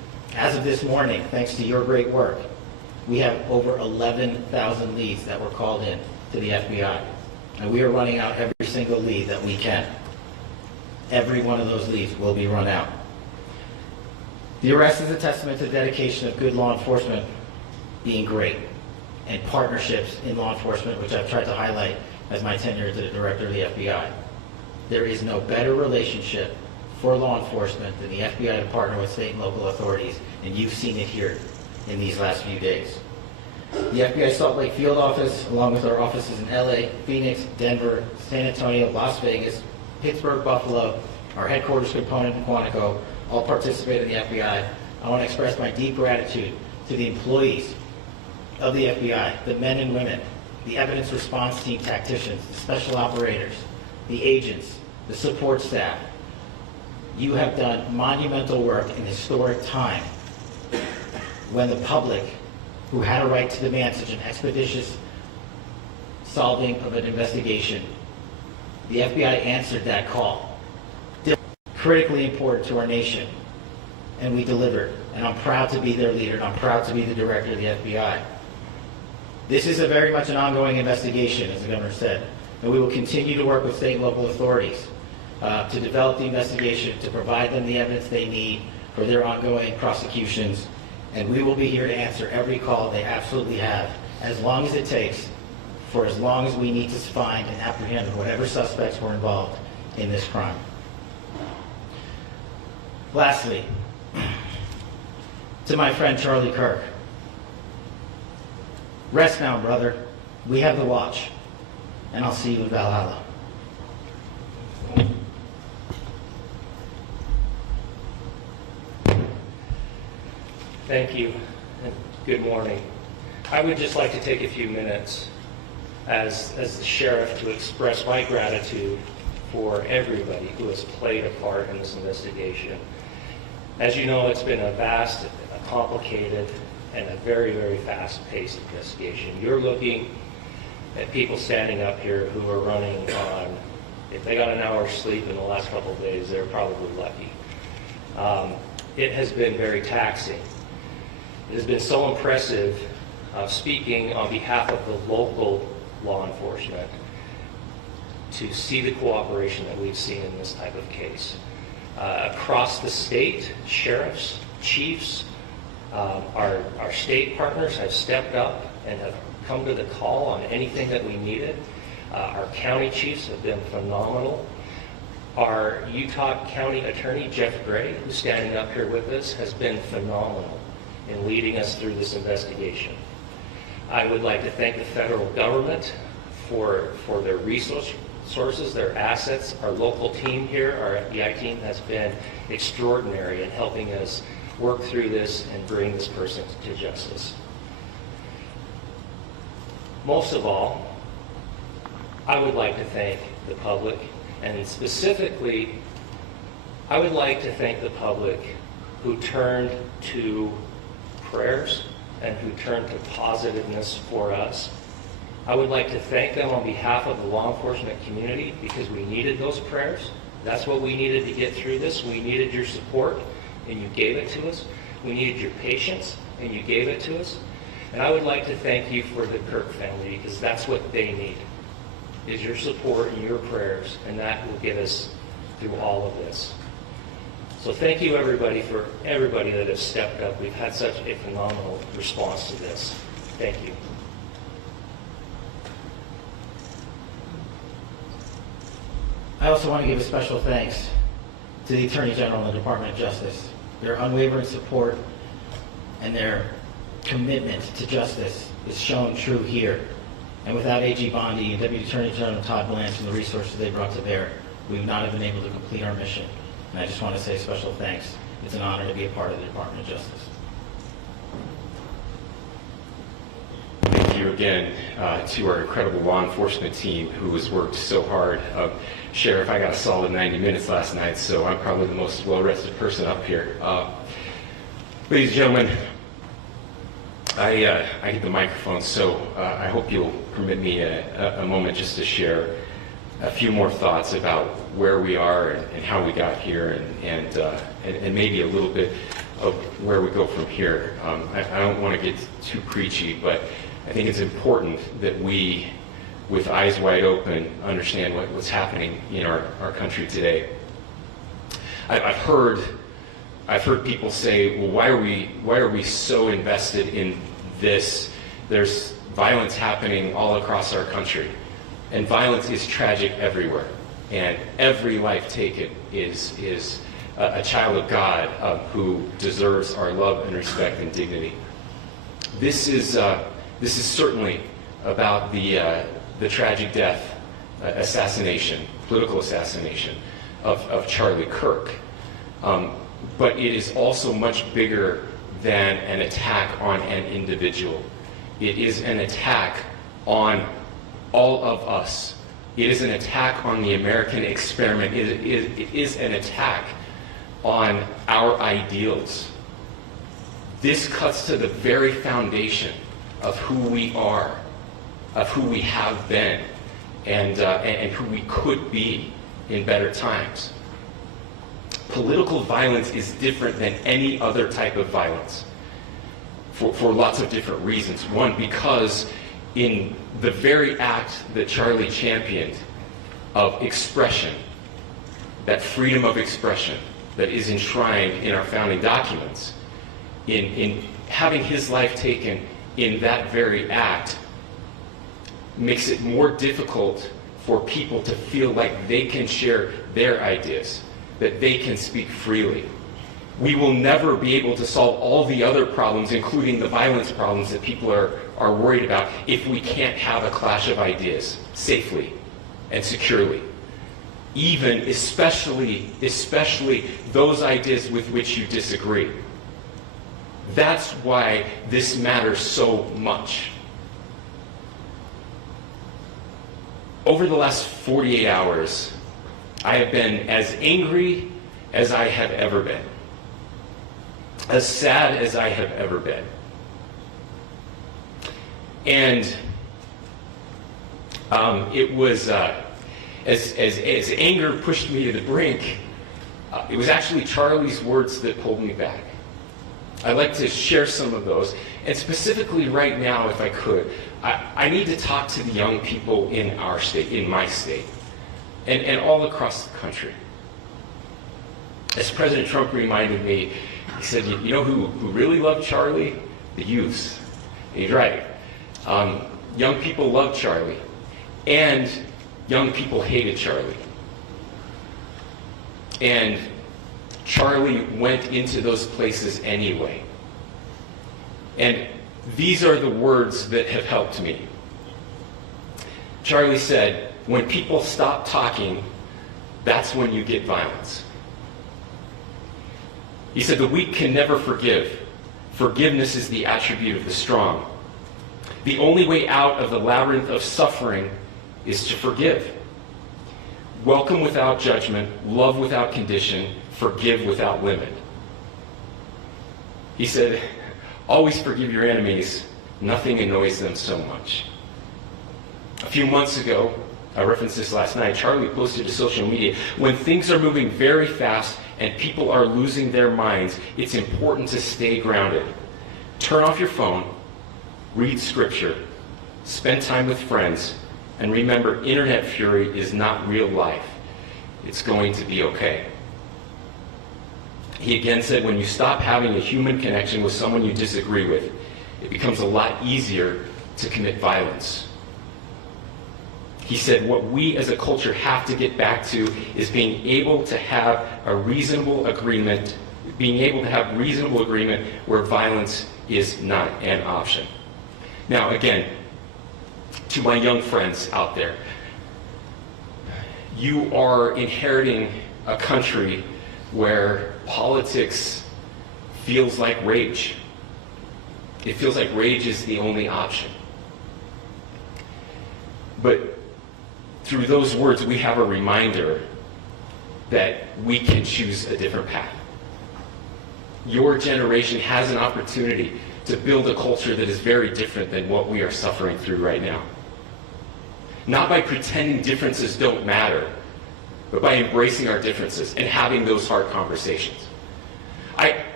As of this morning, thanks to your great work, we have over 11,000 leads that were called in to the FBI. And we are running out every single lead that we can. Every one of those leads will be run out. The arrest is a testament to the dedication of good law enforcement being great, and partnerships in law enforcement, which I've tried to highlight as my tenure as the director of the FBI. There is no better relationship for law enforcement than the FBI to partner with state and local authorities, and you've seen it here in these last few days. The FBI Salt Lake Field Office, along with our offices in LA, Phoenix, Denver, San Antonio, Las Vegas, Pittsburgh, Buffalo, our headquarters component in Quantico, all participate in the FBI. I want to express my deep gratitude to the employees of the FBI, the men and women, the evidence response team tacticians, the special operators, the agents, the support staff. You have done monumental work in historic time when the public, who had a right to demand such an expeditious solving of an investigation, the FBI answered that call. Critically important to our nation, and we delivered. And I'm proud to be their leader, and I'm proud to be the director of the FBI. This is very much an ongoing investigation, as the governor said, and we will continue to work with state and local authorities to develop the investigation, to provide them the evidence they need for their ongoing prosecutions, and we will be here to answer every call they absolutely have, as long as it takes, for as long as we need to find and apprehend whatever suspects were involved in this crime. Lastly, to my friend Charlie Kirk, rest now, brother. We have the watch, and I'll see you in Valhalla. Thank you, and good morning. I would just like to take a few minutes as the sheriff to express my gratitude for everybody who has played a part in this investigation. As you know, it's been a vast, a complicated, and a very, very fast-paced investigation. You're looking at people standing up here who are running on, if they got an hour's sleep in the last couple of days, they're probably lucky. It has been very taxing. It has been so impressive speaking on behalf of the local law enforcement to see the cooperation that we've seen in this type of case. Across the state, sheriffs, chiefs, our state partners have stepped up and have come to the call on anything that we needed. Our county chiefs have been phenomenal. Our Utah County Attorney, Jeff Gray, who's standing up here with us, has been phenomenal in leading us through this investigation. I would like to thank the federal government for their resources, their assets. Our local team here, our FBI team, has been extraordinary in helping us work through this and bring this person to justice. Most of all, I would like to thank the public, and specifically, I would like to thank the public who turned to prayers and who turned to positiveness for us. I would like to thank them on behalf of the law enforcement community, because we needed those prayers. That's what we needed to get through this. We needed your support, and you gave it to us. We needed your patience, and you gave it to us. And I would like to thank you for the Kirk family, because that's what they need, is your support and your prayers, and that will get us through all of this. So thank you, everybody, for everybody that has stepped up. We've had such a phenomenal response to this. Thank you. I also want to give a special thanks to the Attorney General and the Department of Justice. Their unwavering support and their commitment to justice is shown true here. And without AG Bondi and Deputy Attorney General Todd Blanche and the resources they brought to bear, we would not have been able to complete our mission. And I just want to say special thanks. It's an honor to be a part of the Department of Justice. Thank you again to our incredible law enforcement team who has worked so hard. Sheriff, I got a solid 90 minutes last night, so I'm probably the most well-rested person up here. Ladies and gentlemen, I get the microphone, so I hope you'll permit me a moment just to share a few more thoughts about where we are and how we got here, and maybe a little bit of where we go from here. I don't want to get too preachy, but I think it's important that we, with eyes wide open, understand what's happening in our country today. I've heard people say, well, why are we so invested in this? There's violence happening all across our country, and violence is tragic everywhere, and every life taken is a child of God who deserves our love and respect and dignity. This is certainly about the tragic death, political assassination of Charlie Kirk. But it is also much bigger than an attack on an individual. It is an attack on all of us. It is an attack on the American experiment. It is an attack on our ideals. This cuts to the very foundation of who we are, of who we have been, and who we could be in better times. Political violence is different than any other type of violence for lots of different reasons. One, because in the very act that Charlie championed of expression, that freedom of expression that is enshrined in our founding documents, in having his life taken in that very act, makes it more difficult for people to feel like they can share their ideas, that they can speak freely. We will never be able to solve all the other problems, including the violence problems that people are worried about, if we can't have a clash of ideas safely and securely. Even, especially those ideas with which you disagree. That's why this matters so much. Over the last 48 hours, I have been as angry as I have ever been, as sad as I have ever been. And it was, as anger pushed me to the brink, it was actually Charlie's words that pulled me back. I'd like to share some of those. And specifically right now, if I could, I need to talk to the young people in our state, in my state, and all across the country. As President Trump reminded me, he said, you know who really loved Charlie? The youths. And he's right. Young people loved Charlie, and young people hated Charlie. And Charlie went into those places anyway. And these are the words that have helped me. Charlie said, when people stop talking, that's when you get violence. He said, the weak can never forgive. Forgiveness is the attribute of the strong. The only way out of the labyrinth of suffering is to forgive. Welcome without judgment, love without condition, forgive without limit. He said, always forgive your enemies. Nothing annoys them so much. A few months ago, I referenced this last night, Charlie posted to social media, when things are moving very fast and people are losing their minds, it's important to stay grounded. Turn off your phone, read scripture, spend time with friends, and remember, internet fury is not real life. It's going to be okay. He again said, when you stop having a human connection with someone you disagree with, it becomes a lot easier to commit violence. He said, what we as a culture have to get back to is being able to have a reasonable agreement, where violence is not an option. Now, again, to my young friends out there, you are inheriting a country where politics feels like rage. It feels like rage is the only option. But through those words, we have a reminder that we can choose a different path. Your generation has an opportunity to build a culture that is very different than what we are suffering through right now. Not by pretending differences don't matter, but by embracing our differences and having those hard conversations. I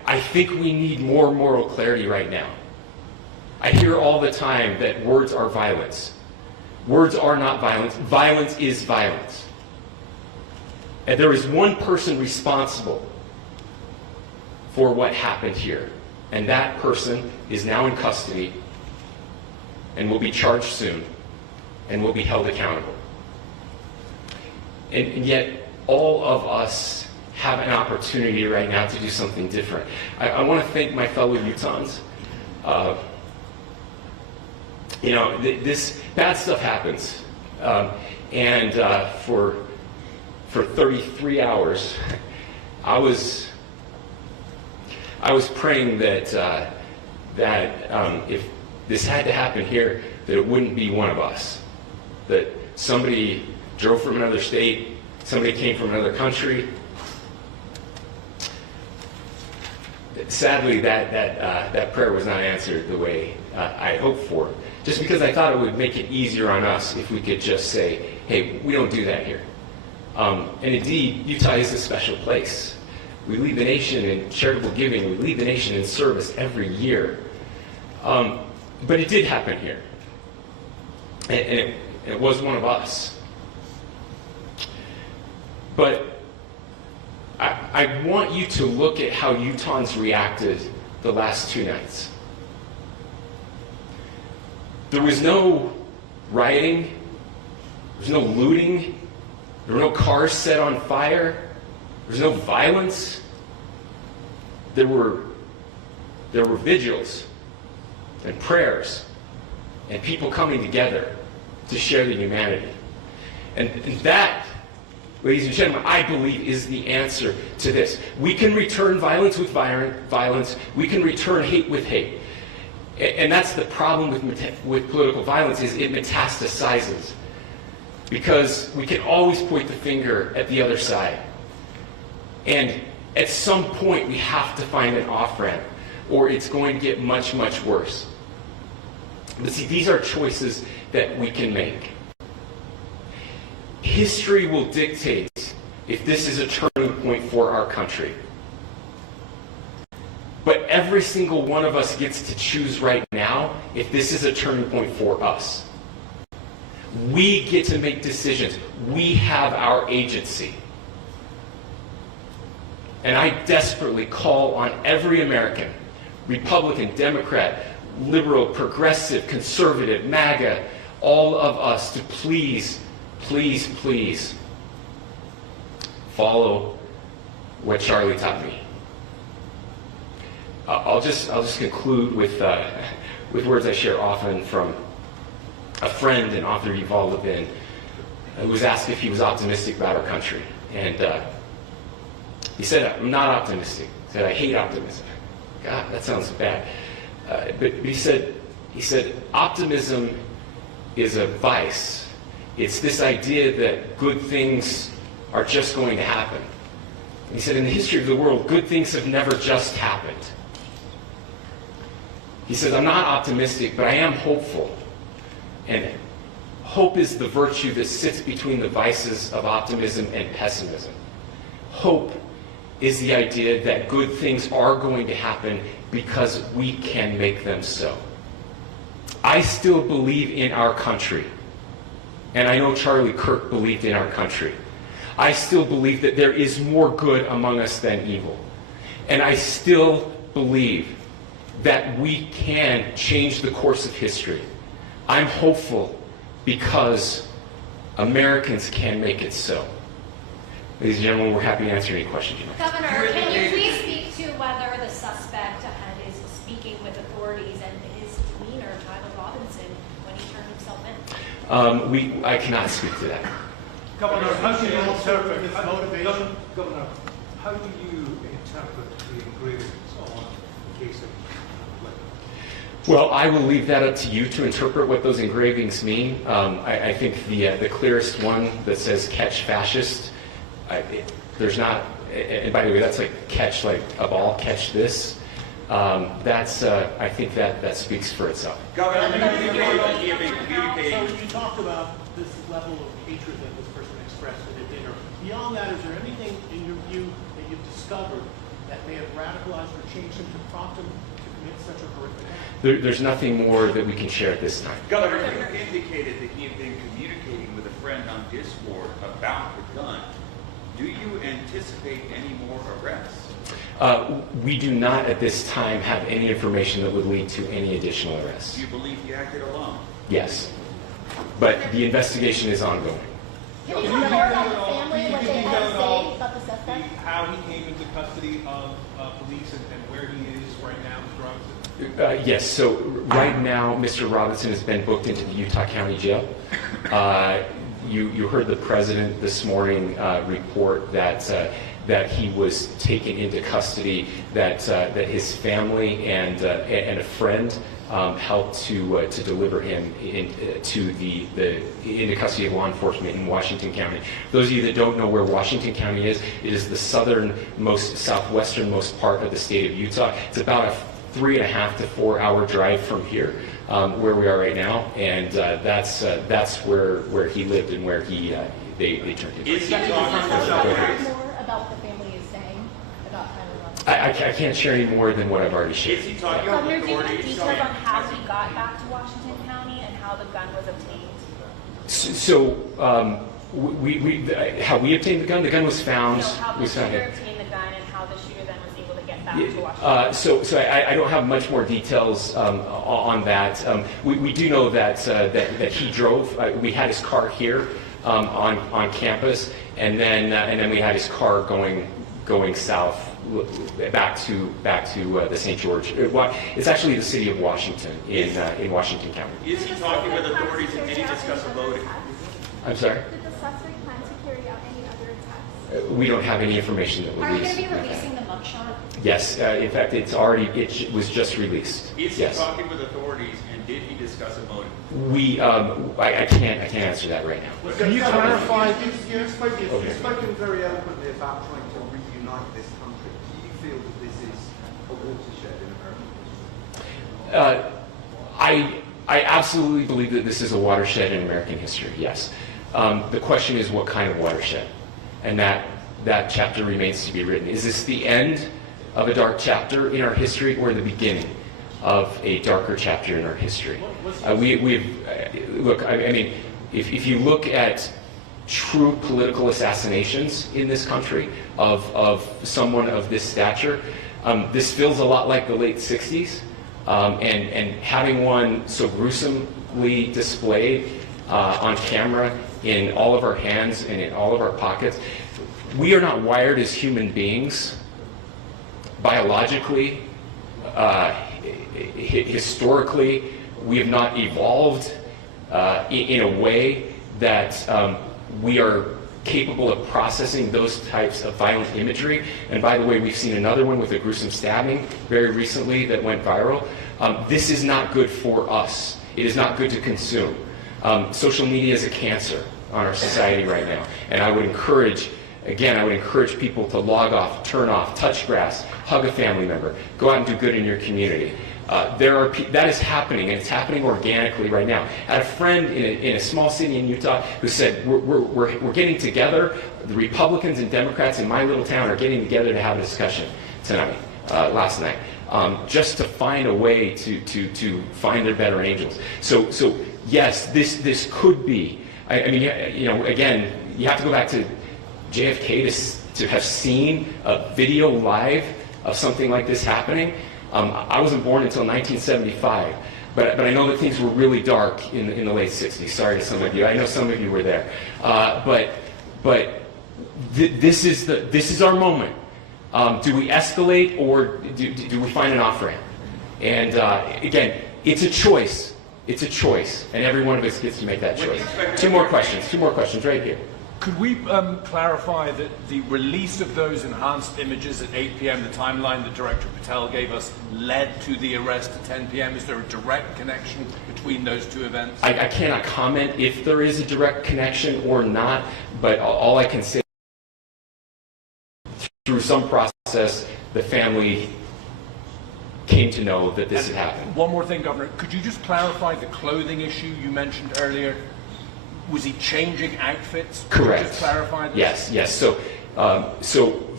I think we need more moral clarity right now. I hear all the time that words are violence. Words are not violence. Violence is violence. And there is one person responsible for what happened here. And that person is now in custody and will be charged soon and will be held accountable. And yet, all of us have an opportunity right now to do something different. I want to thank my fellow Utahns. This bad stuff happens. For 33 hours, I was praying that if this had to happen here, that it wouldn't be one of us. That somebody drove from another state, somebody came from another country. Sadly, that prayer was not answered the way I hoped for. Just because I thought it would make it easier on us if we could just say, hey, we don't do that here. And indeed, Utah is a special place. We lead the nation in charitable giving. We lead the nation in service every year. But it did happen here. And it was one of us. But I want you to look at how Utahns reacted the last 2 nights. There was no rioting. There was no looting. There were no cars set on fire. There was no violence. There were vigils and prayers and people coming together to share the humanity. And that, ladies and gentlemen, I believe is the answer to this. We can return violence with violence. We can return hate with hate. And that's the problem with political violence, is it metastasizes. Because we can always point the finger at the other side. And at some point, we have to find an off-ramp, or it's going to get much, much worse. But see, these are choices that we can make. History will dictate if this is a turning point for our country. But every single one of us gets to choose right now if this is a turning point for us. We get to make decisions. We have our agency. And I desperately call on every American, Republican, Democrat, liberal, progressive, conservative, MAGA, all of us to please, please, please follow what Charlie taught me. I'll just conclude with words I share often from a friend and author, Yuval Levin, who was asked if he was optimistic about our country. And he said, I'm not optimistic. He said, I hate optimism. God, that sounds bad. But he said, optimism is a vice. It's this idea that good things are just going to happen. And he said, in the history of the world, good things have never just happened. He said, I'm not optimistic, but I am hopeful. And hope is the virtue that sits between the vices of optimism and pessimism. Hope is the idea that good things are going to happen because we can make them so. I still believe in our country. And I know Charlie Kirk believed in our country. I still believe that there is more good among us than evil. And I still believe that we can change the course of history. I'm hopeful because Americans can make it so. Ladies and gentlemen, we're happy to answer any questions you have. Governor, can you please speak to whether the suspect is speaking with authorities and his demeanor, Tyler Robinson, when he turned himself in? I cannot speak to that. Governor, how do you interpret his motivation? Governor, how do you interpret the engravings on the case of Well, I will leave that up to you to interpret what those engravings mean. I think the clearest one that says "catch fascist," there's not. And by the way, that's like catch like a ball, catch this. I think that speaks for itself. Governor, So you talked about this level of hatred that this person expressed at a dinner. Beyond that, is there anything in your view that you've discovered that may have radicalized or changed him to prompt him to commit such a horrific act? There's nothing more that we can share at this time. Governor, you indicated that he had been communicating with a friend on Discord about the gun. Do you anticipate any more arrests? We do not at this time have any information that would lead to any additional arrests. Do you believe he acted alone? Yes, but the investigation is ongoing. Can you tell more about the family, what they had to say about the suspect? How he came into custody of police and where he is right now, Mr. Robinson? Yes, so right now, Mr. Robinson has been booked into the Utah County Jail. You heard the president this morning report that he was taken into custody, that his family and a friend helped to deliver him into custody of law enforcement in Washington County. Those of you that don't know where Washington County is, it is the southwesternmost part of the state of Utah. It's about a 3.5 to 4 hour drive from here, where we are right now, and that's where he lived and where they turned him. Is he Can you talking tell about more about the family is saying about Tyler Robinson? I can't share any more than what I've already shared. Is he talking Governor, with do you have authorities? details on how he got back to Washington County and how the gun was obtained? So how we obtained the gun? The gun was found. No, how the was found shooter here. obtained the gun and how the shooter then was able to get back to Washington. So I don't have much more details on that. We do know that he drove. We had his car here on campus, and then we had his car going south back to the St. George. It's actually the city of Washington in Washington County. Is he talking with authorities and did he discuss a voting? I'm sorry. Did the suspect plan to carry out any other attacks? We don't have any information that Are you released. going to be releasing the mugshot? Yes, in fact, it was just released. Is he Yes. talking with authorities and did he discuss a motive? I can't answer that right now. Can you clarify? You've spoken very eloquently about trying to reunite this country. Do you feel that this is a watershed in American history? I absolutely believe that this is a watershed in American history, yes. The question is what kind of watershed? And that chapter remains to be written. Is this the end of a dark chapter in our history or the beginning of a darker chapter in our history? Look, I mean, if you look at true political assassinations in this country of someone of this stature, this feels a lot like the late 60s. And having one so gruesomely displayed on camera in all of our hands and in all of our pockets, we are not wired as human beings biologically, historically. We have not evolved in a way that we are capable of processing those types of violent imagery. And by the way, we've seen another one with a gruesome stabbing very recently that went viral. This is not good for us. It is not good to consume. Social media is a cancer on our society right now. And I would encourage people to log off, turn off, touch grass, hug a family member, go out and do good in your community. That is happening, and it's happening organically right now. I had a friend in a small city in Utah who said, we're getting together, the Republicans and Democrats in my little town are getting together to have a discussion last night, just to find a way to find their better angels. So yes, this could be, I mean, again, you have to go back to JFK to have seen a video live of something like this happening. I wasn't born until 1975, but I know that things were really dark in the late 60s. Sorry to some of you. I know some of you were there. But this is our moment. Do we escalate or do we find an off-ramp? And again, it's a choice. It's a choice, and every one of us gets to make that choice. Two more questions right here. Could we clarify that the release of those enhanced images at 8 p.m., the timeline that Director Patel gave us, led to the arrest at 10 p.m.? Is there a direct connection between those two events? I cannot comment if there is a direct connection or not, but all I can say through some process, the family came to know that this had happened. One more thing, Governor. Could you just clarify the clothing issue you mentioned earlier? Was he changing outfits? Correct. Could you just clarify this? Yes. So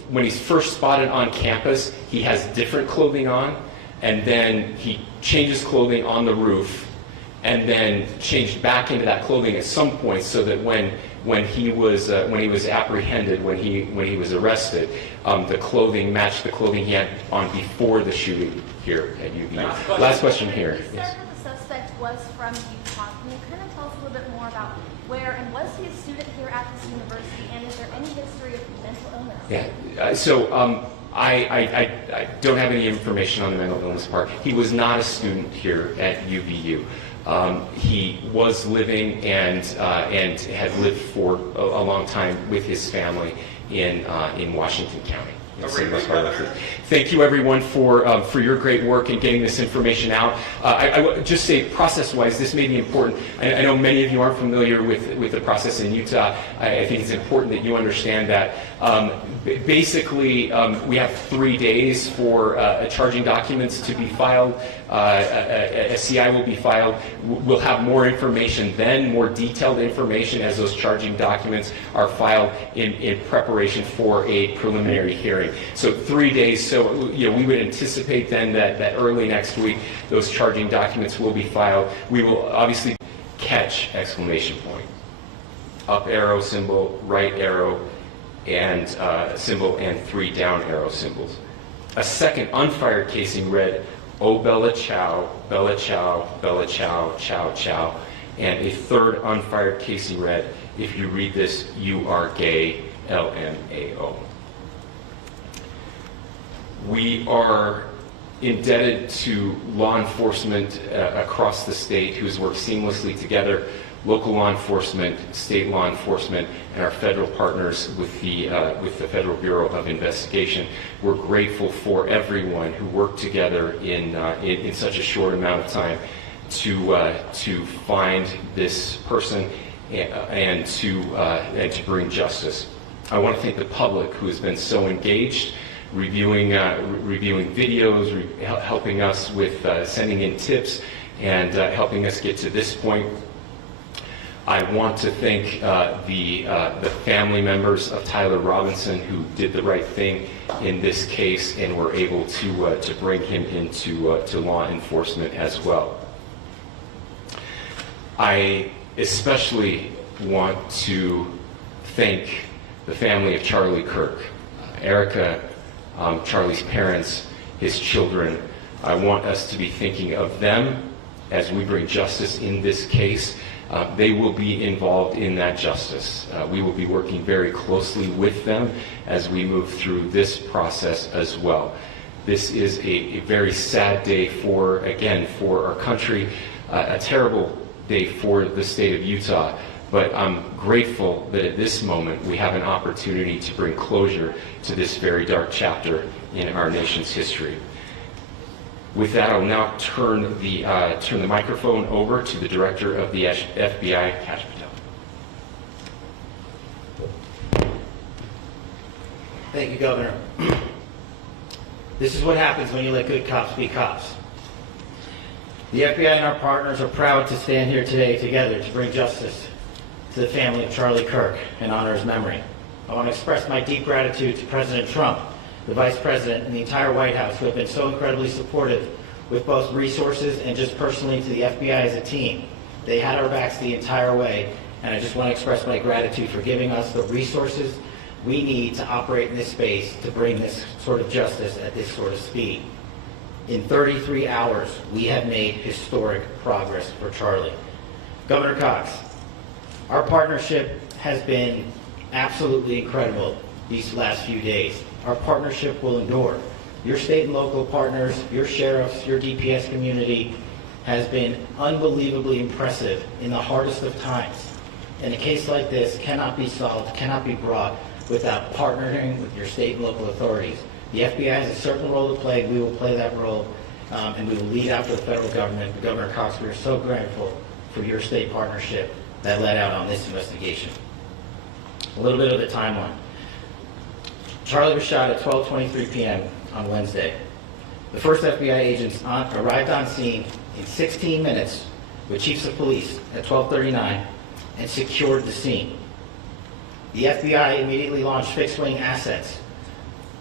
when he's first spotted on campus, he has different clothing on, and then he changes clothing on the roof, and then changed back into that clothing at some point, so that when he was apprehended, when he was arrested, the clothing matched the clothing he had on before the shooting here at UVU. Last question here. You said Yes. that the suspect was from Utah. Can you kind of tell us a little bit more about where, and was he a student here at this university, and is there any history of mental illness? Yeah. I don't have any information on the mental illness part. He was not a student here at UVU. He was living and had lived for a long time with his family in Washington County. Thank you, everyone, for your great work in getting this information out. I would just say, process-wise, this may be important. I know many of you aren't familiar with the process in Utah. I think it's important that you understand that. Basically, we have 3 days for charging documents to be filed. A CI will be filed. We'll have more information then, more detailed information as those charging documents are filed in preparation for a preliminary hearing. So 3 days. So we would anticipate then that early next week those charging documents will be filed. We will obviously catch exclamation point, up arrow symbol, right arrow, and symbol, and 3 down arrow symbols. A second unfired casing read, "Oh Bella Chow, Bella Chow, Bella Chow, Chow Chow," and a third unfired casing read, "If you read this, you are gay, LMAO." We are indebted to law enforcement across the state who has worked seamlessly together, local law enforcement, state law enforcement, and our federal partners with the Federal Bureau of Investigation. We're grateful for everyone who worked together in such a short amount of time to find this person and to bring justice. I want to thank the public who has been so engaged, reviewing videos, helping us with sending in tips, and helping us get to this point. I want to thank the family members of Tyler Robinson who did the right thing in this case and were able to bring him into to law enforcement as well. I especially want to thank the family of Charlie Kirk, Erica, Charlie's parents, his children. I want us to be thinking of them as we bring justice in this case. They will be involved in that justice. We will be working very closely with them as we move through this process as well. This is a very sad day for our country, a terrible day for the state of Utah. But I'm grateful that at this moment we have an opportunity to bring closure to this very dark chapter in our nation's history. With that, I'll now turn the microphone over to the Director of the FBI, Kash Patel. Thank you, Governor. This is what happens when you let good cops be cops. The FBI and our partners are proud to stand here today together to bring justice to the family of Charlie Kirk and honor his memory. I want to express my deep gratitude to President Trump, the Vice President, and the entire White House who have been so incredibly supportive with both resources and just personally to the FBI as a team. They had our backs the entire way, and I just want to express my gratitude for giving us the resources we need to operate in this space to bring this sort of justice at this sort of speed. In 33 hours, we have made historic progress for Charlie. Governor Cox, our partnership has been absolutely incredible these last few days. Our partnership will endure. Your state and local partners, your sheriffs, your DPS community has been unbelievably impressive in the hardest of times. And a case like this cannot be solved, cannot be brought without partnering with your state and local authorities. The FBI has a certain role to play. We will play that role, and we will lead after the federal government. But Governor Cox, we are so grateful for your state partnership that led out on this investigation. A little bit of the timeline. Charlie was shot at 12:23 p.m. on Wednesday. The first FBI agents arrived on scene in 16 minutes with chiefs of police at 12:39 and secured the scene. The FBI immediately launched fixed-wing assets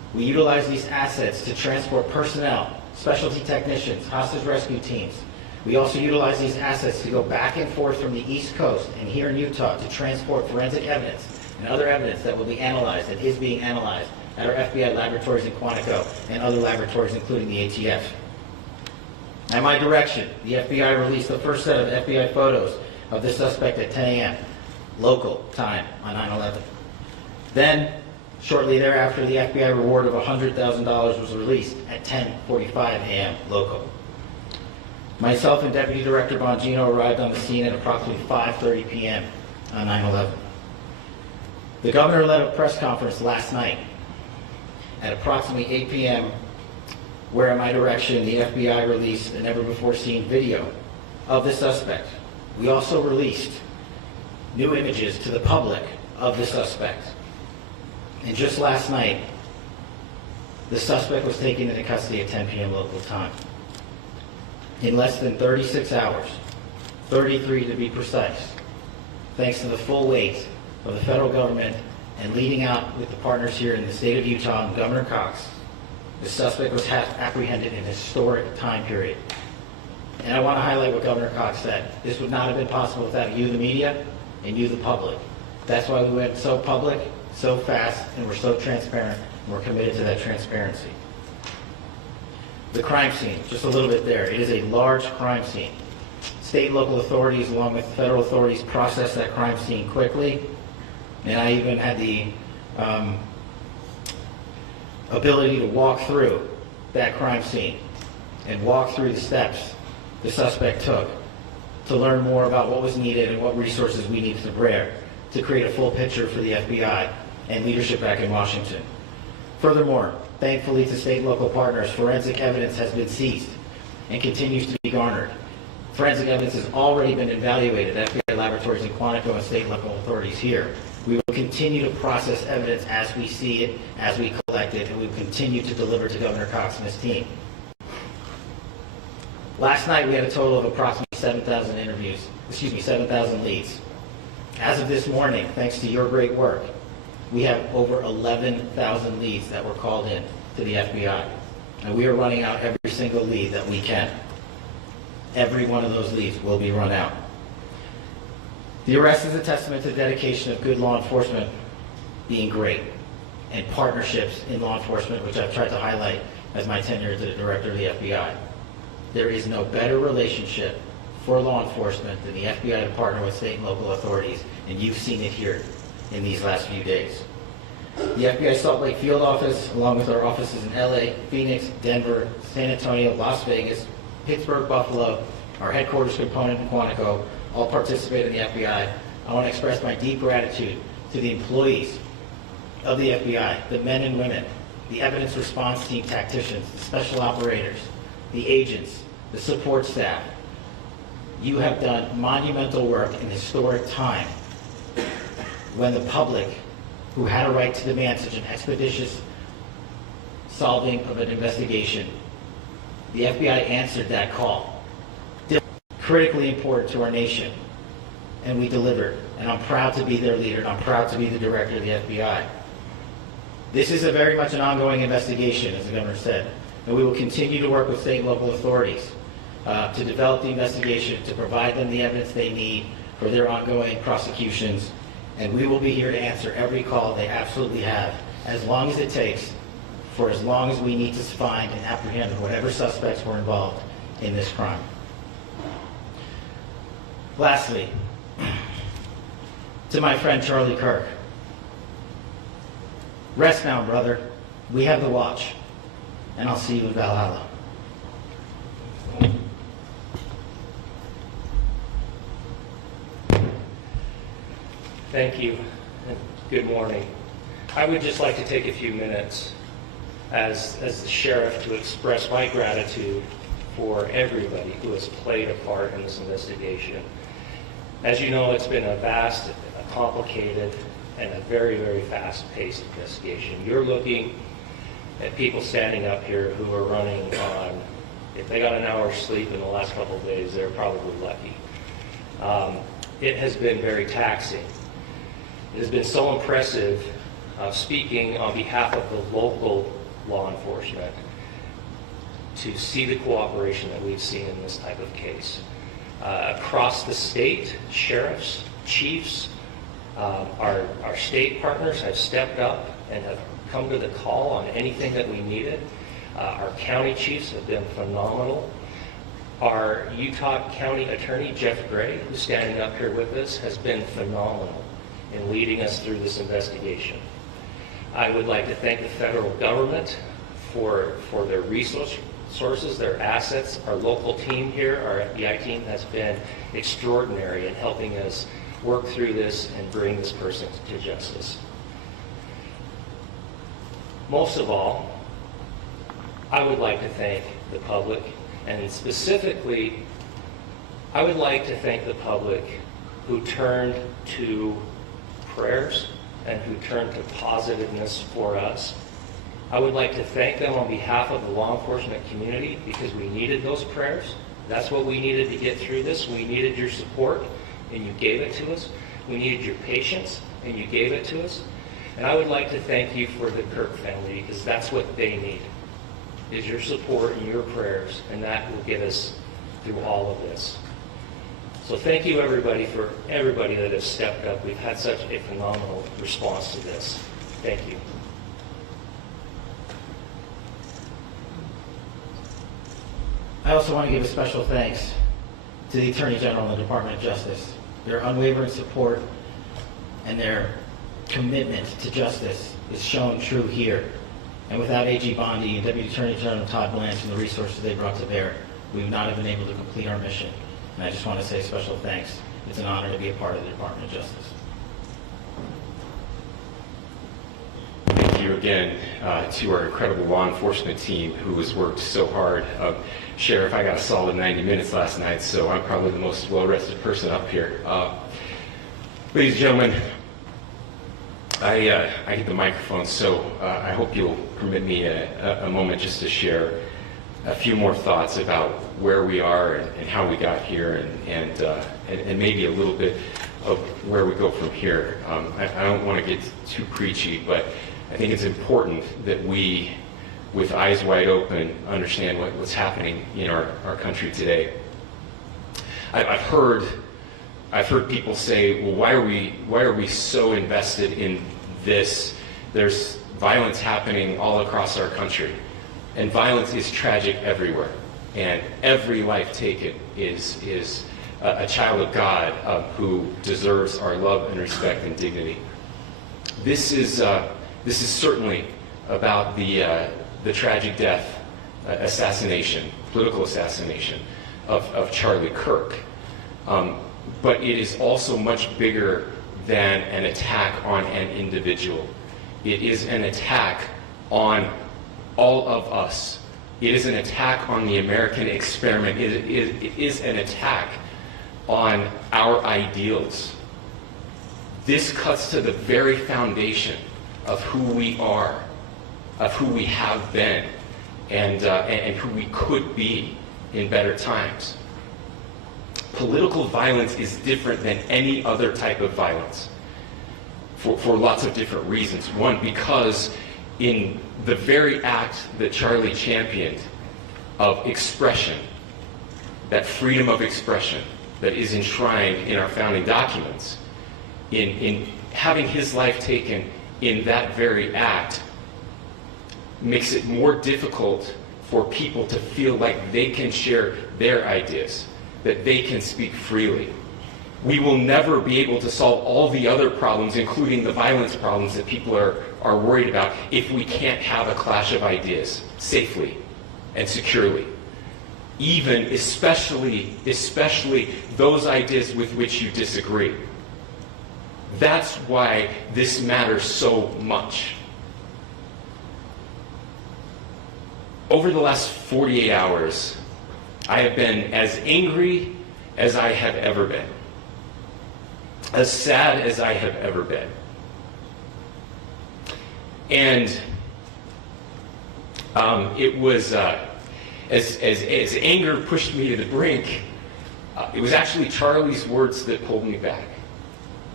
We utilize these assets to transport personnel, specialty technicians, hostage rescue teams. We also utilize these assets to go back and forth from the East Coast and here in Utah to transport forensic evidence and other evidence that will be analyzed and is being analyzed at our FBI laboratories in Quantico and other laboratories, including the ATF. At my direction, the FBI released the first set of FBI photos of the suspect at 10 a.m. local time on 9/11. Then, shortly thereafter, the FBI reward of $100,000 was released at 10:45 a.m. local. Myself and Deputy Director Bongino arrived on the scene at approximately 5:30 p.m. on 9/11. The governor led a press conference last night at approximately 8 p.m., where at my direction, the FBI released a never-before-seen video of the suspect. We also released new images to the public of the suspect. And just last night, the suspect was taken into custody at 10 p.m. local time. In less than 36 hours, 33 to be precise, thanks to the full weight of the federal government and leading out with the partners here in the state of Utah and Governor Cox, the suspect was apprehended in a historic time period. And I want to highlight what Governor Cox said. This would not have been possible without you, the media, and you, the public. That's why we went so public, so fast, and we're so transparent, and we're committed to that transparency. The crime scene, just a little bit there. It is a large crime scene. State and local authorities, along with federal authorities, processed that crime scene quickly. And I even had the ability to walk through that crime scene and walk through the steps the suspect took to learn more about what was needed and what resources we needed to bear to create a full picture for the FBI and leadership back in Washington. Furthermore, thankfully to state and local partners, forensic evidence has been seized and continues to be garnered. Forensic evidence has already been evaluated at FBI laboratories in Quantico and state and local authorities here. We will continue to process evidence as we see it, as we collect it, and we will continue to deliver to Governor Cox and his team. Last night we had a total of approximately 7,000 leads. As of this morning, thanks to your great work, we have over 11,000 leads that were called in to the FBI. And we are running out every single lead that we can. Every one of those leads will be run out. The arrest is a testament to the dedication of good law enforcement being great and partnerships in law enforcement, which I've tried to highlight as my tenure as the director of the FBI. There is no better relationship for law enforcement than the FBI to partner with state and local authorities, and you've seen it here in these last few days. The FBI Salt Lake Field Office, along with our offices in LA, Phoenix, Denver, San Antonio, Las Vegas, Pittsburgh, Buffalo, our headquarters component in Quantico, all participate in the FBI. I want to express my deep gratitude to the employees of the FBI, the men and women, the evidence response team tacticians, the special operators, the agents, the support staff. You have done monumental work in historic time when the public, who had a right to demand such an expeditious solving of an investigation, the FBI answered that call. Critically important to our nation, and we delivered. And I'm proud to be their leader, and I'm proud to be the director of the FBI. This is very much an ongoing investigation, as the governor said, and we will continue to work with state and local authorities to develop the investigation, to provide them the evidence they need for their ongoing prosecutions, and we will be here to answer every call they absolutely have, as long as it takes, for as long as we need to find and apprehend whatever suspects were involved in this crime. Lastly, to my friend Charlie Kirk, rest now, brother. We have the watch, and I'll see you in Valhalla. Thank you, and good morning. I would just like to take a few minutes as the sheriff to express my gratitude for everybody who has played a part in this investigation. As you know, it's been a vast, a complicated, and a very, very fast-paced investigation. You're looking at people standing up here who are running on, if they got an hour's sleep in the last couple of days, they're probably lucky. It has been very taxing. It has been so impressive speaking on behalf of the local law enforcement to see the cooperation that we've seen in this type of case. Across the state, sheriffs, chiefs, our state partners have stepped up and have come to the call on anything that we needed. Our county chiefs have been phenomenal. Our Utah County Attorney, Jeff Gray, who's standing up here with us, has been phenomenal in leading us through this investigation. I would like to thank the federal government for their resources, their assets. Our local team here, our FBI team, has been extraordinary in helping us work through this and bring this person to justice. Most of all, I would like to thank the public, and specifically, I would like to thank the public who turned to prayers and who turned to positiveness for us. I would like to thank them on behalf of the law enforcement community because we needed those prayers. That's what we needed to get through this. We needed your support, and you gave it to us. We needed your patience, and you gave it to us. And I would like to thank you for the Kirk family because that's what they need, is your support and your prayers, and that will get us through all of this. So thank you everybody for everybody that has stepped up. We've had such a phenomenal response to this. Thank you. I also want to give a special thanks to the Attorney General and the Department of Justice. Their unwavering support and their commitment to justice is shown true here. And without AG Bondi and Deputy Attorney General Todd Blanche and the resources they brought to bear, we would not have been able to complete our mission. And I just want to say special thanks. It's an honor to be a part of the Department of Justice. Thank you again to our incredible law enforcement team who has worked so hard. Sheriff, I got a solid 90 minutes last night, so I'm probably the most well-rested person up here. Ladies and gentlemen, I get the microphone, so I hope you'll permit me a moment just to share a few more thoughts about where we are and how we got here and maybe a little bit of where we go from here. I don't want to get too preachy, but I think it's important that we, with eyes wide open, understand what's happening in our country today. I've heard people say, well, why are we so invested in this? There's violence happening all across our country, and violence is tragic everywhere, and every life taken is a child of God who deserves our love and respect and dignity. This is certainly about the tragic death, political assassination of Charlie Kirk. But it is also much bigger than an attack on an individual. It is an attack on all of us. It is an attack on the American experiment. It is an attack on our ideals. This cuts to the very foundation of who we are, of who we have been, and who we could be in better times. Political violence is different than any other type of violence for lots of different reasons. One, because in the very act that Charlie championed of expression, that freedom of expression that is enshrined in our founding documents, in having his life taken in that very act, makes it more difficult for people to feel like they can share their ideas, that they can speak freely. We will never be able to solve all the other problems, including the violence problems that people are worried about, if we can't have a clash of ideas safely and securely. Even, especially those ideas with which you disagree. That's why this matters so much. Over the last 48 hours, I have been as angry as I have ever been, as sad as I have ever been. And it was, as anger pushed me to the brink, it was actually Charlie's words that pulled me back.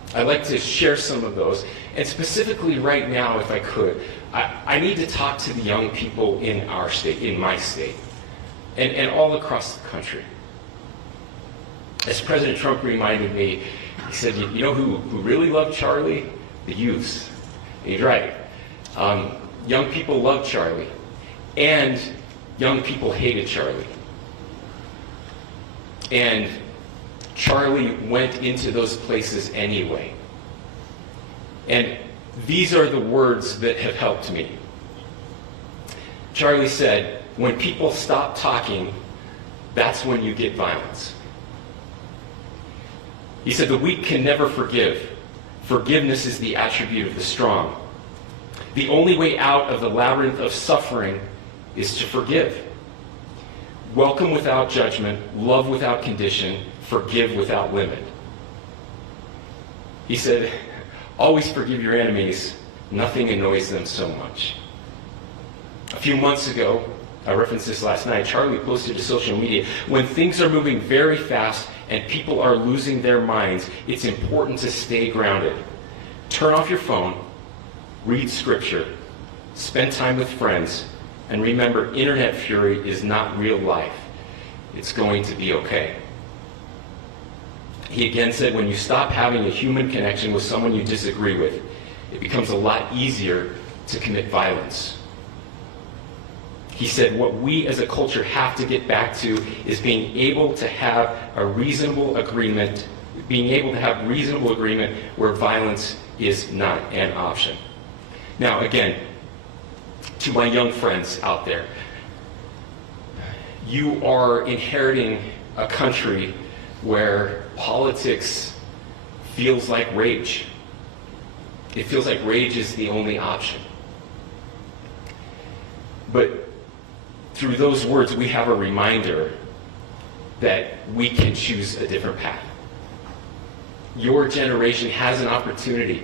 I'd like to share some of those. And specifically right now, if I could, I need to talk to the young people in our state, in my state, and all across the country. As President Trump reminded me, he said, you know who really loved Charlie? The youths. And he's right. Young people loved Charlie, and young people hated Charlie. And Charlie went into those places anyway. And these are the words that have helped me. Charlie said, when people stop talking, that's when you get violence. He said, the weak can never forgive. Forgiveness is the attribute of the strong. The only way out of the labyrinth of suffering is to forgive. Welcome without judgment, love without condition, forgive without limit. He said, always forgive your enemies. Nothing annoys them so much. A few months ago, I referenced this last night, Charlie posted to social media, when things are moving very fast and people are losing their minds, it's important to stay grounded. Turn off your phone, read scripture, spend time with friends, and remember, internet fury is not real life. It's going to be okay. He again said, when you stop having a human connection with someone you disagree with, it becomes a lot easier to commit violence. He said, what we as a culture have to get back to is being able to have a reasonable agreement, where violence is not an option. Now, again, to my young friends out there, you are inheriting a country where politics feels like rage. It feels like rage is the only option. But through those words, we have a reminder that we can choose a different path. Your generation has an opportunity